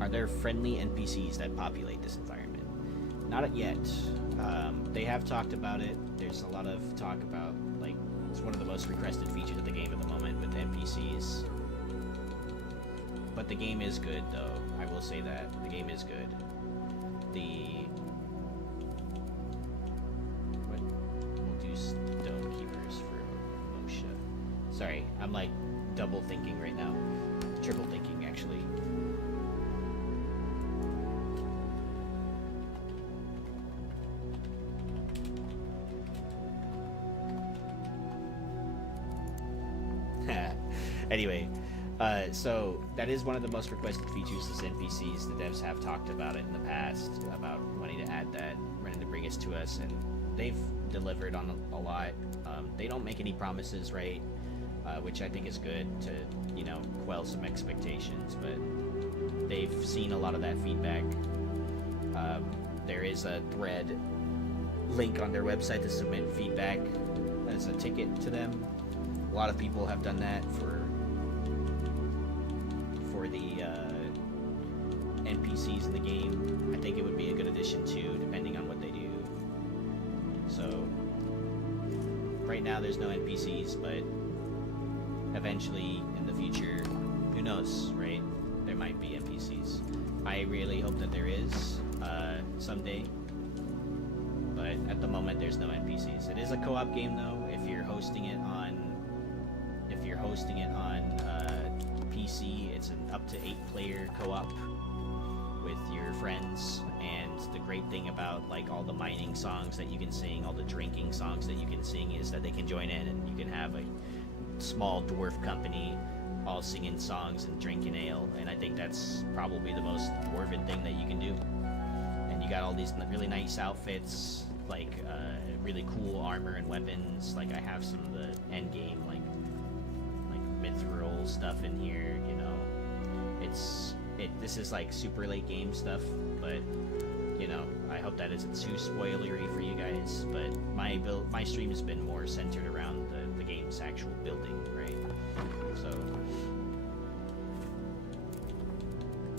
Are there friendly NPCs that populate this environment? Not yet. They have talked about it. There's a lot of talk about, like, it's one of the most requested features of the game at the moment with NPCs. But the game is good, though. I will say that. The game is good. We'll do Stone Keepers for Moshe. Sorry, I'm, like, double thinking right now. Triple thinking, actually. Anyway, so that is one of the most requested features as NPCs. The devs have talked about it in the past, about wanting to add that, wanting to bring it to us, and they've delivered on a lot. They don't make any promises, right? Which I think is good to, you know, quell some expectations, but they've seen a lot of that feedback. There is a thread link on their website to submit feedback as a ticket to them. A lot of people have done that for the NPCs in the game. I think it would be a good addition too, depending on what they do. So right now there's no NPCs, but eventually in the future Who knows, right? There might be NPCs. I really hope that there is someday. But at the moment, there's no NPCs. It is a co-op game, though. If you're hosting it on PC, it's an up to 8-player co-op with your friends. And the great thing about like all the mining songs that you can sing, all the drinking songs that you can sing, is that they can join in, and you can have a small dwarf company all singing songs and drinking ale. And I think that's probably the most dwarven thing that you can do. And you got all these really nice outfits, like really cool armor and weapons. Like I have some of the end game like mithril stuff in here. You know, this is like super late game stuff, but you know, I hope that isn't too spoilery for you guys. But my stream has been more centered around the game's actual building, right? So,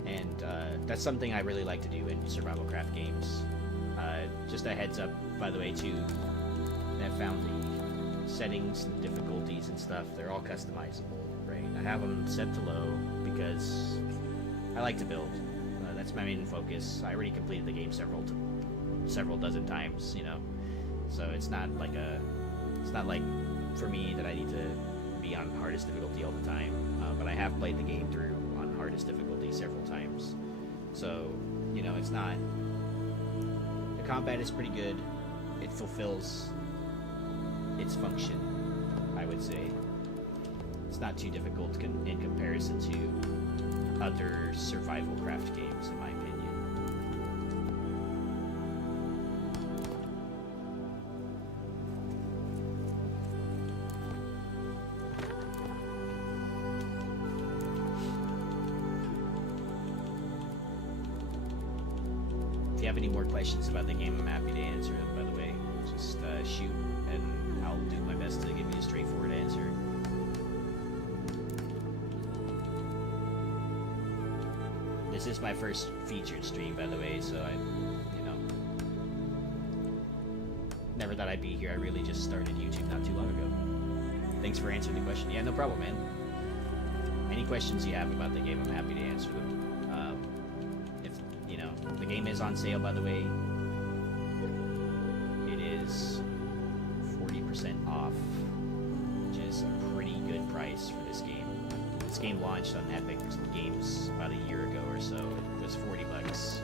and that's something I really like to do in survival craft games. Just a heads up, by the way, too, I found the settings and difficulties and stuff, they're all customizable, right? I have them set to low because I like to build. That's my main focus. I already completed the game several dozen times, you know, so it's not like for me that I need to be on hardest difficulty all the time, but I have played the game through on hardest difficulty several times, so, you know, it's not... The combat is pretty good. It fulfills its function, I would say. It's not too difficult in comparison to other survival craft games, in my opinion. If you have any more questions about the game, I'm happy to answer them, by the way. Just shoot, and I'll do my best to give you a straightforward answer. This is my first featured stream, by the way, so I, you know, never thought I'd be here. I really just started YouTube not too long ago. Thanks for answering the question. Yeah, no problem, man. Any questions you have about the game, I'm happy to answer them. The game is on sale, by the way. It is 40% off, which is a pretty good price for this game. This game launched on Epic Games about a year ago or so. It was $40.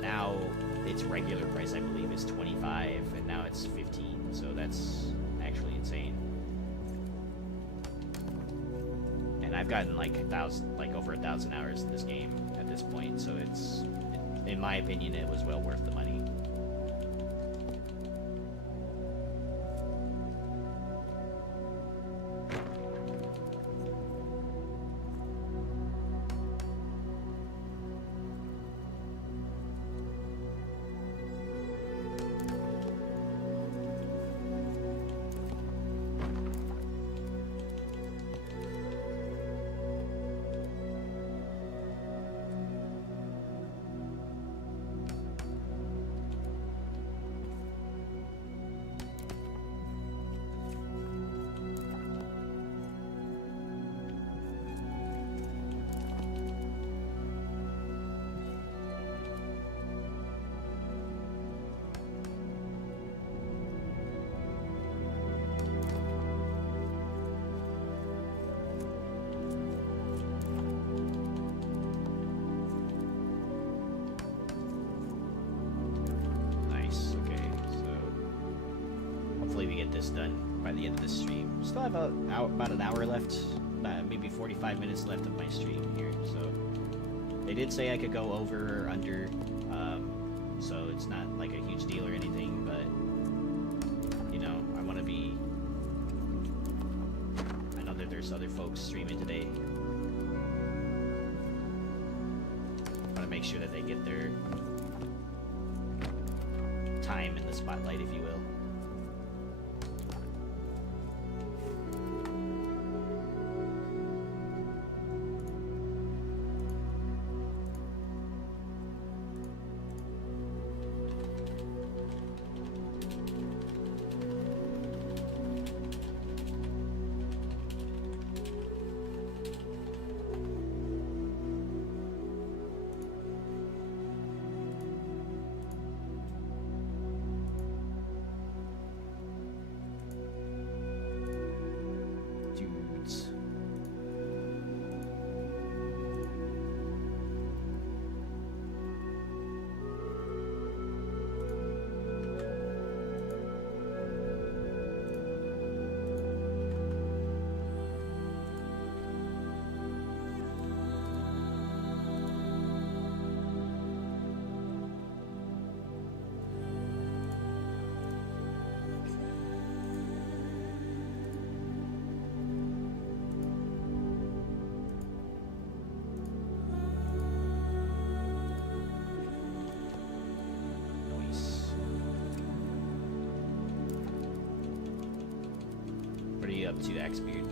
Now its regular price, I believe, is $25, and now it's $15. So that's actually insane. And I've gotten like over 1,000 hours in this game at this point, so it's, in my opinion, it was well worth the money. Done by the end of the stream. Still have about an hour left, maybe 45 minutes left of my stream here, so they did say I could go over or under, so it's not like a huge deal or anything, but you know, I want to be, I know that there's other folks streaming today. I want to make sure that they get their time in the spotlight, if you will. are you up to, Axebeard?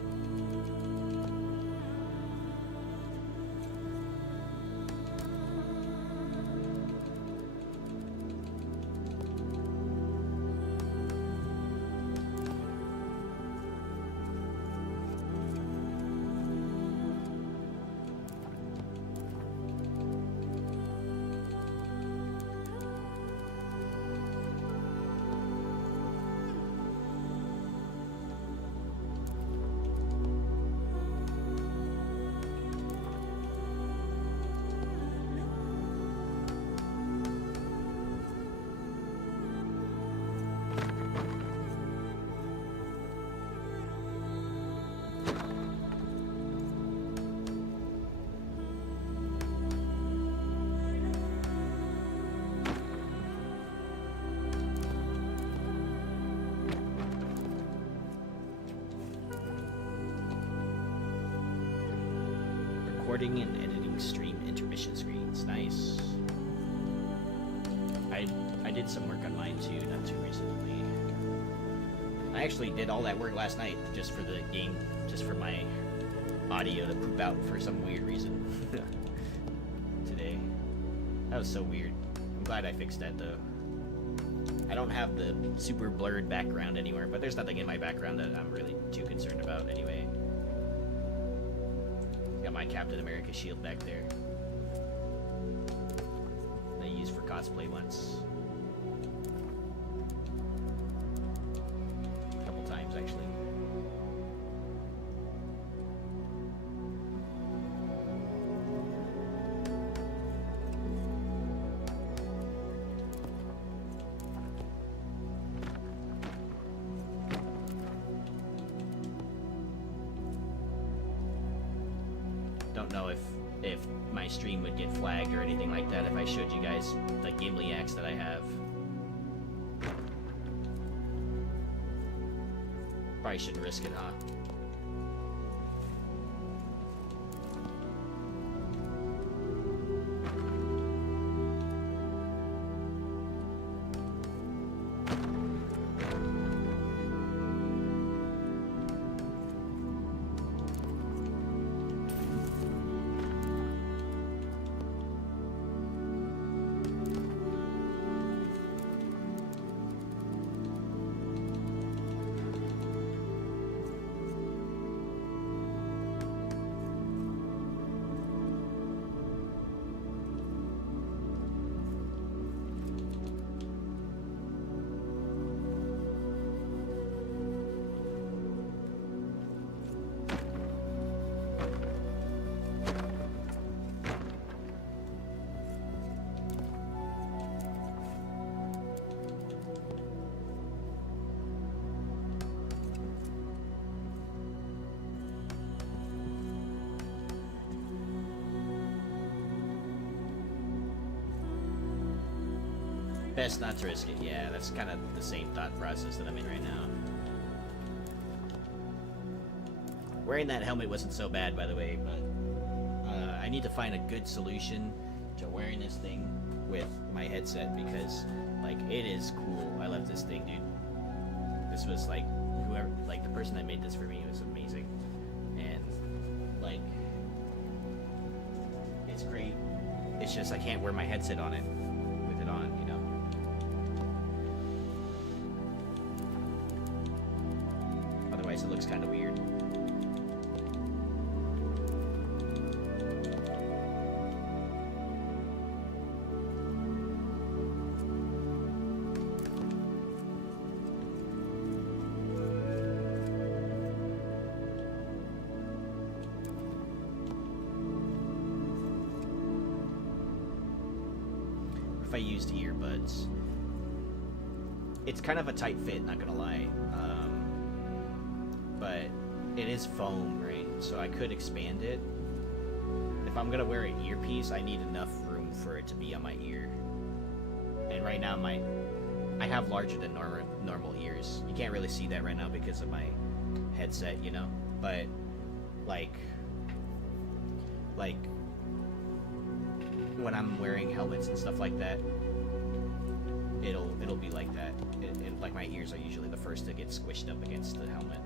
Recording and editing stream intermission screens. Nice. I did some work on mine too, not too recently. I actually did all that work last night just for the game, just for my audio to poop out for some weird reason today. That was so weird. I'm glad I fixed that though. I don't have the super blurred background anywhere, but there's nothing in my background that I'm really too concerned about anyway. Got my Captain America shield back there. I used for cosplay once. A couple times actually. Don't know if my stream would get flagged or anything like that if I showed you guys the Gimli axe that I have. Probably shouldn't risk it, huh? Best not to risk it. Yeah, that's kind of the same thought process that I'm in right now. Wearing that helmet wasn't so bad, by the way, but I need to find a good solution to wearing this thing with my headset because, like, it is cool. I love this thing, dude. This was, like, whoever, like, the person that made this for me was amazing. And, like, it's great. It's just I can't wear my headset on it, with it on, you know? Otherwise, it looks kind of weird. If I used earbuds, it's kind of a tight fit, not gonna lie, but it is foam, right? So I could expand it. If I'm gonna wear an earpiece, I need enough room for it to be on my ear. And right now, I have larger than normal ears. You can't really see that right now because of my headset, you know. But like when I'm wearing helmets and stuff like that, it'll be like that. like my ears are usually the first to get squished up against the helmet.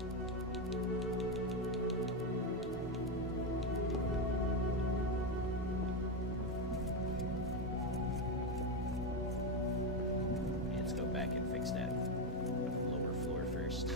Let's go back and fix that lower floor first.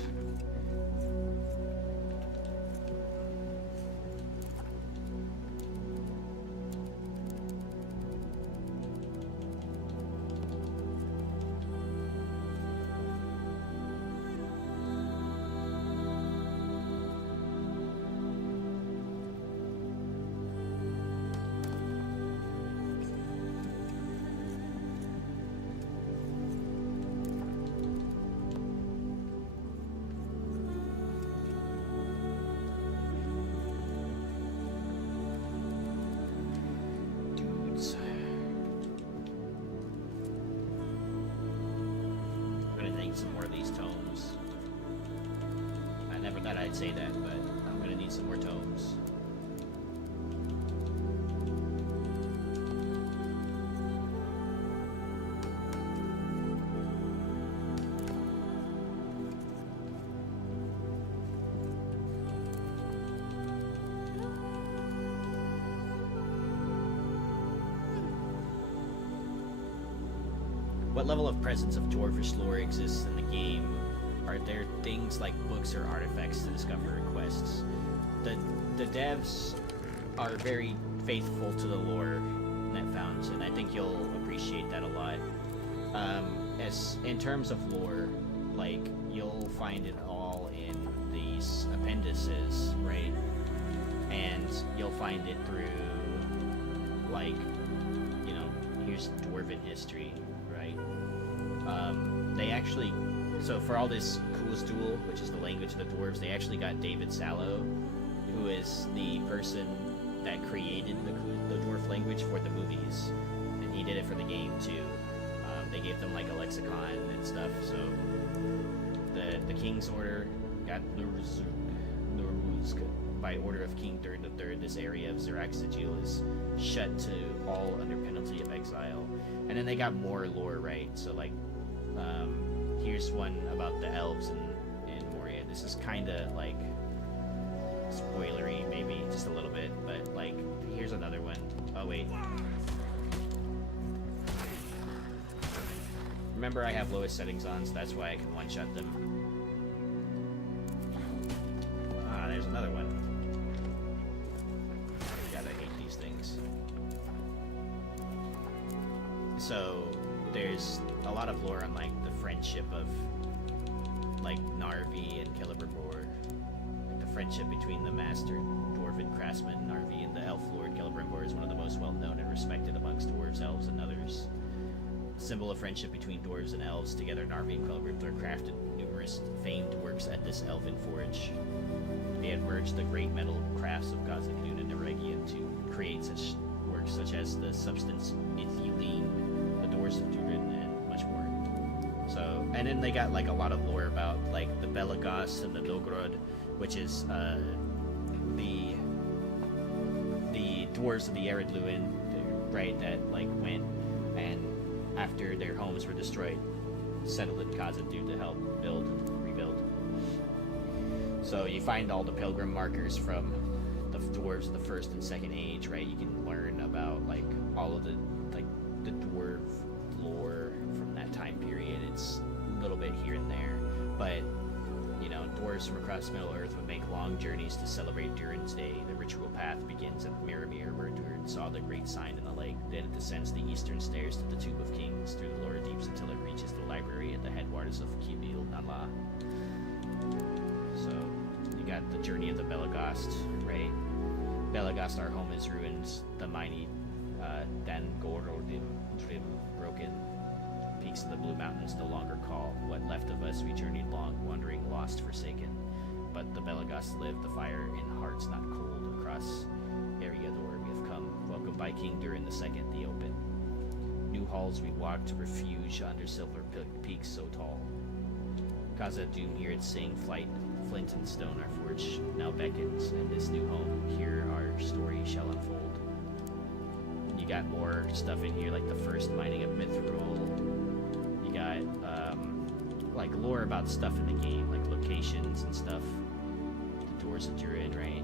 Some more of these tomes. I never thought I'd say that, but I'm gonna need some more tomes. What level of presence of dwarvish lore exists in the game? Are there things like books or artifacts to discover in quests? The devs are very faithful to the lore that found, and I think you'll appreciate that a lot. As in terms of lore, like you'll find it all in these appendices, right? And you'll find it through, like, you know, here's dwarven history. They actually, so for all this Duel, which is the language of the dwarves, they actually got David Sallow, who is the person that created the dwarf language for the movies, and he did it for the game too. They gave them like a lexicon and stuff. So the King's Order got Nuruzg by order of King Third III. This area of Muthzakilu is shut to all under penalty of exile. And then they got more lore, right? So like, here's one about the elves in Moria. This is kind of like spoilery, maybe just a little bit, but like, here's another one. Oh wait. Remember, I have lowest settings on, so that's why I can one-shot them. Ah, there's another one. God, I hate these things. So there's a lot of lore on like the friendship of like Narvi and Celebrimbor, like the friendship between the master dwarven craftsman Narvi and the elf lord Celebrimbor is one of the most well known and respected amongst dwarves, elves, and others. The symbol of friendship between dwarves and elves, together Narvi and Celebrimbor crafted numerous famed works at this elven forge. They had merged the great metal crafts of Gazakdun and Neregium to create such works such as the Substance Ithilene, the Doors of Durin, and much more. So, and then they got like a lot of lore about like the Belagos and the Dogrod, which is the dwarves of the Arid Luin, right, that like went and after their homes were destroyed, settled in Khazad-dûm to help rebuild. So you find all the pilgrim markers from the dwarves of the First and Second Age, right? You can learn about like all of the dwarf lore from that time period. It's a little bit here and there, but you know, dwarves from across Middle Earth would make long journeys to celebrate Durin's Day. The ritual path begins at Miramir, where Durin saw the great sign in the lake. Then it descends the eastern stairs to the Tomb of Kings, through the lower deeps until it reaches the library at the headwaters of Kibil Nala. So, you got the journey of the Belagast, right? Belagast, our home is ruined. The mighty Dangorodim Trim broken. Peaks of the Blue Mountains no longer call. What left of us we journeyed long, wandering, lost, forsaken. But the Belagast live, the fire in hearts not cold. Across Eriador we have come, welcomed by King Durin II, the Open. New halls we walk to refuge under silver peaks so tall. Khazad-dûm here at sing, flint and stone our forge now beckons, and this new home, here our story shall unfold. You got more stuff in here, like the first mining of Mithril. You got, like lore about stuff in the game, like locations and stuff. The Doors of Durin, right?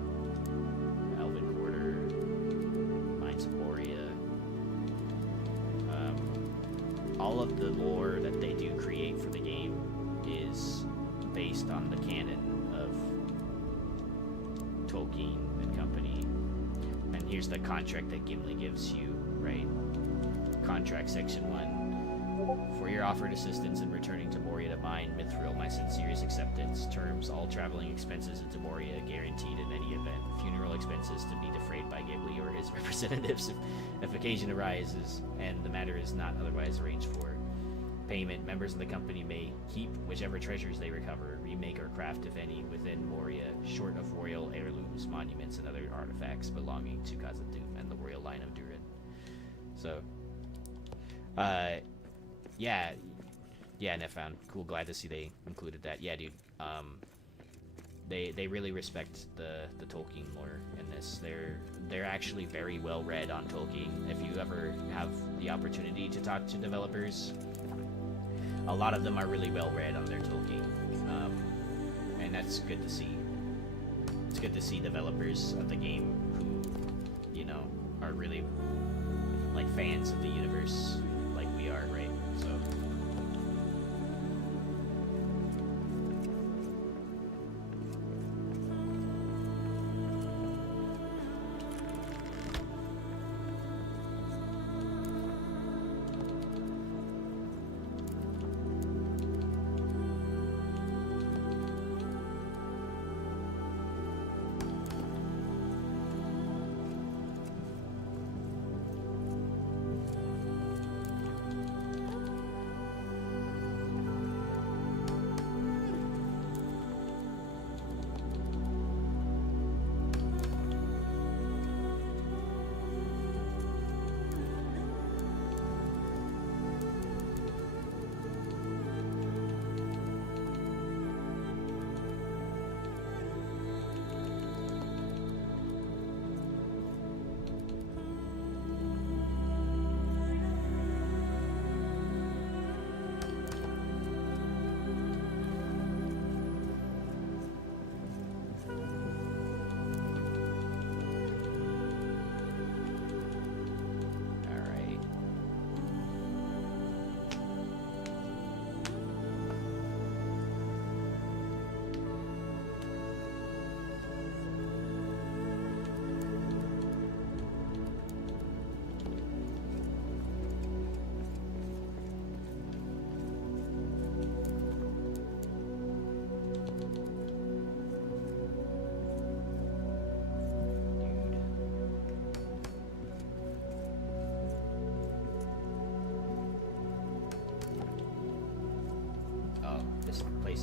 Elven Quarter, Mines of Moria. All of the lore that they do create for the game is based on the canon of Tolkien and company. And here's the contract that Gimli gives you, right? Contract section 1. For your offered assistance in returning to Moria to mine Mithril, my sincerest acceptance. Terms, all traveling expenses into Moria guaranteed in any event. Funeral expenses to be defrayed by Gimli or his representatives if occasion arises and the matter is not otherwise arranged for. Payment, members of the company may keep whichever treasures they recover, remake or craft, if any, within Moria, short of royal heirlooms, monuments, and other artifacts belonging to Khazad-dûm and the royal line of Durin. So, yeah, Neffound, cool, glad to see they included that. Yeah, dude, they really respect the Tolkien lore in this. They're actually very well read on Tolkien. If you ever have the opportunity to talk to developers, a lot of them are really well read on their Tolkien, and that's good to see. It's good to see developers of the game who, you know, are really like fans of the universe, like we are, right? So.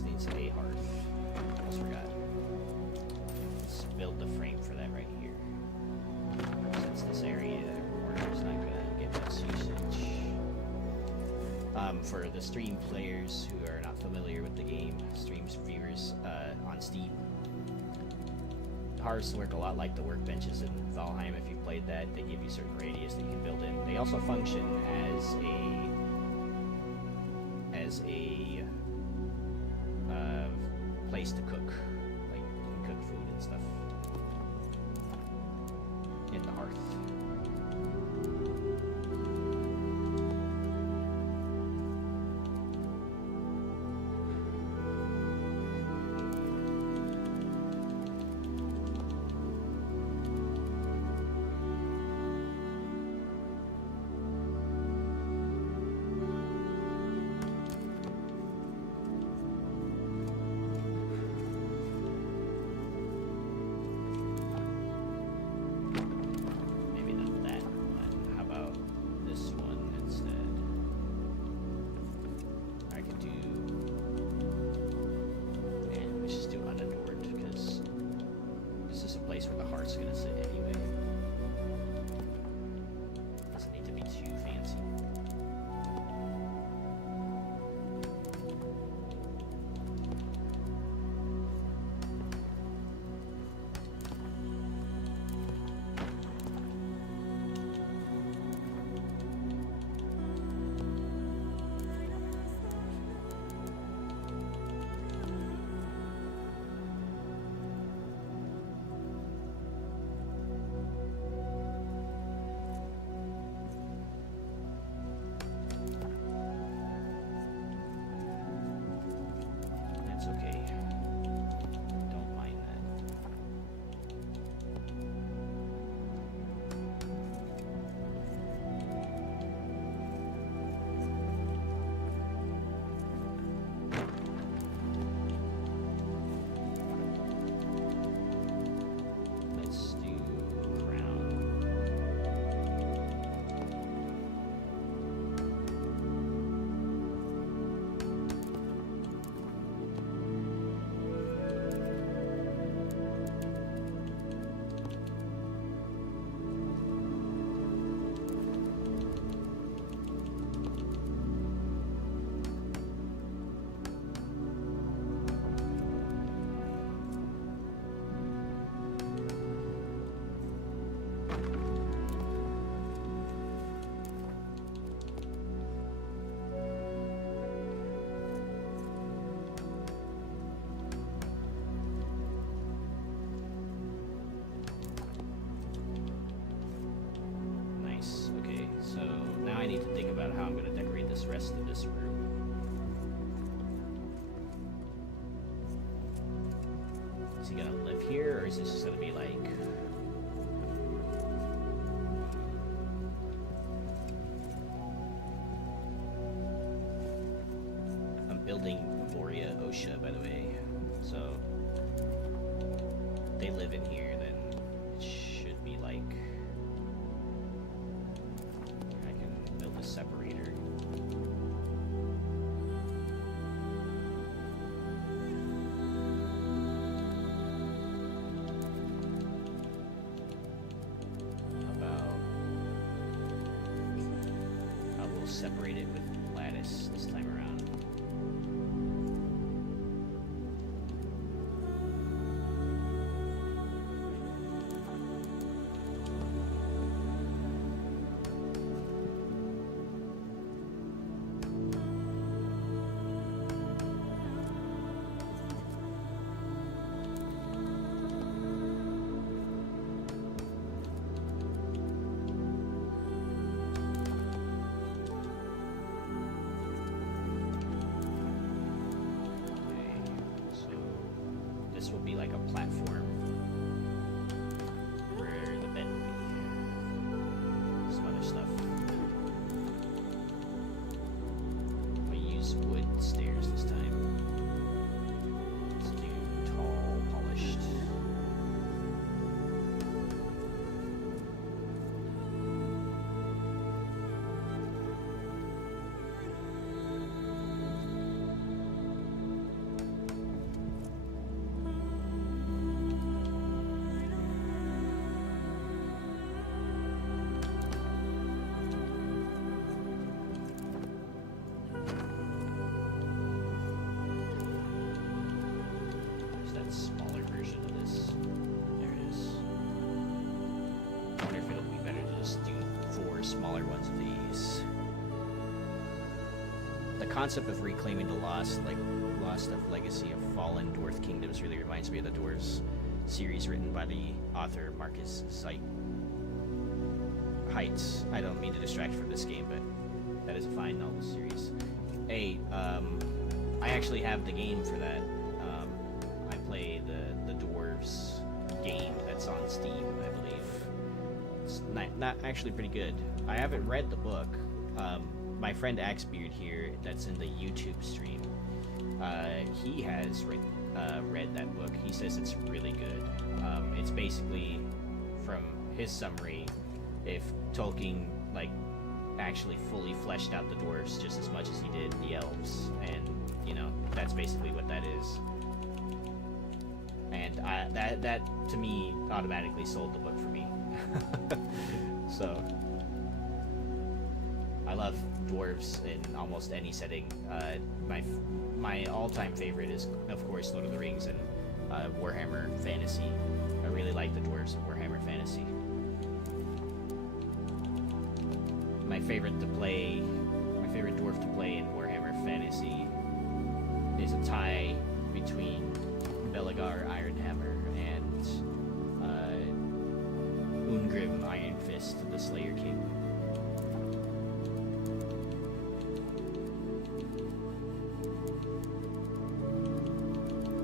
Needs a hearth. Almost forgot. Let's build the frame for that right here. Since this area corner is not gonna get much usage. For the stream players who are not familiar with the game, streams viewers on Steam, hearths work a lot like the workbenches in Valheim. If you played that, they give you certain radius that you can build in. They also function as a place to cook, like you can cook food and stuff in the hearth. this room. Is he gonna live here, or is this just gonna be like... I'm building Moria Osha, by the way, so if they live in here, then it should be like... I can build a separator. Separate it with lattice this time around. This will be like a platform where the bed will be. Some other stuff. I use wood stairs this time. Let's do tall, polished. Smaller version of this. There it is. I wonder if it'll be better to just do 4 smaller ones of these. The concept of reclaiming the lost of legacy of fallen dwarf kingdoms really reminds me of the Dwarves series written by the author Marcus Heights. I don't mean to distract from this game, but that is a fine novel series. Hey, I actually have the game for that. Play the Dwarves game that's on Steam, I believe. It's not actually pretty good. I haven't read the book. My friend Axebeard here, that's in the YouTube stream, he has read that book. He says it's really good. It's basically, from his summary, if Tolkien like actually fully fleshed out the dwarves just as much as he did the elves, and you know, that's basically what that is. And that to me automatically sold the book for me. So I love dwarves in almost any setting. My all-time favorite is, of course, Lord of the Rings and Warhammer Fantasy. I really like the dwarves in Warhammer Fantasy. My favorite dwarf to play in Warhammer Fantasy is a tie between Belegar Ironhammer and Ungrim Iron Fist, the Slayer King.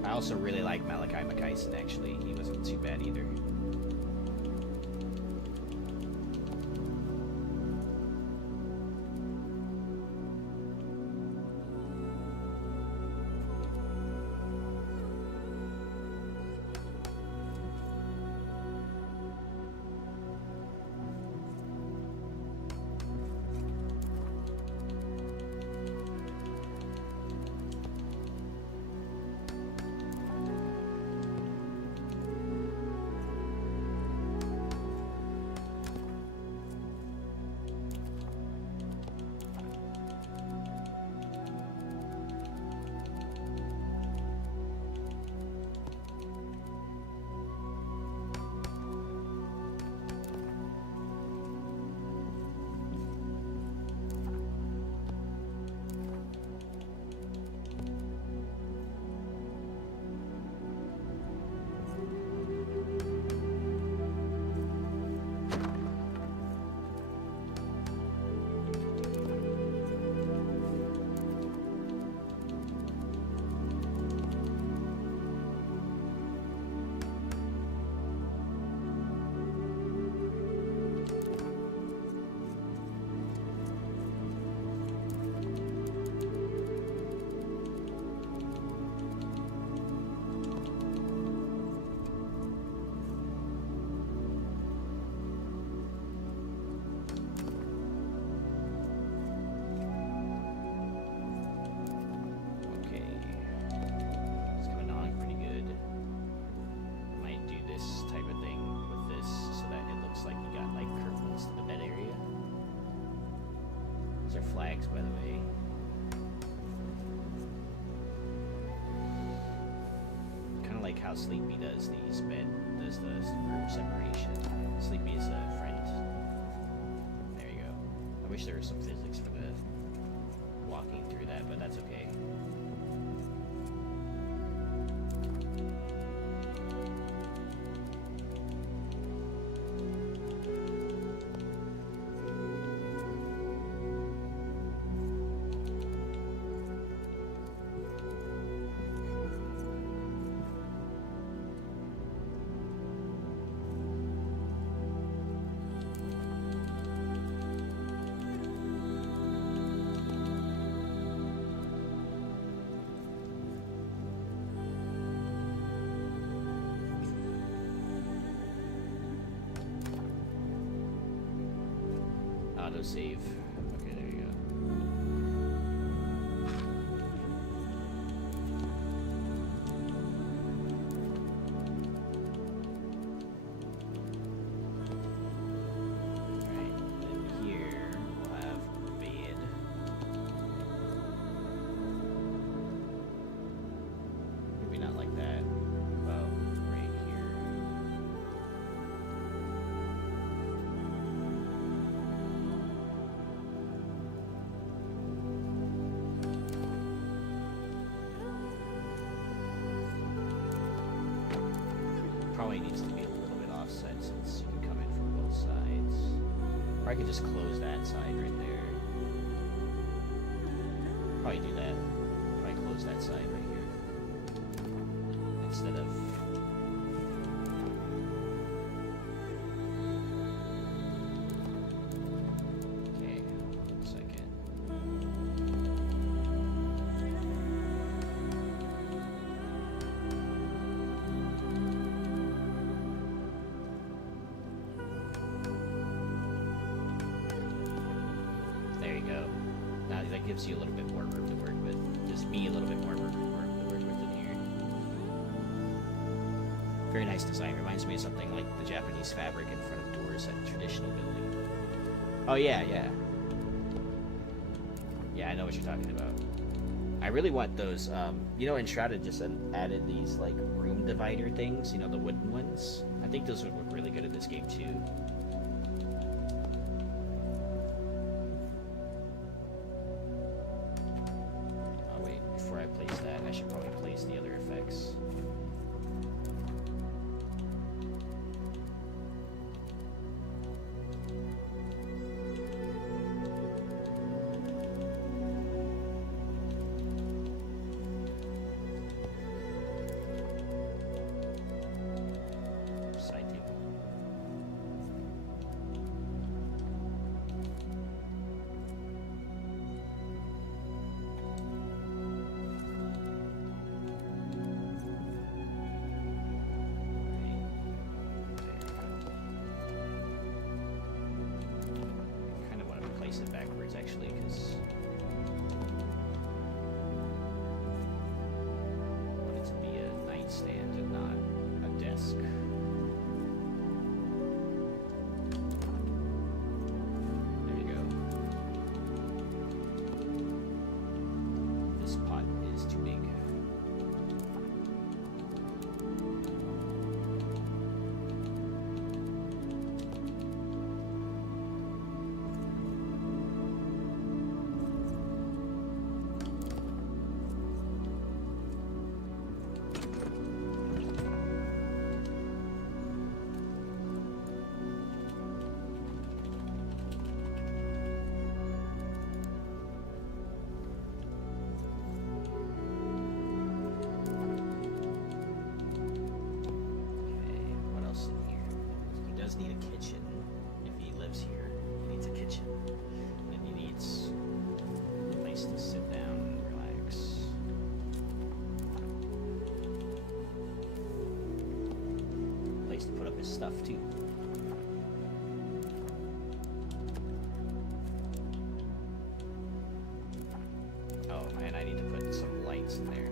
I also really like Malachi McKyson, actually. He wasn't too bad either. bags, by the way. Kind of like how Sleepy does the room separation. Sleepy is a friend. There you go. I wish there was some physics for the walking through that, but that's okay. Save. Okay, there you go. Alright, and here we'll have bed. Maybe not like that. About right here. Probably needs to be a little bit offset since you can come in from both sides. Or I could just close that side right there. Probably do that. Probably close that side right here. Instead of... Okay, 1 second. Now that gives you a little bit more room to work with. Just me a little bit more room to work with in here. Very nice design. Reminds me of something like the Japanese fabric in front of doors at a traditional building. Oh yeah, yeah. Yeah, I know what you're talking about. I really want those, you know, Enshrouded just added these, like, room divider things, you know, the wooden ones. I think those would work really good in this game, too. I should probably place the other effects. Side table. It backwards actually, because I want it to be a nightstand and not a desk. There you go. This pot is too big. Need a kitchen if he lives here. He needs a kitchen. And he needs a place to sit down and relax. A place to put up his stuff too. Oh, and I need to put some lights in there.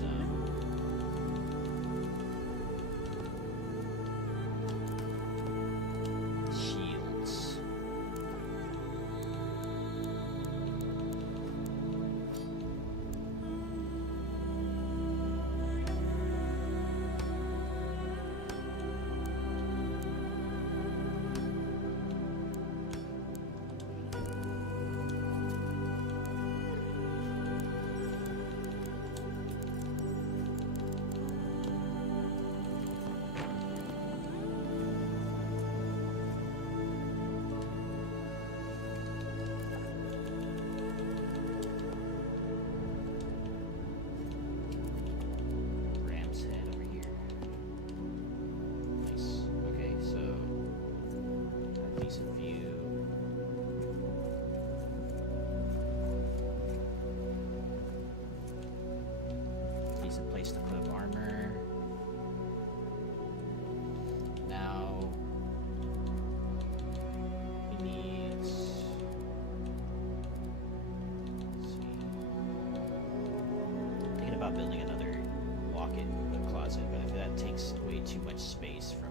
some shields. Ram's head over here. Nice. Okay, so a decent view. Decent place to put up armor. Now he needs. Let's see. Thinking about building another walk-in closet, but if that takes way too much space from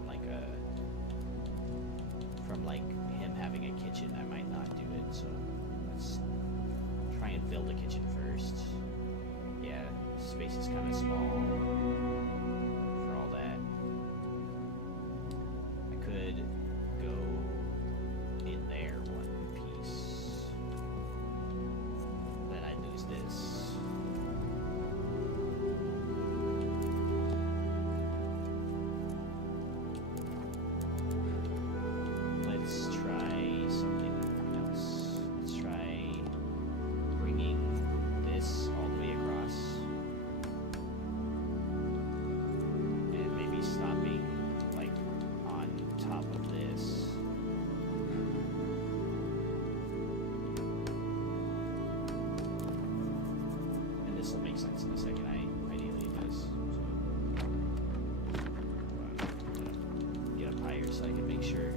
him having a kitchen, I might not do it. So let's try and build a kitchen first. Yeah, space is kind of small for all that. I could go in there one piece. Then I'd lose this. Let's try something else. Let's try bringing this all the way across. And maybe stopping like on top of this. And this will make sense in a second. Ideally it does. So get up higher so I can make sure.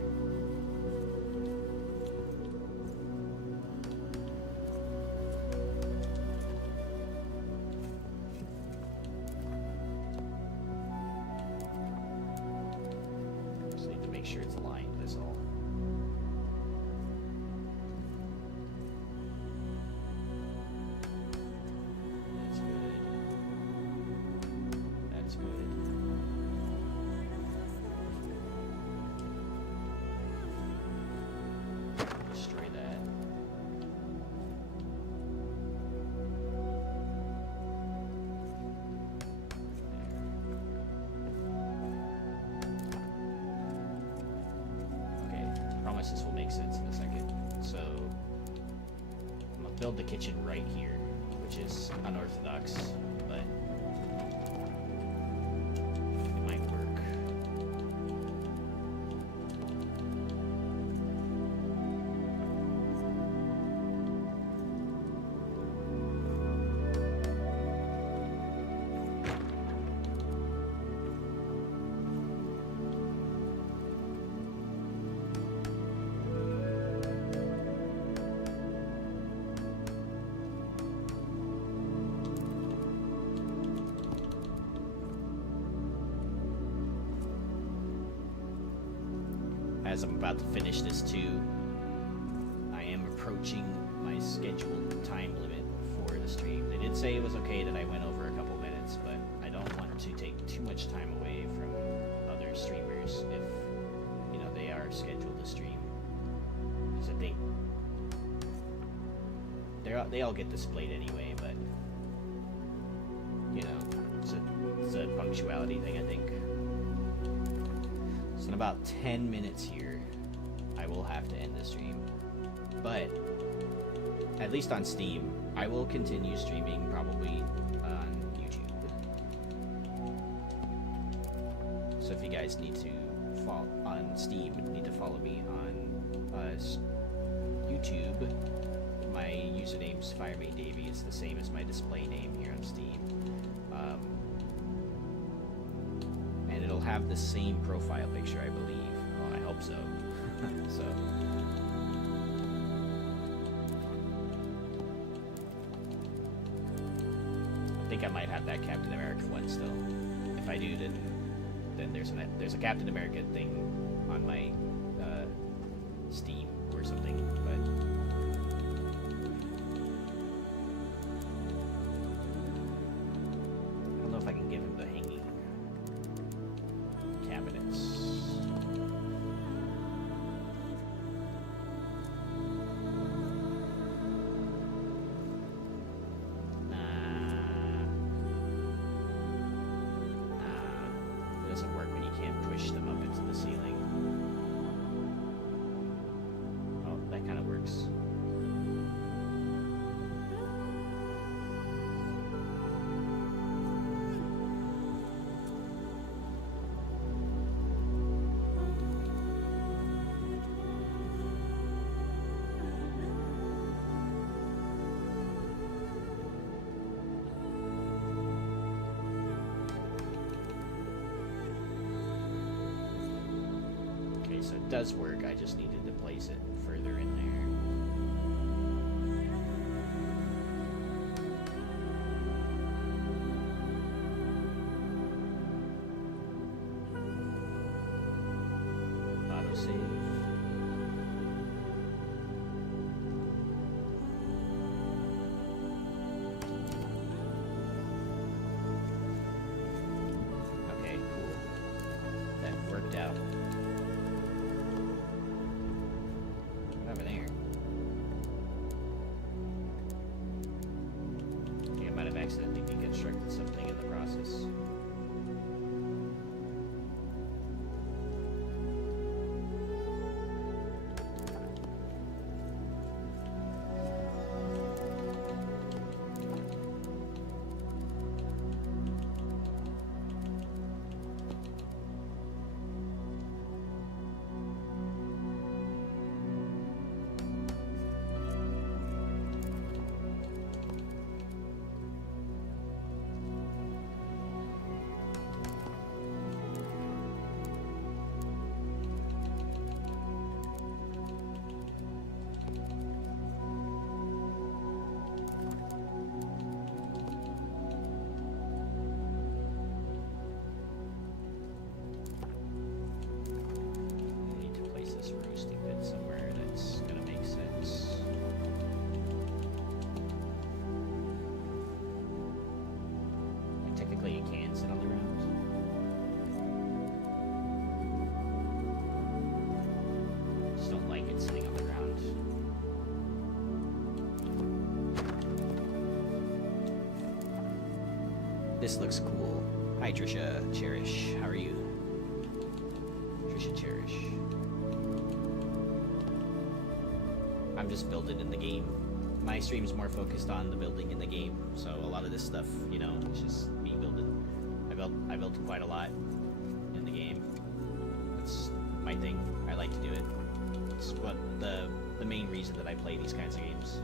Just need to make sure it's aligned, that's all. That's good. That's good. Destroy that. Okay, I promise this will make sense in a second. So, I'm gonna build the kitchen right here, which is unorthodox, but it might work. As I'm about to finish this too, I am approaching my scheduled time limit for the stream. They did say it was okay that I went over a couple minutes, but I don't want to take too much time away from other streamers if, you know, they are scheduled to stream. Because I think they all get displayed anyway, but, you know, it's a punctuality thing, I think. So in about 10 minutes here, I will have to end the stream. But, at least on Steam, I will continue streaming probably on YouTube. So if you guys need to follow on Steam, need to follow me on YouTube, my username's FireManeDavy. It's the same as my display name here on Steam. And it'll have the same profile picture, I believe. Well, I hope so. So. think I might have that Captain America one still. If I do, then there's a Captain America thing on my Steam or something. But I don't know if I can give him the hanging cabinets. Push them up into the ceiling. Oh, that kind of works. So it does work, I just needed to place it further in there. Autosave. Okay, cool. That worked out. Over there. I think I might have accidentally deconstructed something in the process. You can sit on the ground. Just don't like it sitting on the ground. This looks cool. Hi Trisha Cherish. How are you? Trisha Cherish. I'm just building in the game. My stream's more focused on the building in the game, so a lot of this stuff, you know, it's just me building. I built quite a lot in the game. That's my thing. I like to do it. It's what the main reason that I play these kinds of games.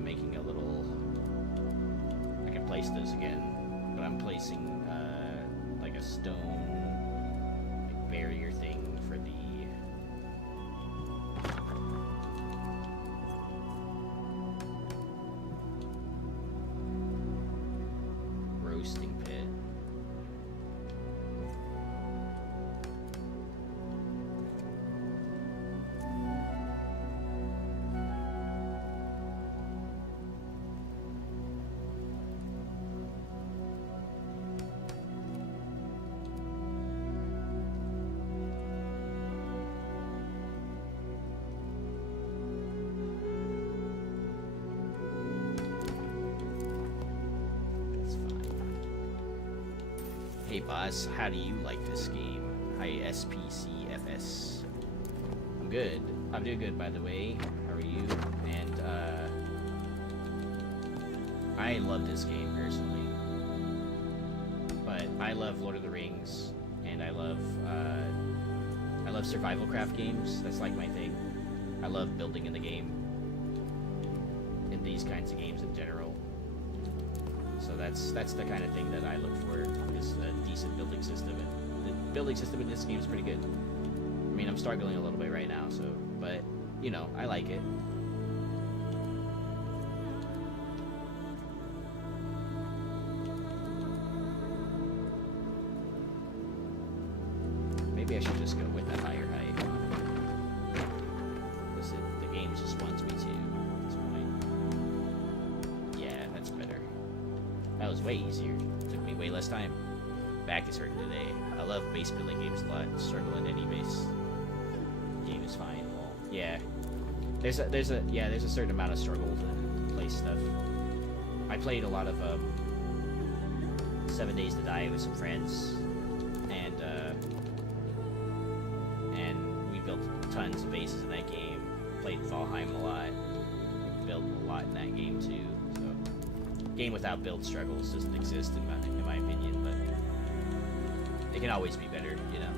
Making a little, I can place those again, but I'm placing like a stone like barrier thing for the Hey boss, how do you like this game? Hi SPCFS. I'm good. I'm doing good, by the way. How are you? And I love this game personally, but I love Lord of the Rings, and I love survival craft games. That's like my thing. I love building in the game, in these kinds of games in general. So that's the kind of thing that I look for, is a decent building system. And the building system in this game is pretty good. I mean, I'm struggling a little bit right now, so, but, you know, I like it. Maybe I should just go with that higher height. Because the game just wants me to at this point. Yeah, that's better. That was way easier. Took me way less time. Back is hurting today. I love base building games a lot. Struggle in any base game is fine. Well, yeah. There's a certain amount of struggle to play stuff. I played a lot of 7 Days to Die with some friends, and we built tons of bases in that game. Played Valheim a lot. Built a lot in that game too. So, game without build struggles doesn't exist in my opinion, but it can always be better, you know.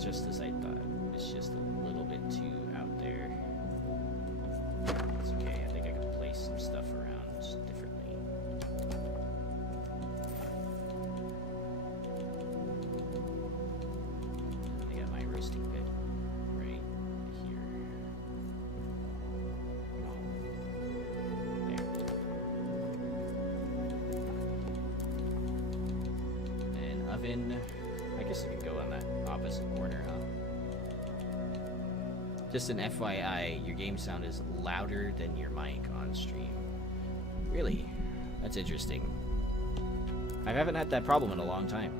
Just as I thought. It's just a little bit too out there. It's okay. I think I can place some stuff around differently. I got my roasting pit right here. Oh. There. An oven. I guess I could go on that opposite corner, huh? Just an FYI, your game sound is louder than your mic on stream. Really? That's interesting. I haven't had that problem in a long time.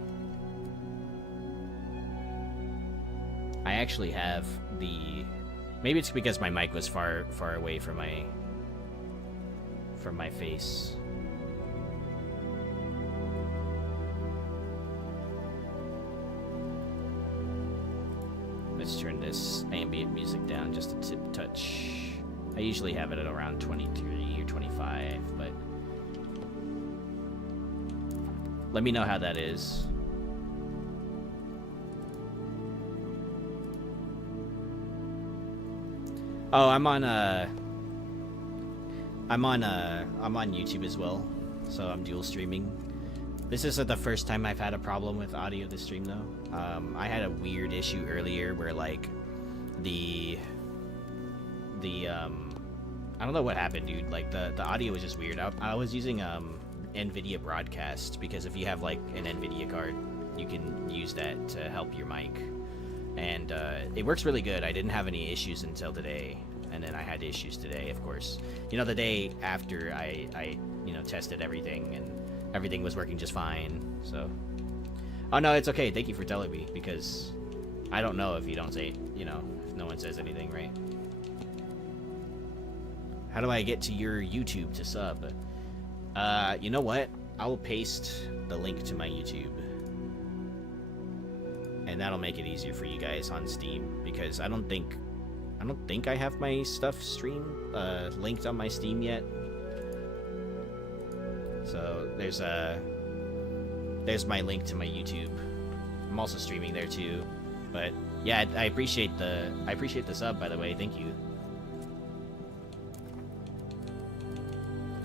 I actually have the... Maybe it's because my mic was far away from my face. Let's turn this ambient music down just a tip touch. I usually have it at around 23 or 25, but let me know how that is. Oh, I'm on YouTube as well, so I'm dual streaming. This isn't the first time I've had a problem with audio this stream, though. I had a weird issue earlier where, like, I don't know what happened, dude. Like, the audio was just weird. I was using, NVIDIA Broadcast, because if you have, like, an NVIDIA card, you can use that to help your mic. And, it works really good. I didn't have any issues until today. And then I had issues today, of course. You know, the day after I tested everything, and everything was working just fine, so... Oh, no, it's okay. Thank you for telling me, because I don't know if you don't say, if no one says anything, right? How do I get to your YouTube to sub? You know what? I will paste the link to my YouTube. And that'll make it easier for you guys on Steam, because I don't think I have my stuff linked on my Steam yet. So there's my link to my YouTube. I'm also streaming there too. But yeah, I appreciate the sub, by the way. Thank you.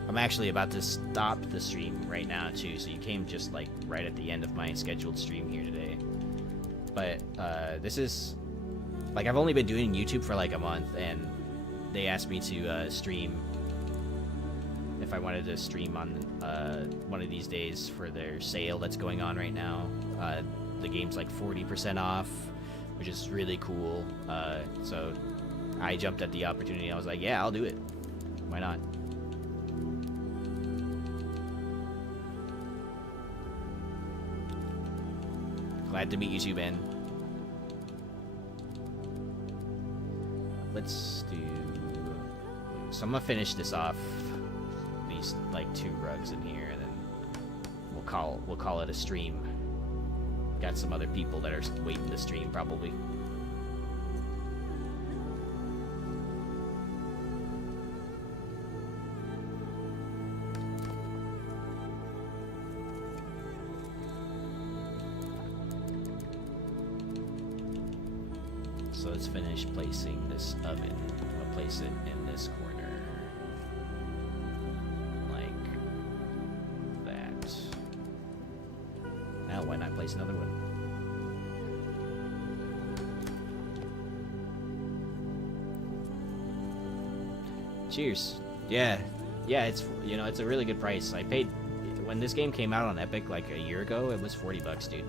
I'm actually about to stop the stream right now too, so you came just like right at the end of my scheduled stream here today. But this is like, I've only been doing YouTube for like a month, and they asked me to stream if I wanted to stream on one of these days for their sale that's going on right now. The game's like 40% off, which is really cool. So I jumped at the opportunity. I was like, yeah, I'll do it. Why not? Glad to meet you too, Ben. Let's do... So I'm gonna finish this off. These like 2 rugs in here, and then we'll call it a stream. Got some other people that are waiting to stream probably. So let's finish placing this oven. I'll place it in this corner. Like that. Now why not place another one? Cheers. Yeah, it's, you know, it's a really good price. I paid, when this game came out on Epic like a year ago, it was $40, dude.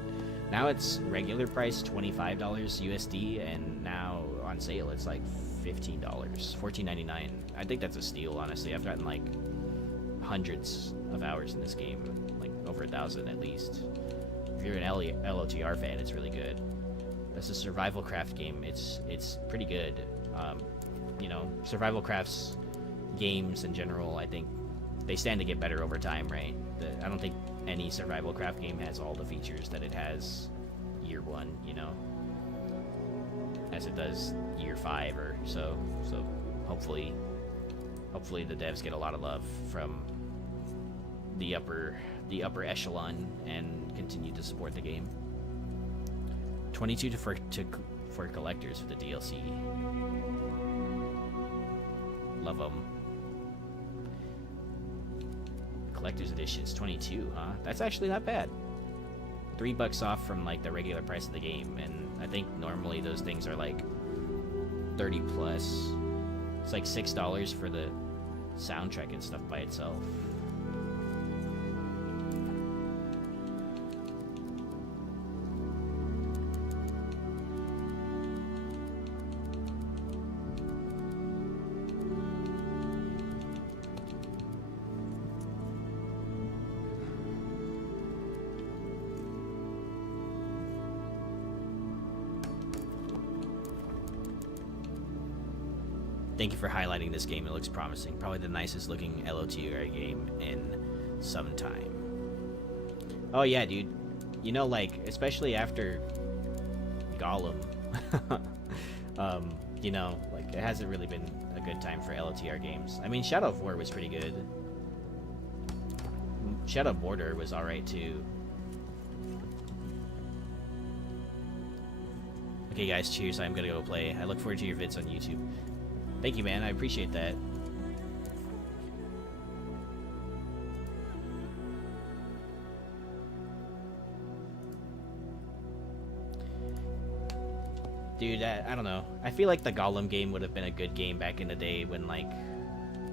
Now it's regular price $25 USD, and now on sale it's like $15, $14.99. I think that's a steal, honestly. I've gotten like hundreds of hours in this game, like over 1,000 at least. If you're an LOTR fan, it's really good. That's a survival craft game. It's pretty good. You know, survival crafts games in general, I think they stand to get better over time, right? I don't think any survival craft game has all the features that it has year 1, you know, as it does year 5 or so. So hopefully the devs get a lot of love from the upper echelon and continue to support the game. 22 for collectors for the DLC. Love them. Collector's editions, 22, huh? That's actually not bad. $3 off from like the regular price of the game, and I think normally those things are like 30 plus. It's like $6 for the soundtrack and stuff by itself. Thank you for highlighting this game. It looks promising. Probably the nicest looking LOTR game in some time. Oh yeah, dude. You know, like, especially after Gollum, you know, like, it hasn't really been a good time for LOTR games. I mean, Shadow of War was pretty good. Shadow of Mordor was alright too. Okay guys, cheers. I'm gonna go play. I look forward to your vids on YouTube. Thank you, man. I appreciate that. Dude, I don't know. I feel like the Gollum game would have been a good game back in the day when, like,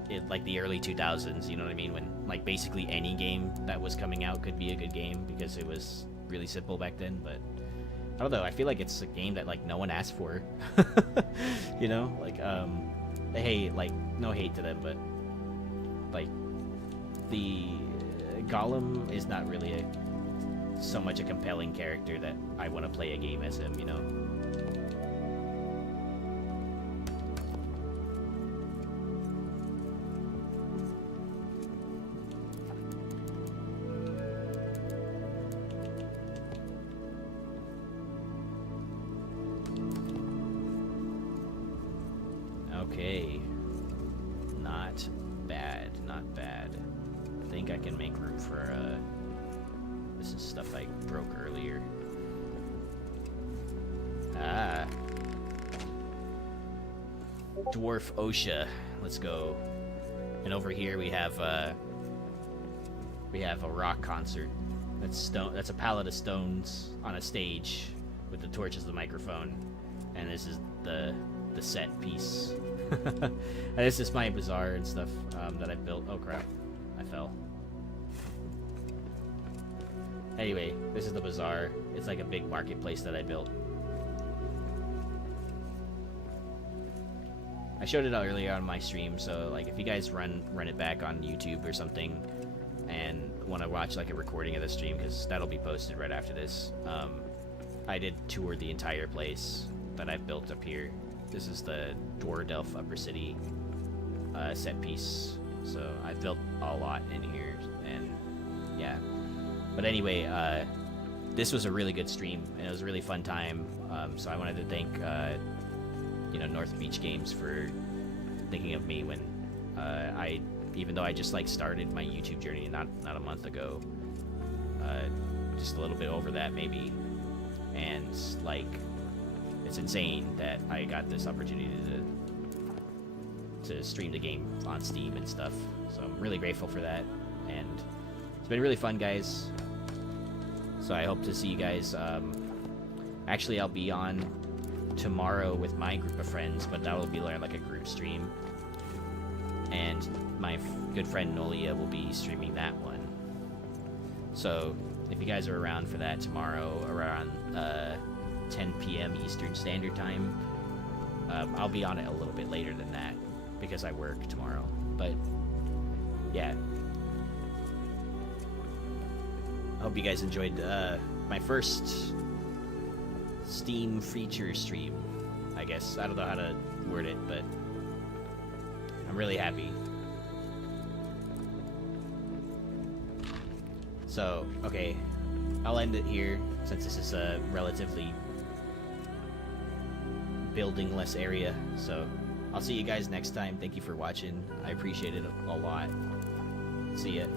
the early 2000s, you know what I mean? When, like, basically any game that was coming out could be a good game because it was really simple back then, but I don't know. I feel like it's a game that, like, no one asked for. You know? Like, hey, like, no hate to them, but, like, the Gollum is not really so much a compelling character that I want to play a game as him, you know? Okay, not bad, not bad. I think I can make room for, this is stuff I broke earlier. Ah. Dwarf OSHA, let's go. And over here we have a rock concert. That's a pallet of stones on a stage with the torch as the microphone. And this is the set piece. And this is my bazaar and stuff that I built. Oh crap. fell. Anyway, this is the bazaar. It's like a big marketplace that I built. I showed it earlier on my stream, so like if you guys run it back on YouTube or something and want to watch like a recording of the stream, because that'll be posted right after this. I did tour the entire place that I've built up here. This is the Dwardelf Upper City set piece. So I built a lot in here, and yeah. But anyway, this was a really good stream, and it was a really fun time. So I wanted to thank North Beach Games for thinking of me when even though I just like started my YouTube journey not a month ago, just a little bit over that maybe, and like it's insane that I got this opportunity to stream the game on Steam and stuff. So I'm really grateful for that, and it's been really fun, guys. So I hope to see you guys. Actually, I'll be on tomorrow with my group of friends, but that will be like a group stream, and my good friend Nolia will be streaming that one. So if you guys are around for that tomorrow around 10 p.m. Eastern Standard Time, I'll be on it a little bit later than that because I work tomorrow. But yeah, I hope you guys enjoyed my first Steam feature stream, I guess. I don't know how to word it, but I'm really happy. So, okay, I'll end it here since this is a relatively building-less area. So, I'll see you guys next time. Thank you for watching. I appreciate it a lot. See ya.